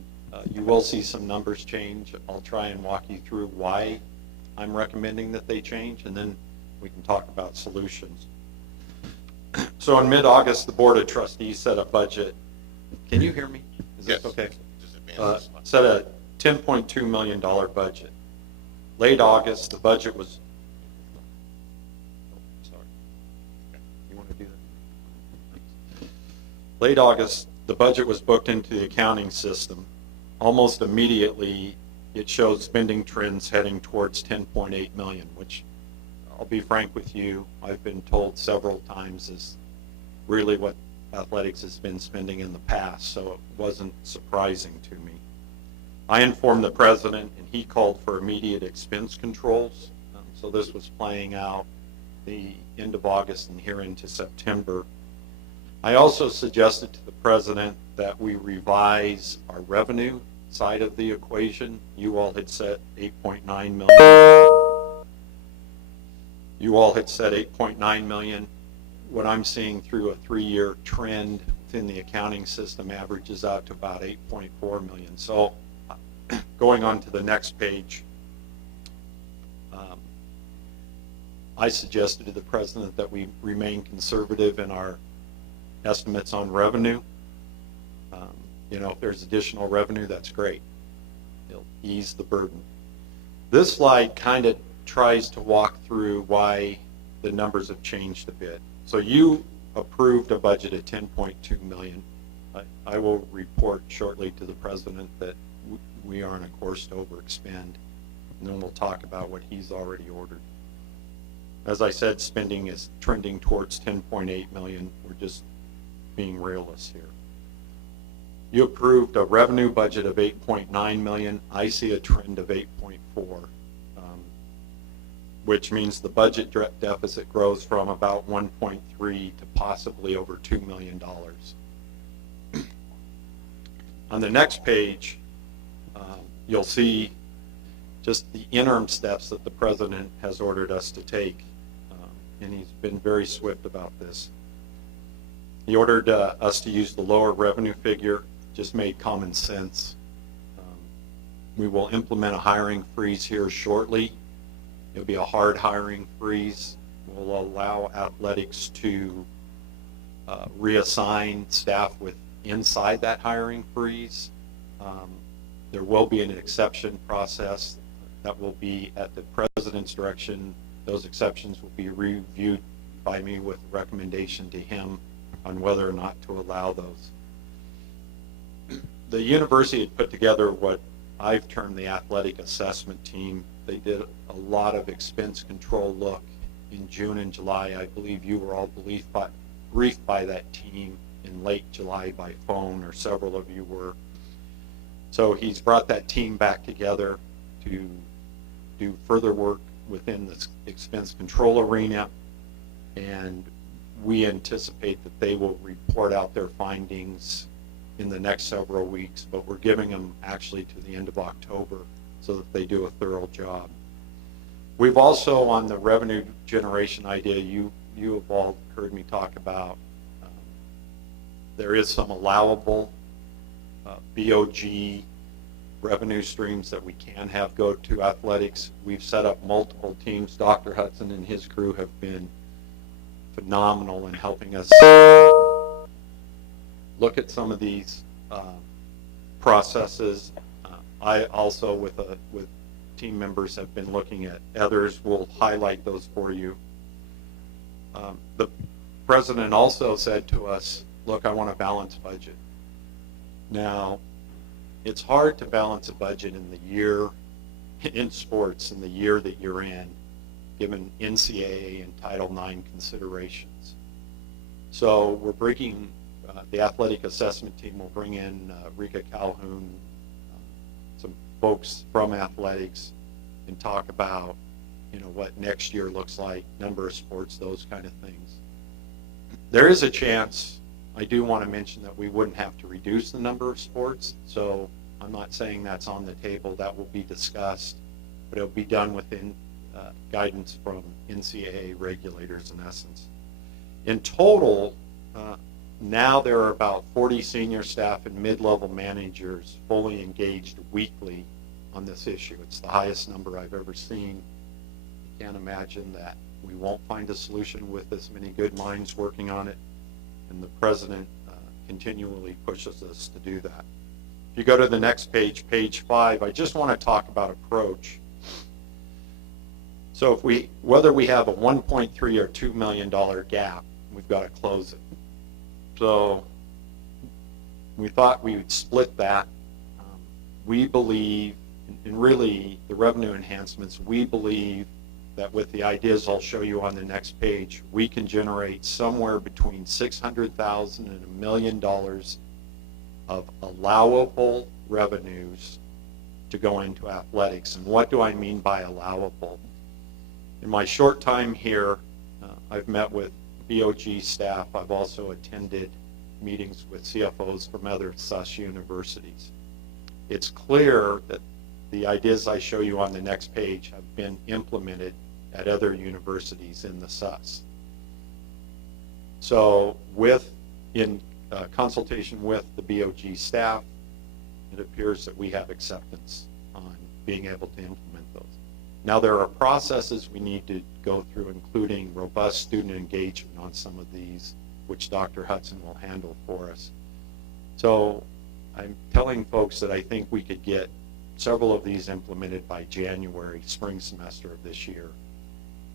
you will see some numbers change. I'll try and walk you through why I'm recommending that they change, and then we can talk about solutions. So in mid-August, the Board of Trustees set a budget. Can you hear me? Is yes. this okay? Set a $10.2 million budget. Late August, the budget was, sorry. You want to do that? Thanks. Late August, the budget was booked into the accounting system. Almost immediately, it showed spending trends heading towards 10.8 million, which I'll be frank with you, I've been told several times is really what athletics has been spending in the past, so it wasn't surprising to me. I informed the president, and he called for immediate expense controls. So this was playing out the end of August and here into September. I also suggested to the president that we revise our revenue side of the equation. You all had set 8.9 million. You all had said 8.9 million. What I'm seeing through a 3-year trend within the accounting system averages out to about 8.4 million. So going on to the next page, I suggested to the president that we remain conservative in our estimates on revenue. If there's additional revenue, that's great. It'll ease the burden. This slide kind of tries to walk through why the numbers have changed a bit. So you approved a budget of 10.2 million. I will report shortly to the president that we are on a course to overexpend, and then we'll talk about what he's already ordered. As I said, spending is trending towards 10.8 million. We're just being realists here. You approved a revenue budget of 8.9 million. I see a trend of 8.4, which means the budget deficit grows from about 1.3 to possibly over $2 million. On the next page, you'll see just the interim steps that the president has ordered us to take, and he's been very swift about this. He ordered us to use the lower revenue figure, just made common sense. We will implement a hiring freeze here shortly. It'll be a hard hiring freeze. We'll allow athletics to reassign staff inside that hiring freeze. There will be an exception process that will be at the president's direction. Those exceptions will be reviewed by me with recommendation to him on whether or not to allow those. The university had put together what I've termed the athletic assessment team. They did a lot of expense control look in June and July. I believe you were all briefed by that team in late July by phone, or several of you were. So he's brought that team back together to do further work within the expense control arena, and we anticipate that they will report out their findings in the next several weeks, but we're giving them actually to the end of October so that they do a thorough job. We've also, on the revenue generation idea, you have all heard me talk about, there is some allowable BOG revenue streams that we can have go to athletics. We've set up multiple teams. Dr. Hudson and his crew have been phenomenal in helping us look at some of these processes. I also, with team members, have been looking at others. We'll highlight those for you. The president also said to us, look, I want a balanced budget. Now, it's hard to balance a budget in the year, in sports, in the year that you're in, given NCAA and Title IX considerations. So we're bringing, the athletic assessment team will bring in Rika Calhoun, some folks from athletics, and talk about, what next year looks like, number of sports, those kind of things. There is a chance, I do want to mention, that we wouldn't have to reduce the number of sports, so I'm not saying that's on the table. That will be discussed, but it'll be done within guidance from NCAA regulators, in essence. In total, now there are about 40 senior staff and mid-level managers fully engaged weekly on this issue. It's the highest number I've ever seen. I can't imagine that we won't find a solution with this many good minds working on it, and the president continually pushes us to do that. If you go to the next page, page 5, I just want to talk about approach. So whether we have a $1.3 or $2 million gap, we've got to close it. So we thought we would split that. We believe, and really the revenue enhancements, we believe that with the ideas I'll show you on the next page, we can generate somewhere between $600,000 and $1 million of allowable revenues to go into athletics. And what do I mean by allowable? In my short time here, I've met with BOG staff. I've also attended meetings with CFOs from other SUS universities. It's clear that the ideas I show you on the next page have been implemented at other universities in the SUS. So in consultation with the BOG staff, it appears that we have acceptance on being able to implement those. Now there are processes we need to go through, including robust student engagement on some of these, which Dr. Hudson will handle for us. So I'm telling folks that I think we could get several of these implemented by January, spring semester of this year,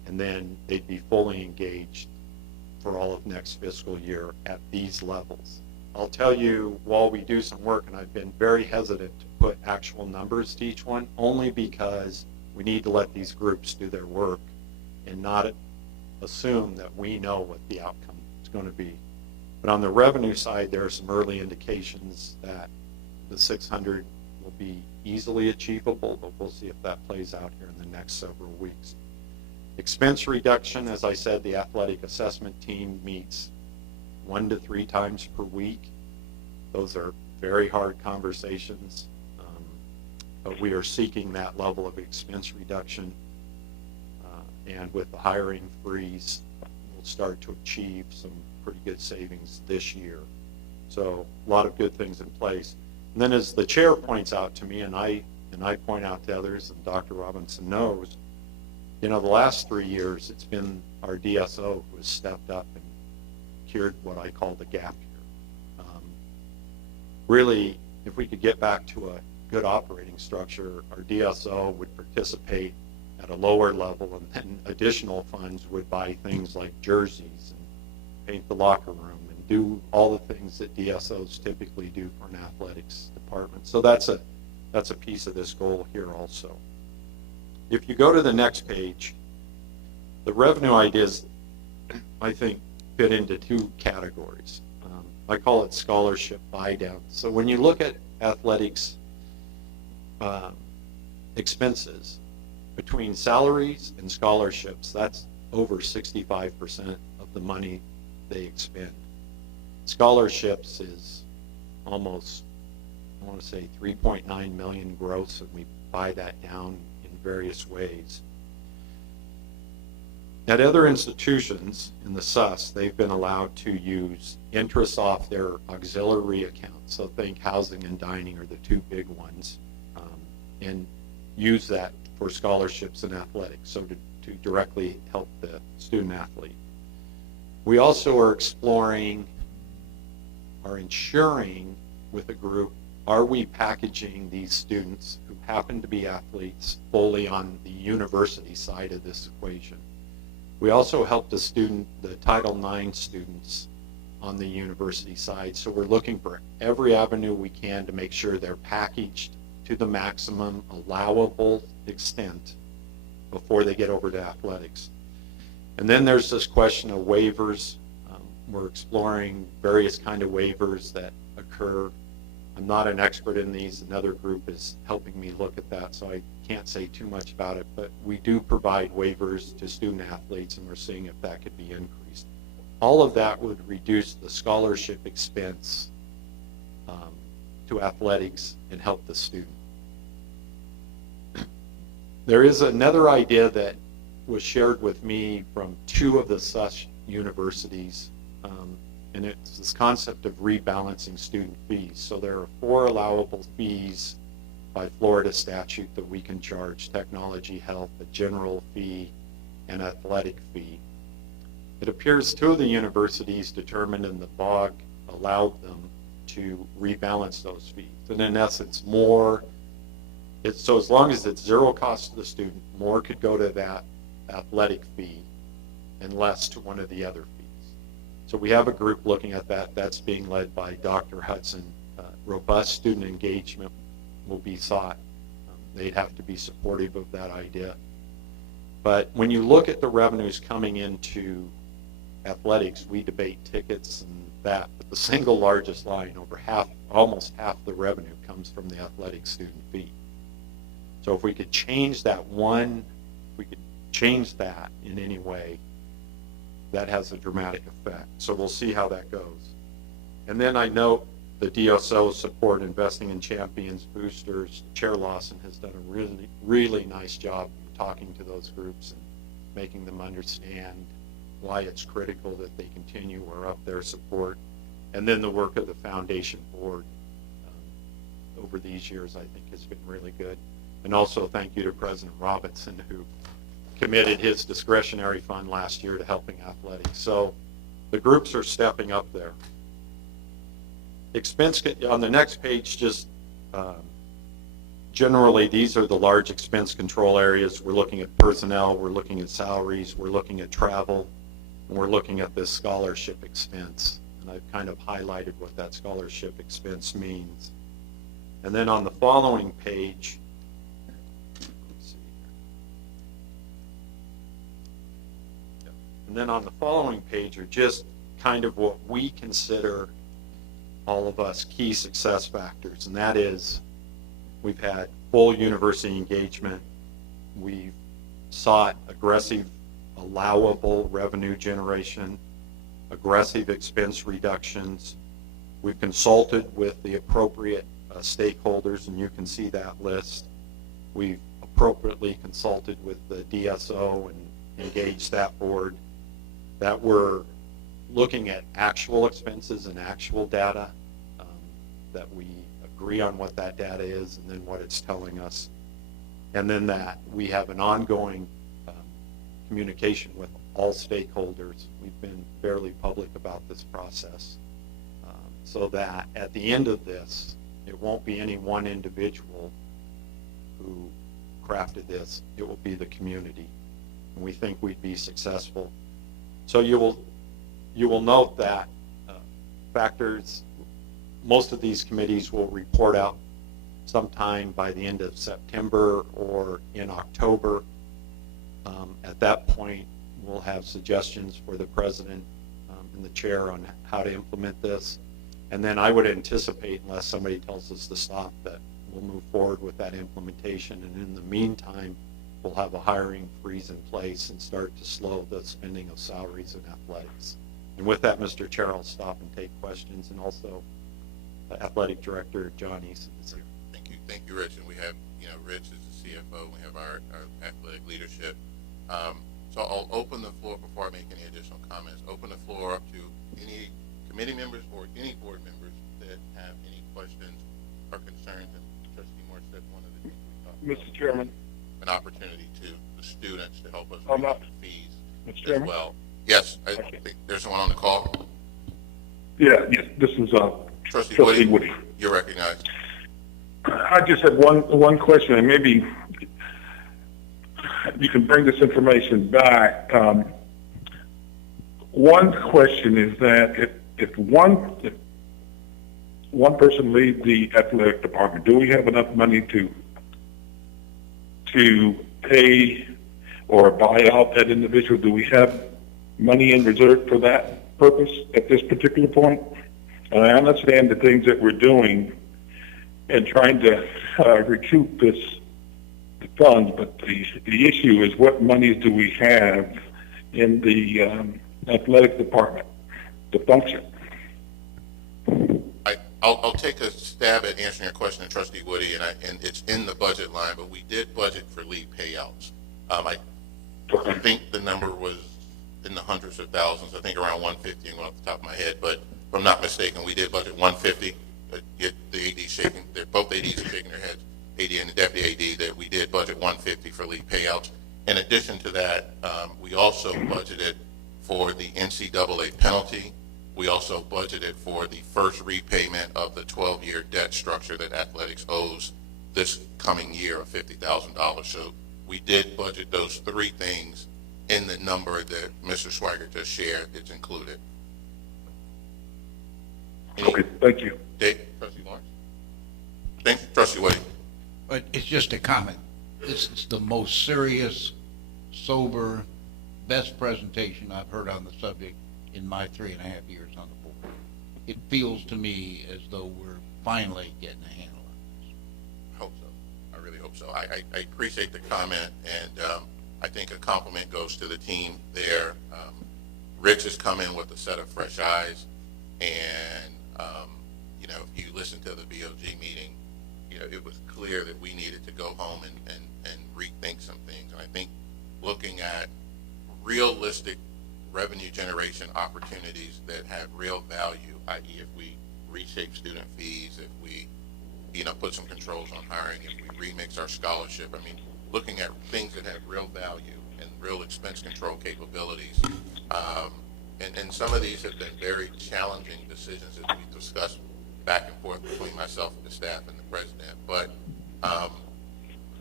and then they'd be fully engaged for all of next fiscal year at these levels. I'll tell you, while we do some work, and I've been very hesitant to put actual numbers to each one, only because we need to let these groups do their work and not assume that we know what the outcome is going to be. But on the revenue side, there are some early indications that the 600 will be easily achievable, but we'll see if that plays out here in the next several weeks. Expense reduction, as I said, the athletic assessment team meets 1 to 3 times per week. Those are very hard conversations, but we are seeking that level of expense reduction, and with the hiring freeze, we'll start to achieve some pretty good savings this year. So a lot of good things in place. And then as the chair points out to me, and I point out to others, and Dr. Robinson knows, you know, the last 3 years, it's been our DSO who has stepped up and cured what I call the gap here. Really, if we could get back to a good operating structure, our DSO would participate at a lower level, and then additional funds would buy things like jerseys and paint the locker room and do all the things that DSOs typically do for an athletics department. So that's a piece of this goal here also. If you go to the next page, the revenue ideas, I think, fit into 2 categories. I call it scholarship buy-down. So when you look at athletics expenses, between salaries and scholarships, that's over 65% of the money they expend. Scholarships is almost, I want to say 3.9 million gross, and we buy that down in various ways. At other institutions in the SUS, they've been allowed to use interest off their auxiliary accounts. So think housing and dining are the 2 big ones, and use that for scholarships in athletics, so to directly help the student athlete. We also are exploring or ensuring with a group, are we packaging these students who happen to be athletes fully on the university side of this equation? We also help the Title IX students on the university side, so we're looking for every avenue we can to make sure they're packaged to the maximum allowable extent before they get over to athletics. And then there's this question of waivers. We're exploring various kind of waivers that occur. I'm not an expert in these. Another group is helping me look at that, so I can't say too much about it, but we do provide waivers to student athletes, and we're seeing if that could be increased. All of that would reduce the scholarship expense to athletics and help the student. There is another idea that was shared with me from 2 of the SUS universities, and it's this concept of rebalancing student fees. So there are 4 allowable fees by Florida statute that we can charge: technology, health, a general fee, and athletic fee. It appears 2 of the universities determined and the BOG allowed them to rebalance those fees. And in essence, so as long as it's 0 cost to the student, more could go to that athletic fee and less to one of the other fees. So we have a group looking at that. That's being led by Dr. Hudson. Robust student engagement will be sought. They'd have to be supportive of that idea. But when you look at the revenues coming into athletics, we debate tickets and that, but the single largest line, almost half the revenue, comes from the athletic student fee. So if we could change that we could change that in any way, that has a dramatic effect. So we'll see how that goes. And then I note the DSO support investing in champions, boosters. Chair Lawson has done a really, really nice job talking to those groups and making them understand why it's critical that they continue or up their support. And then the work of the foundation board over these years, I think, has been really good. And also thank you to President Robinson, who committed his discretionary fund last year to helping athletics. So the groups are stepping up there. Expense on the next page, just generally, these are the large expense control areas. We're looking at personnel, we're looking at salaries, we're looking at travel, and we're looking at this scholarship expense. And I've kind of highlighted what that scholarship expense means. And then on the following page, let's see here. And then on the following page are just kind of what we consider, all of us, key success factors. And that is, we've had full university engagement. We've sought aggressive, allowable revenue generation, aggressive expense reductions. We've consulted with the appropriate stakeholders, and you can see that list. We've appropriately consulted with the DSO and engaged that board. That we're looking at actual expenses and actual data, that we agree on what that data is and then what it's telling us. And then that we have an ongoing communication with all stakeholders. We've been fairly public about this process, so that at the end of this, it won't be any one individual who crafted this. It will be the community, and we think we'd be successful. So you will note that factors, most of these committees will report out sometime by the end of September or in October. At that point, we'll have suggestions for the president and the chair on how to implement this. And then I would anticipate, unless somebody tells us to stop, that we'll move forward with that implementation. And in the meantime, we'll have a hiring freeze in place and start to slow the spending of salaries in athletics. And with that, Mr. Chair, I'll stop and take questions. And also, Athletic Director John Eason is here. Thank you, Rich. And we have, Rich is the CFO. We have our athletic leadership. So I'll open the floor before I make any additional comments. Open the floor up to any committee members or any board members that have any questions or concerns. And Trustee Moore said one of the things we talked about. Mr. Chairman. An opportunity to the students to help us I'm with not. the fees Mr. as Chairman? well. Yes, I think there's someone on the call. Yeah, yes, this is Trustee Woody. You're recognized. I just had one question, and maybe you can bring this information back. One question is that if one person leaves the athletic department, do we have enough money to pay or buy out that individual? Do we have money in reserve for that purpose at this particular point? And I understand the things that we're doing and trying to recoup the funds, but the issue is what monies do we have in the athletic department to function? I'll take a stab at answering your question, Trustee Woody, and it's in the budget line, but we did budget for league payouts. I think the number was in the hundreds of thousands. I think around 150, I'm going off the top of my head, but if I'm not mistaken, we did budget 150. The AD shaking, both ADs are shaking their heads, AD and the deputy AD, that we did budget 150 for league payouts. In addition to that, we also budgeted for the NCAA penalty. We also budgeted for the first repayment of the 12-year debt structure that athletics owes this coming year of $50,000. So we did budget those three things in the number that Mr. Swigert just shared. It's included. Okay, thank you. Dave, Trustee Lawrence. Thank you, Trustee Woody. But it's just a comment. This is the most serious, sober, best presentation I've heard on the subject in my 3.5 years on the board. It feels to me as though we're finally getting a handle on this. I hope so. I really hope so. I appreciate the comment, and I think a compliment goes to the team there. Rich has come in with a set of fresh eyes, and you know, if you listen to the BOG meeting, you know, it was clear that we needed to go home and rethink some things. And I think looking at realistic revenue generation opportunities that have real value, i.e. if we reshape student fees, if we, you know, put some controls on hiring, if we remix our scholarship, I mean, looking at things that have real value and real expense control capabilities. And some of these have been very challenging decisions that we discussed back and forth between myself and the staff and the president. But,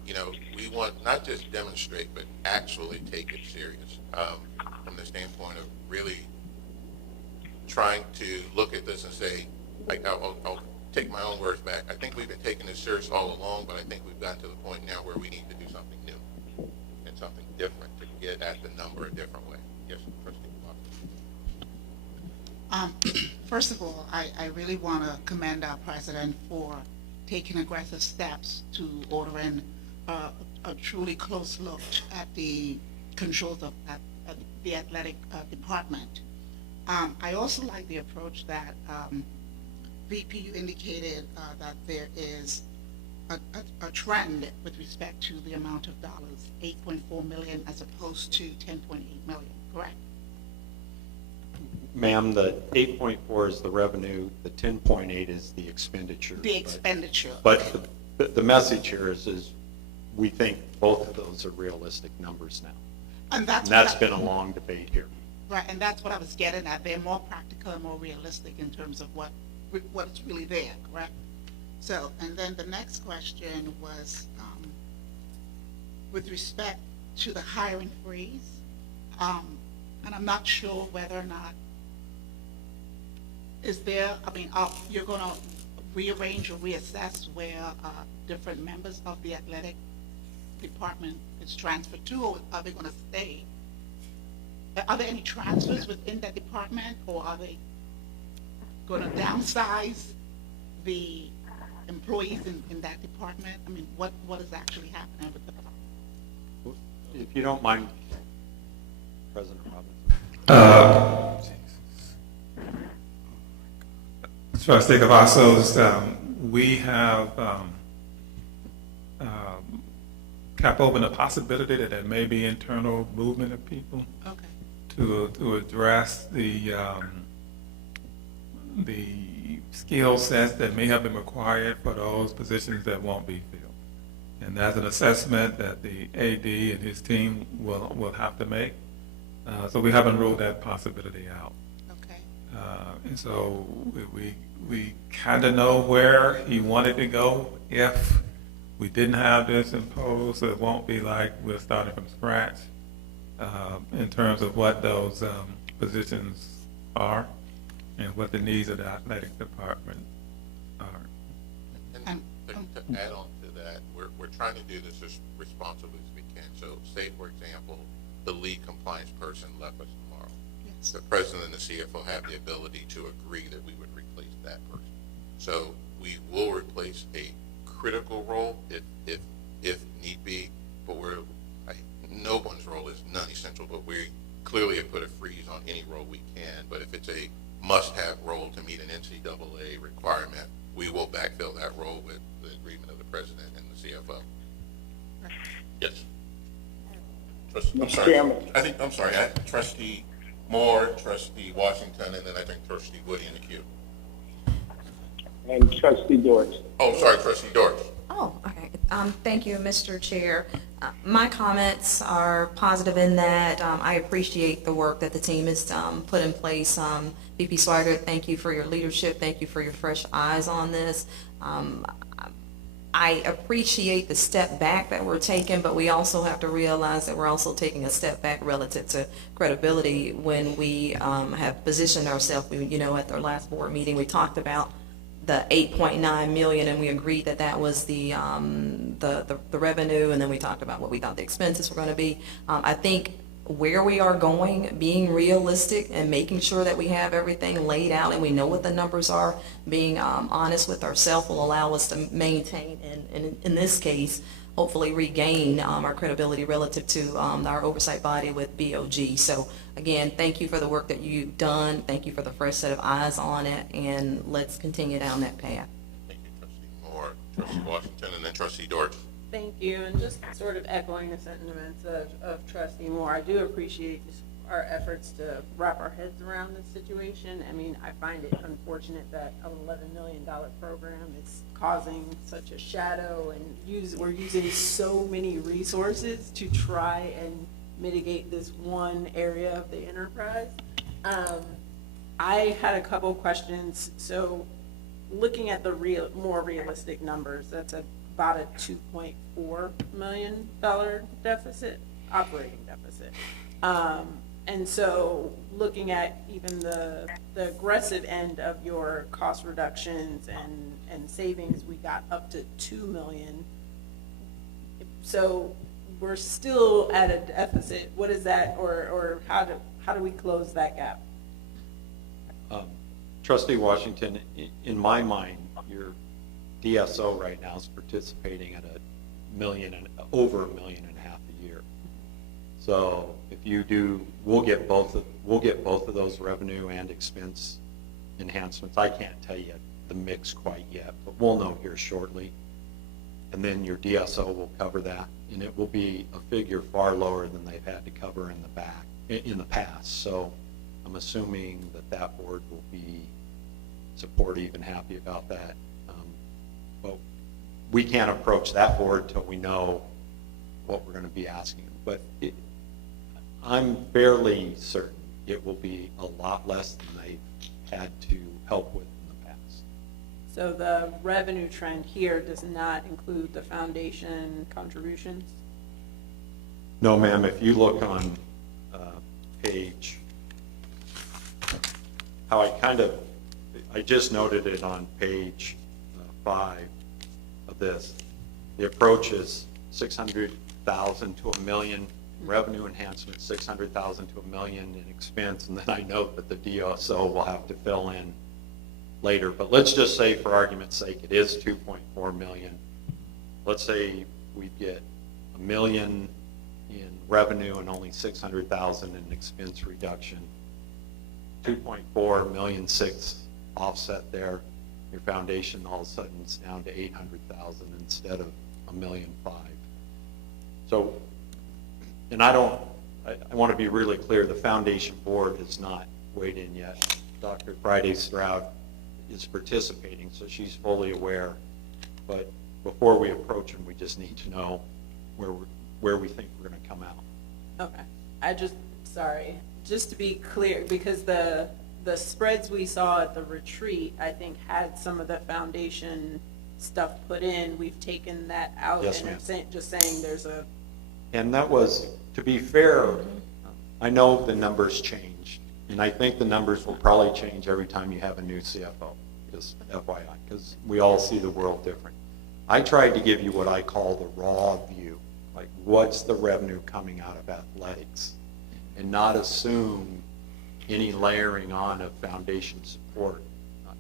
you know, we want not just demonstrate, but actually take it serious from the standpoint of really trying to look at this and say, I'll take my own words back. I think we've been taking this serious all along, but I think we've gotten to the point now where we need to do something new and something different to get at the number a different way. Yes, Trustee. First of all, I really want to commend our president for taking aggressive steps to order in a truly close look at the controls of at the athletic department. I also like the approach that VP, you indicated that there is a trend with respect to the amount of dollars, 8.4 million as opposed to 10.8 million, correct? Ma'am, the 8.4 is the revenue, the 10.8 is the expenditure. The expenditure. But the message here is we think both of those are realistic numbers now. And that's been a long debate here. Right, and that's what I was getting at. They're more practical and more realistic in terms of what's really there, correct? So, and then the next question was with respect to the hiring freeze, and I'm not sure whether or not is there, I mean, you're going to rearrange or reassess where different members of the athletic department is transferred to, or are they going to stay? Are there any transfers within that department, or are they going to downsize the employees in that department? I mean, what is actually happening with the? If you don't mind, President Robinson. Trustee Cavazos, we have kept open the possibility that there may be internal movement of people to address the skill sets that may have been required for those positions that won't be filled. And that's an assessment that the AD and his team will have to make. So we haven't ruled that possibility out. Okay. And so we kind of know where he wanted to go if we didn't have this imposed, so it won't be like we're starting from scratch in terms of what those positions are and what the needs of the athletic department are. And to add on to that, we're trying to do this as responsibly as we can. So say, for example, the lead compliance person left us tomorrow. Yes. The president and the CFO have the ability to agree that we would replace that person. So we will replace a critical role if need be, but no one's role is non-essential, but we clearly have put a freeze on any role we can. But if it's a must-have role to meet an NCAA requirement, we will backfill that role with the agreement of the president and the CFO. Yes. I'm sorry. Trustee Moore, Trustee Washington, and then I think Trustee Woody in the queue. And Trustee Dortch. Oh, sorry, Trustee Dortch. Oh, okay. Thank you, Mr. Chair. My comments are positive in that I appreciate the work that the team has put in place. VP Swigert, thank you for your leadership. Thank you for your fresh eyes on this. I appreciate the step back that we're taking, but we also have to realize that we're also taking a step back relative to credibility when we have positioned ourselves. You know, at our last board meeting, we talked about the 8.9 million, and we agreed that that was the revenue, and then we talked about what we thought the expenses were going to be. I think where we are going, being realistic and making sure that we have everything laid out and we know what the numbers are, being honest with ourselves will allow us to maintain, and in this case, hopefully regain our credibility relative to our oversight body with BOG. So again, thank you for the work that you've done. Thank you for the fresh set of eyes on it, and let's continue down that path. Thank you, Trustee Moore, Trustee Washington, and then Trustee Dorff. Thank you, and just sort of echoing the sentiments of Trustee Moore, I do appreciate our efforts to wrap our heads around this situation. I mean, I find it unfortunate that an $11 million program is causing such a shadow, and we're using so many resources to try and mitigate this one area of the enterprise. I had a couple of questions. So looking at the more realistic numbers, that's about a $2.4 million deficit, operating deficit. And so looking at even the aggressive end of your cost reductions and savings, we got up to $2 million. So we're still at a deficit. What is that, or how do we close that gap? Trustee Washington, in my mind, your DSO right now is participating at over $1.5 million a year. So if you do, we'll get both of those revenue and expense enhancements. I can't tell you the mix quite yet, but we'll know here shortly. And then your DSO will cover that, and it will be a figure far lower than they've had to cover in the past. So I'm assuming that board will be supportive and happy about that. But we can't approach that board till we know what we're going to be asking them. But I'm fairly certain it will be a lot less than they've had to help with in the past. So the revenue trend here does not include the foundation contributions? No, ma'am. If you look on page, I just noted it on page 5 of this. The approach is 600,000 to $1 million revenue enhancement, 600,000 to $1 million in expense, and then I note that the DSO will have to fill in later. But let's just say, for argument's sake, it is 2.4 million. Let's say we get $1 million in revenue and only 600,000 in expense reduction. 2.4 million, 6 offset there. Your foundation all of a sudden is down to 800,000 instead of $1.5 million. So, and I want to be really clear, the foundation board has not weighed in yet. Dr. Friday Stroud is participating, so she's fully aware. But before we approach them, we just need to know where we think we're going to come out. Okay. Just to be clear, because the spreads we saw at the retreat, I think, had some of the foundation stuff put in. We've taken that out. Yes, and ma'am. I'm just saying there's a... And that was, to be fair, I know the numbers changed, and I think the numbers will probably change every time you have a new CFO, just FYI, because we all see the world different. I tried to give you what I call the raw view, like what's the revenue coming out of athletics, and not assume any layering on of foundation support.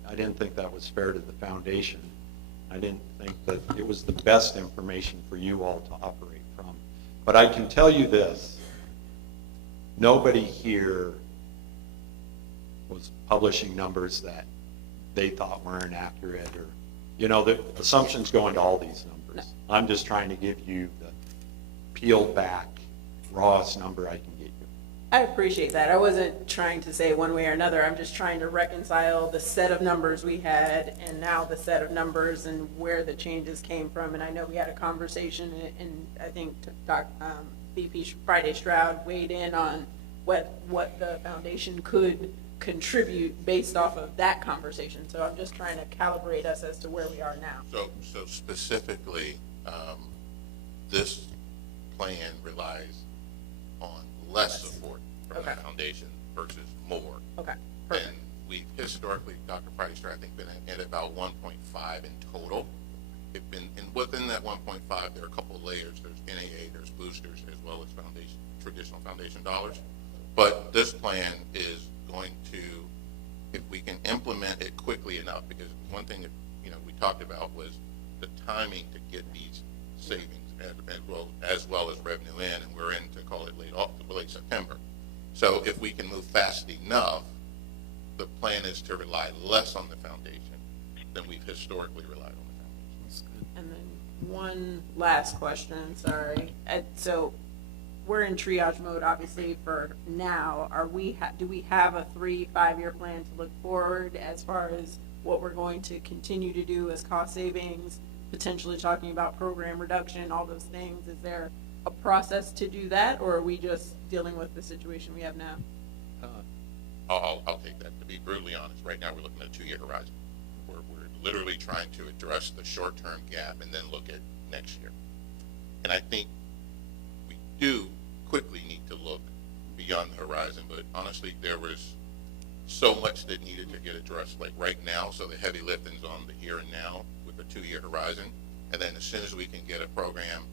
I didn't think that was fair to the foundation. I didn't think that it was the best information for you all to operate from. But I can tell you this, nobody here was publishing numbers that they thought were inaccurate, or, the assumptions go into all these numbers. No. I'm just trying to give you the peeled back, rawest number I can get you. I appreciate that. I wasn't trying to say one way or another. I'm just trying to reconcile the set of numbers we had and now the set of numbers and where the changes came from. And I know we had a conversation, and I think VP Friday Stroud weighed in on what the foundation could contribute based off of that conversation. So I'm just trying to calibrate us as to where we are now. So specifically, this plan relies on less support from the foundation versus more. Okay, perfect. And we've historically, Dr. Friday Stroud, I think, been at about 1.5 in total. And within that 1.5, there are a couple of layers. There's NAA, there's boosters, as well as traditional foundation dollars. But this plan is going to, if we can implement it quickly enough, because one thing that we talked about was the timing to get these savings. And as well as revenue in, and we're in to call it late September. So if we can move fast enough, the plan is to rely less on the foundation than we've historically relied on the foundation. And then one last question, sorry. So we're in triage mode, obviously, for now. Do we have a 3-5-year plan to look forward as far as what we're going to continue to do as cost savings, potentially talking about program reduction, all those things? Is there a process to do that, or are we just dealing with the situation we have now? I'll take that. To be brutally honest, right now we're looking at a 2-year horizon. We're literally trying to address the short-term gap and then look at next year. And I think we do quickly need to look beyond the horizon, but honestly, there was so much that needed to get addressed like right now, so the heavy lifting's on the here and now with the 2-year horizon. And then as soon as we can get a program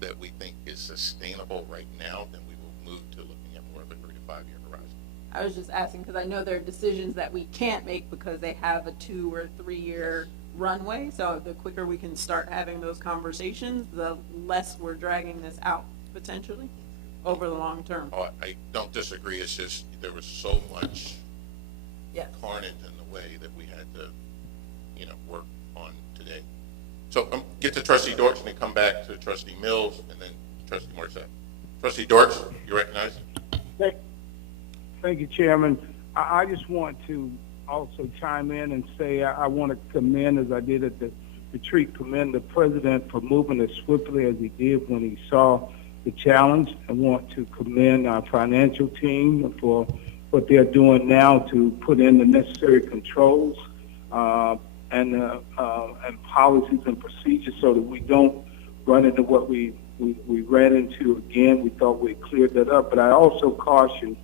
that we think is sustainable right now, then we will move to looking at more of a 3 to 5 year horizon. I was just asking because I know there are decisions that we can't make because they have a 2 or 3 year runway. So the quicker we can start having those conversations, the less we're dragging this out potentially over the long term. Oh, I don't disagree. It's just there was so much carnage in the way that we had to, work on today. So get to Trustee Dortch and then come back to Trustee Mills and then Trustee Morissette. Trustee Dortch, you recognize? Thank you, Chairman. I just want to also chime in and say I want to commend, as I did at the retreat, commend the President for moving as swiftly as he did when he saw the challenge. I want to commend our financial team for what they're doing now to put in the necessary controls and policies and procedures so that we don't run into what we ran into again. We thought we cleared that up, but I also caution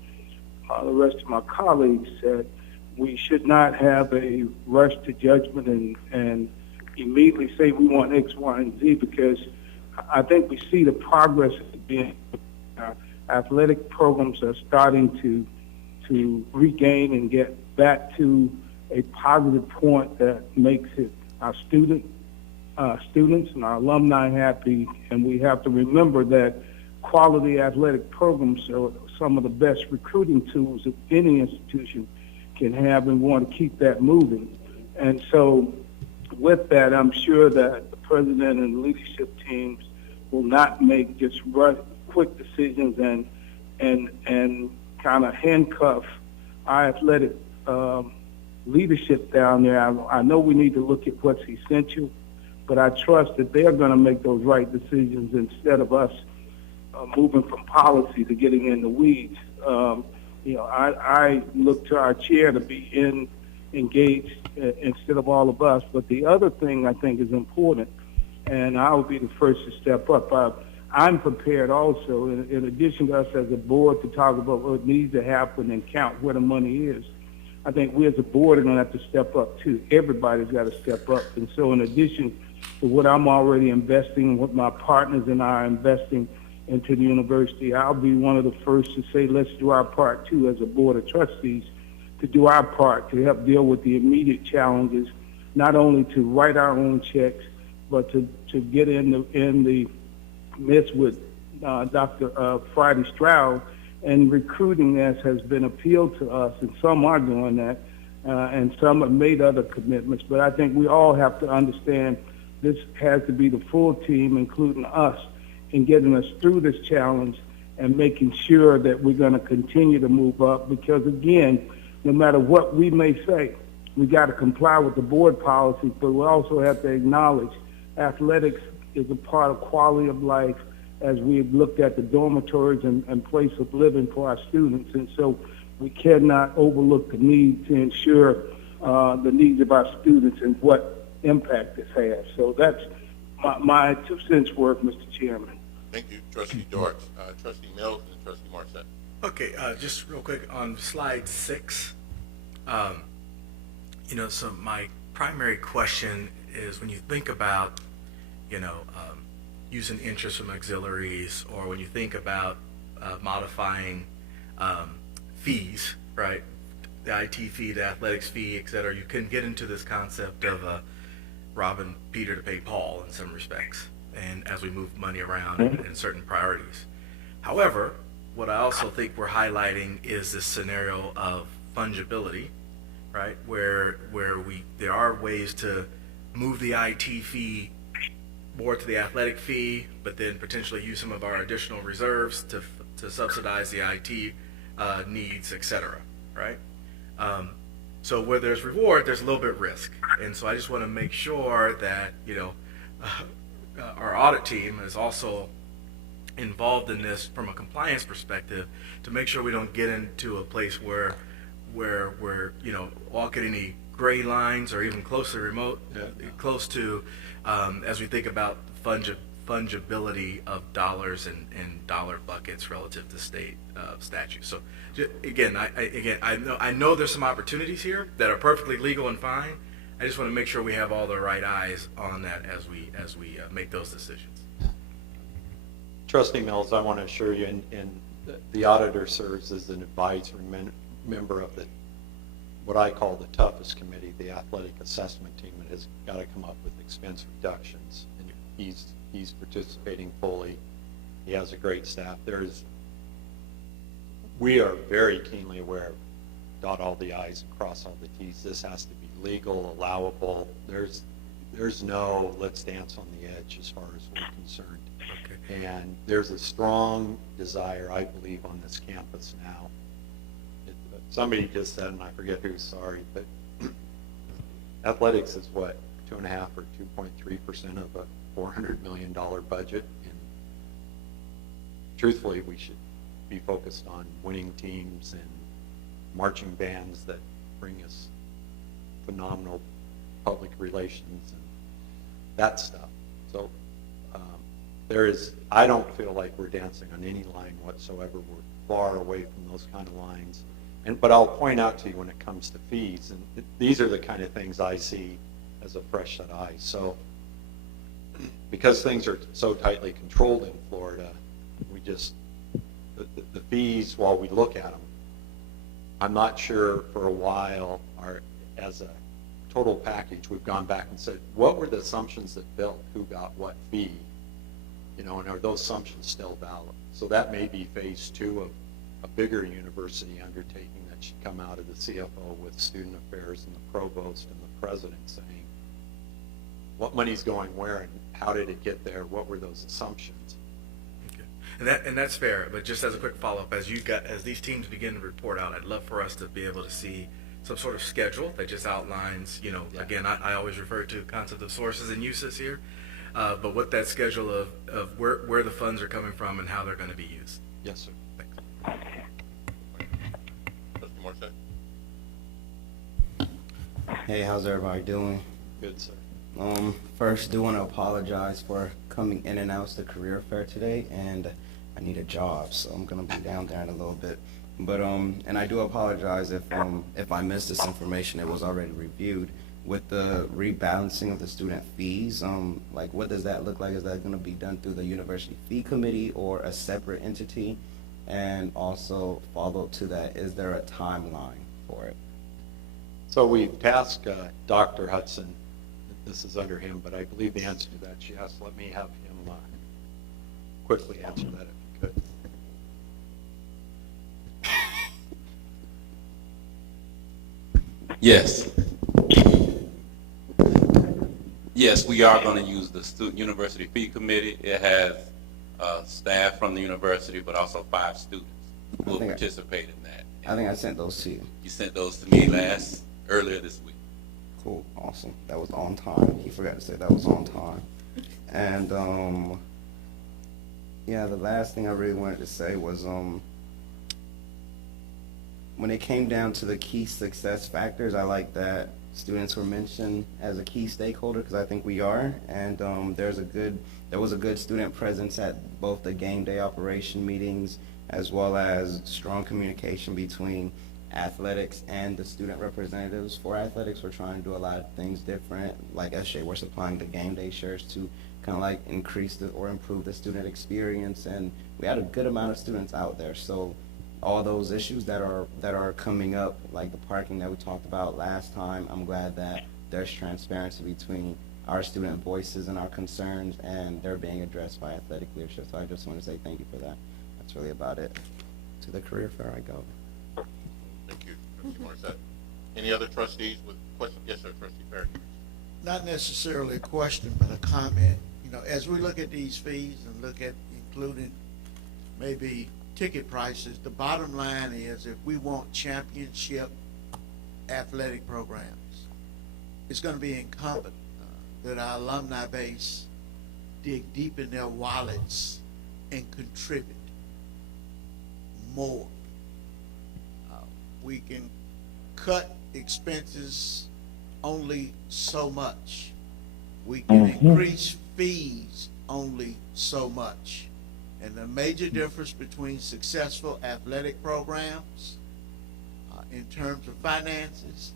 the rest of my colleagues that we should not have a rush to judgment and immediately say we want X, Y, and Z, because I think we see the progress being. Athletic programs are starting to regain and get back to a positive point that makes it our students and our alumni happy. And we have to remember that quality athletic programs are some of the best recruiting tools that any institution can have, and want to keep that moving. And so with that, I'm sure that the president and leadership teams will not make just quick decisions and kind of handcuff our athletic leadership down there. I know we need to look at what's essential, but I trust that they're going to make those right decisions instead of us moving from policy to getting in the weeds. I look to our chair to be engaged instead of all of us. But the other thing I think is important, and I will be the first to step up. I'm prepared also, in addition to us as a board, to talk about what needs to happen and count where the money is. I think we as a board are going to have to step up too. Everybody's got to step up. And so in addition to what I'm already investing, what my partners and I are investing into the university, I'll be one of the first to say, let's do our part too as a board of trustees, to do our part to help deal with the immediate challenges, not only to write our own checks, but to get in the midst with Dr. Friday Stroud and recruiting, as has been appealed to us, and some are doing that, and some have made other commitments. But I think we all have to understand this has to be the full team, including us, in getting us through this challenge and making sure that we're going to continue to move up. Because again, no matter what we may say, we got to comply with the board policy, but we also have to acknowledge athletics is a part of quality of life as we've looked at the dormitories and place of living for our students. And so we cannot overlook the need to ensure the needs of our students and what impact this has. So that's my 2 cents worth, Mr. Chairman. Thank you, Trustee Dortch. Trustee Mills and Trustee Morissette. Okay, just real quick on slide 6. So my primary question is, when you think about, using interest from auxiliaries, or when you think about modifying fees, right? The IT fee, the athletics fee, et cetera, you can get into this concept of robbing Peter to pay Paul in some respects. and as we move money around in certain priorities. However, what I also think we're highlighting is this scenario of fungibility, right? Where there are ways to move the IT fee more to the athletic fee, but then potentially use some of our additional reserves to subsidize the IT needs, et cetera, right? So where there's reward, there's a little bit of risk. And so I just want to make sure that, our audit team is also involved in this from a compliance perspective to make sure we don't get into a place where we're, walking any gray lines or even close to, as we think about fungibility of dollars and dollar buckets relative to state statutes. So again, I know there's some opportunities here that are perfectly legal and fine. I just want to make sure we have all the right eyes on that as we make those decisions. Trustee Mills, I want to assure you, and the auditor serves as an advisory member of what I call the toughest committee, the athletic assessment team, that has got to come up with expense reductions. And he's participating fully. He has a great staff. We are very keenly aware of dot all the I's and cross all the T's. This has to be legal, allowable. There's no let's dance on the edge as far as we're concerned. Okay. And there's a strong desire, I believe, on this campus now. Somebody just said, and I forget who, sorry, but athletics is what, 2.5 or 2.3% of a $400 million budget. And truthfully, we should be focused on winning teams and marching bands that bring us phenomenal public relations and that stuff. So I don't feel like we're dancing on any line whatsoever. We're far away from those kind of lines. But I'll point out to you when it comes to fees, and these are the kind of things I see as a fresh set of eyes. So because things are so tightly controlled in Florida, the fees, while we look at them, I'm not sure for a while as a total package, we've gone back and said, what were the assumptions that built who got what fee? And are those assumptions still valid? So that may be phase 2 of a bigger university undertaking that should come out of the CFO with student affairs and the provost and the president saying, what money's going where and how did it get there? What were those assumptions? Okay. And that's fair, but just as a quick follow-up, as these teams begin to report out, I'd love for us to be able to see some sort of schedule that just outlines, again, I always refer to concept of sources and uses here, but what that schedule of where the funds are coming from and how they're going to be used. Yes, sir. Hey, how's everybody doing? Good, sir. First, do want to apologize for coming in and out to the career fair today, and I need a job, so I'm gonna be down there in a little bit. But and I do apologize if I missed this information. It was already reviewed with the rebalancing of the student fees. Like, what does that look like? Is that gonna be done through the university fee committee or a separate entity? And also, follow up to that, is there a timeline for it? So we've tasked Dr. Hudson, this is under him, but I believe the answer to that, she asked, let me have him quickly answer that if you could. Yes. Yes, we are going to use the Student University Fee Committee. It has staff from the university, but also 5 students who will participate in that. I think I sent those to you. You sent those to me earlier this week. Cool, awesome. That was on time. He forgot to say that was on time. And yeah, the last thing I really wanted to say was when it came down to the key success factors, I like that students were mentioned as a key stakeholder, because I think we are. And there was a good student presence at both the game day operation meetings, as well as strong communication between athletics and the student representatives. For athletics, we're trying to do a lot of things different. Like SJ, we're supplying the game day shirts to kind of like increase or improve the student experience, and we had a good amount of students out there. So all those issues that are coming up, like the parking that we talked about last time, I'm glad that there's transparency between our student voices and our concerns, and they're being addressed by athletic leadership. So I just want to say thank you for that. That's really about it. To the career fair I go. Thank you, Trustee Morissette. Any other trustees with questions? Yes, sir, Trustee Perry. Not necessarily a question, but a comment. You know, as we look at these fees and look at including maybe ticket prices, the bottom line is if we want championship athletic programs, it's going to be incumbent that our alumni base dig deep in their wallets and contribute more. We can cut expenses only so much. We can increase fees only so much. And the major difference between successful athletic programs in terms of finances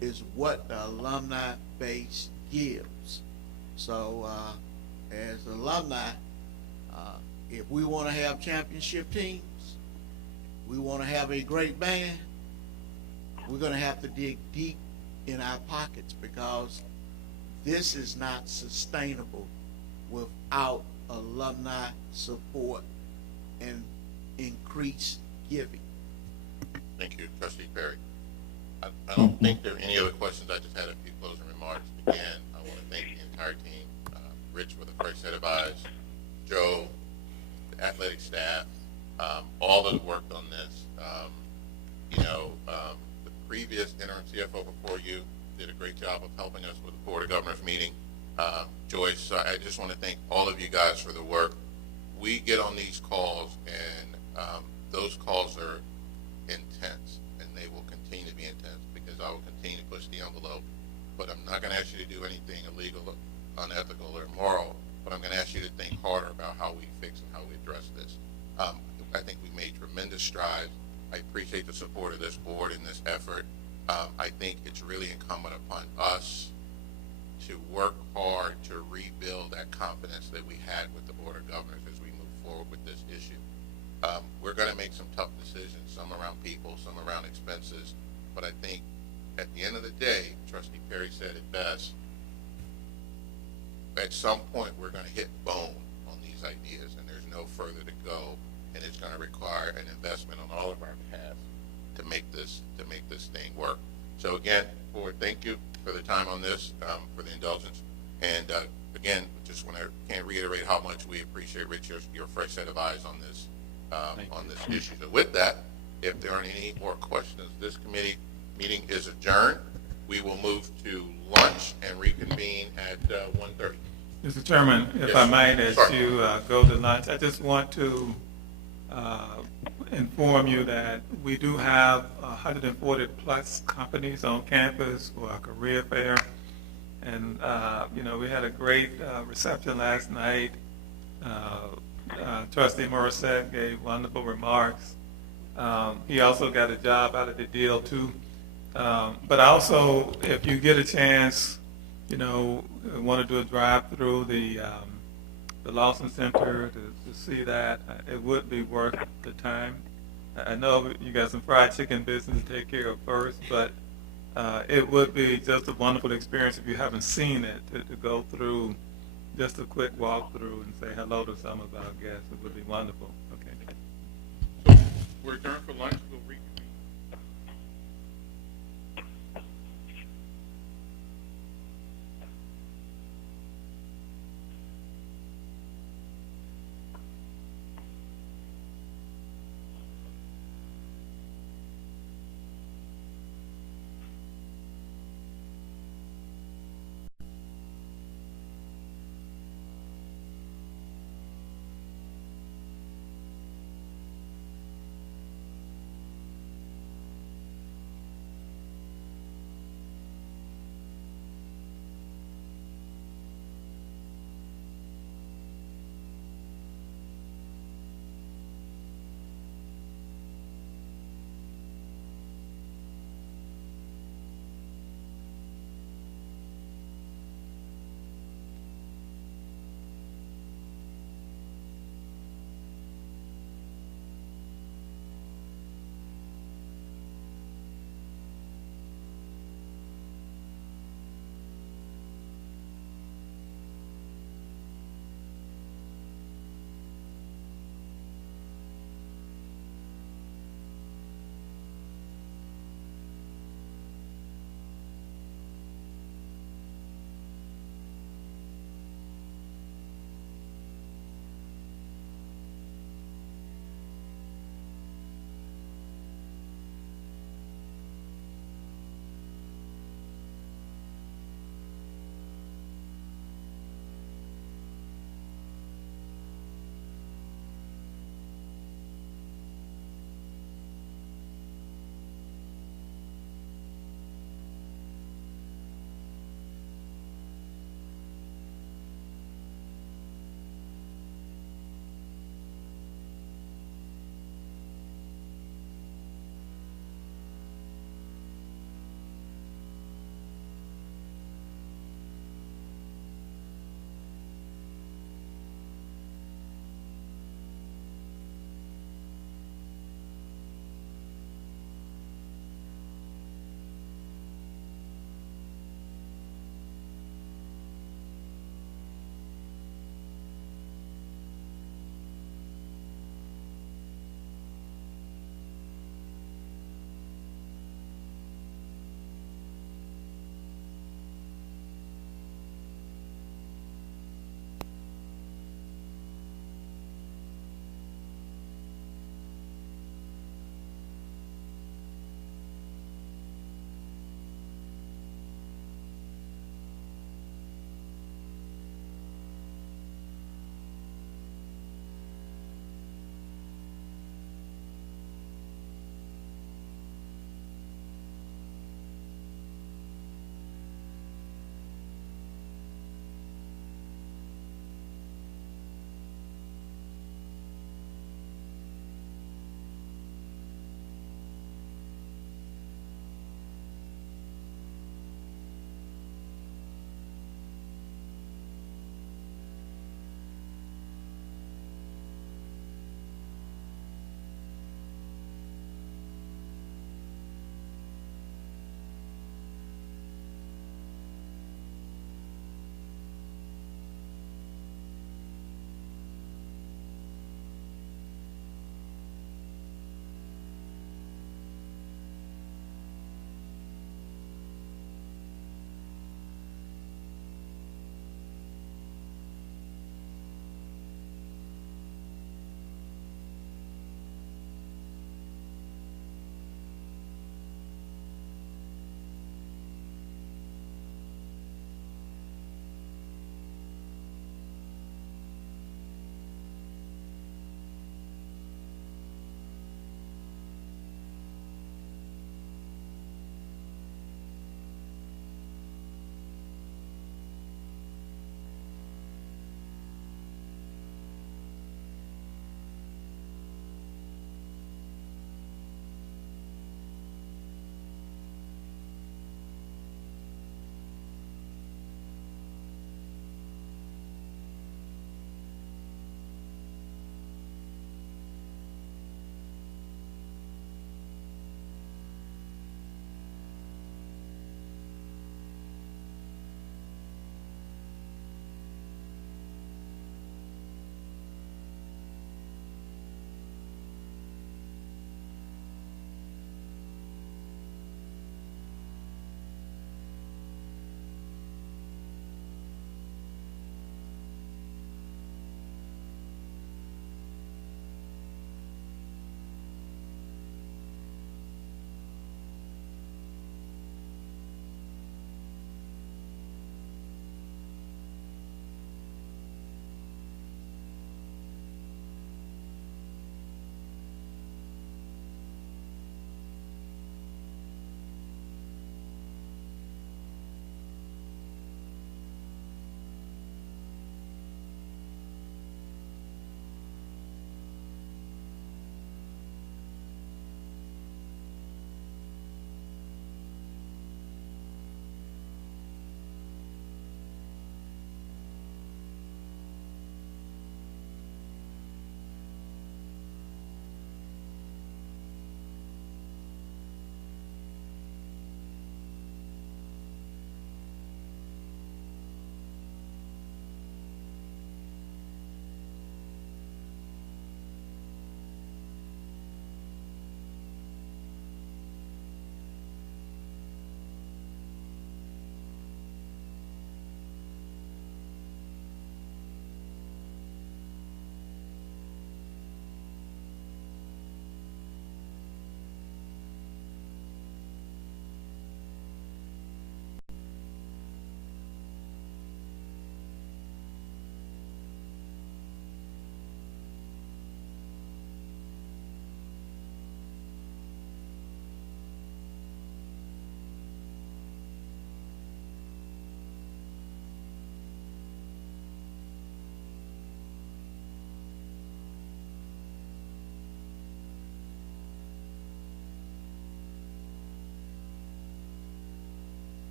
is what the alumni base gives. So as alumni, if we want to have championship teams, we want to have a great band, we're going to have to dig deep in our pockets, because this is not sustainable without alumni support and increased giving. Thank you, Trustee Perry. I don't think there are any other questions. I just had a few closing remarks. Again, I want to thank the entire team, Rich for the first set of eyes, Joe, the athletic staff, all that worked on this. The previous interim CFO before you did a great job of helping us with the Board of Governors meeting. Joyce, I just want to thank all of you guys for the work. We get on these calls, and those calls are intense, and they will continue to be intense, because I will continue to push the envelope. But I'm not going to ask you to do anything illegal, unethical, or immoral, but I'm going to ask you to think harder about how we fix and how we address this. I think we made tremendous strides. I appreciate the support of this board in this effort. I think it's really incumbent upon us to work hard to rebuild that confidence that we had with the Board of Governors as we move forward with this issue. We're going to make some tough decisions, some around people, some around expenses, but I think at the end of the day, Trustee Perry said it best, at some point we're going to hit bone on these ideas, and there's no further to go, and it's going to require an investment on all of our behalf to make this thing work. So again, Board, thank you for the time on this, for the indulgence, and again, just can't reiterate how much we appreciate, Rich, your fresh set of eyes on this issue. So with that, if there aren't any more questions, this committee meeting is adjourned. We will move to lunch and reconvene at 1:30. Mr. Chairman, if Yes, I might, as sorry. you go to lunch, I just want to inform you that we do have 140 plus companies on campus for our career fair. And, we had a great reception last night. Trustee Morissette gave wonderful remarks. He also got a job out of the deal too. But also, if you get a chance, want to do a drive through the Lawson Center to see that, it would be worth the time. I know you got some fried chicken business to take care of first, but it would be just a wonderful experience if you haven't seen it, to go through just a quick walkthrough and say hello to some of our guests. It would be wonderful. Okay. So we're adjourned for lunch. We'll reconvene.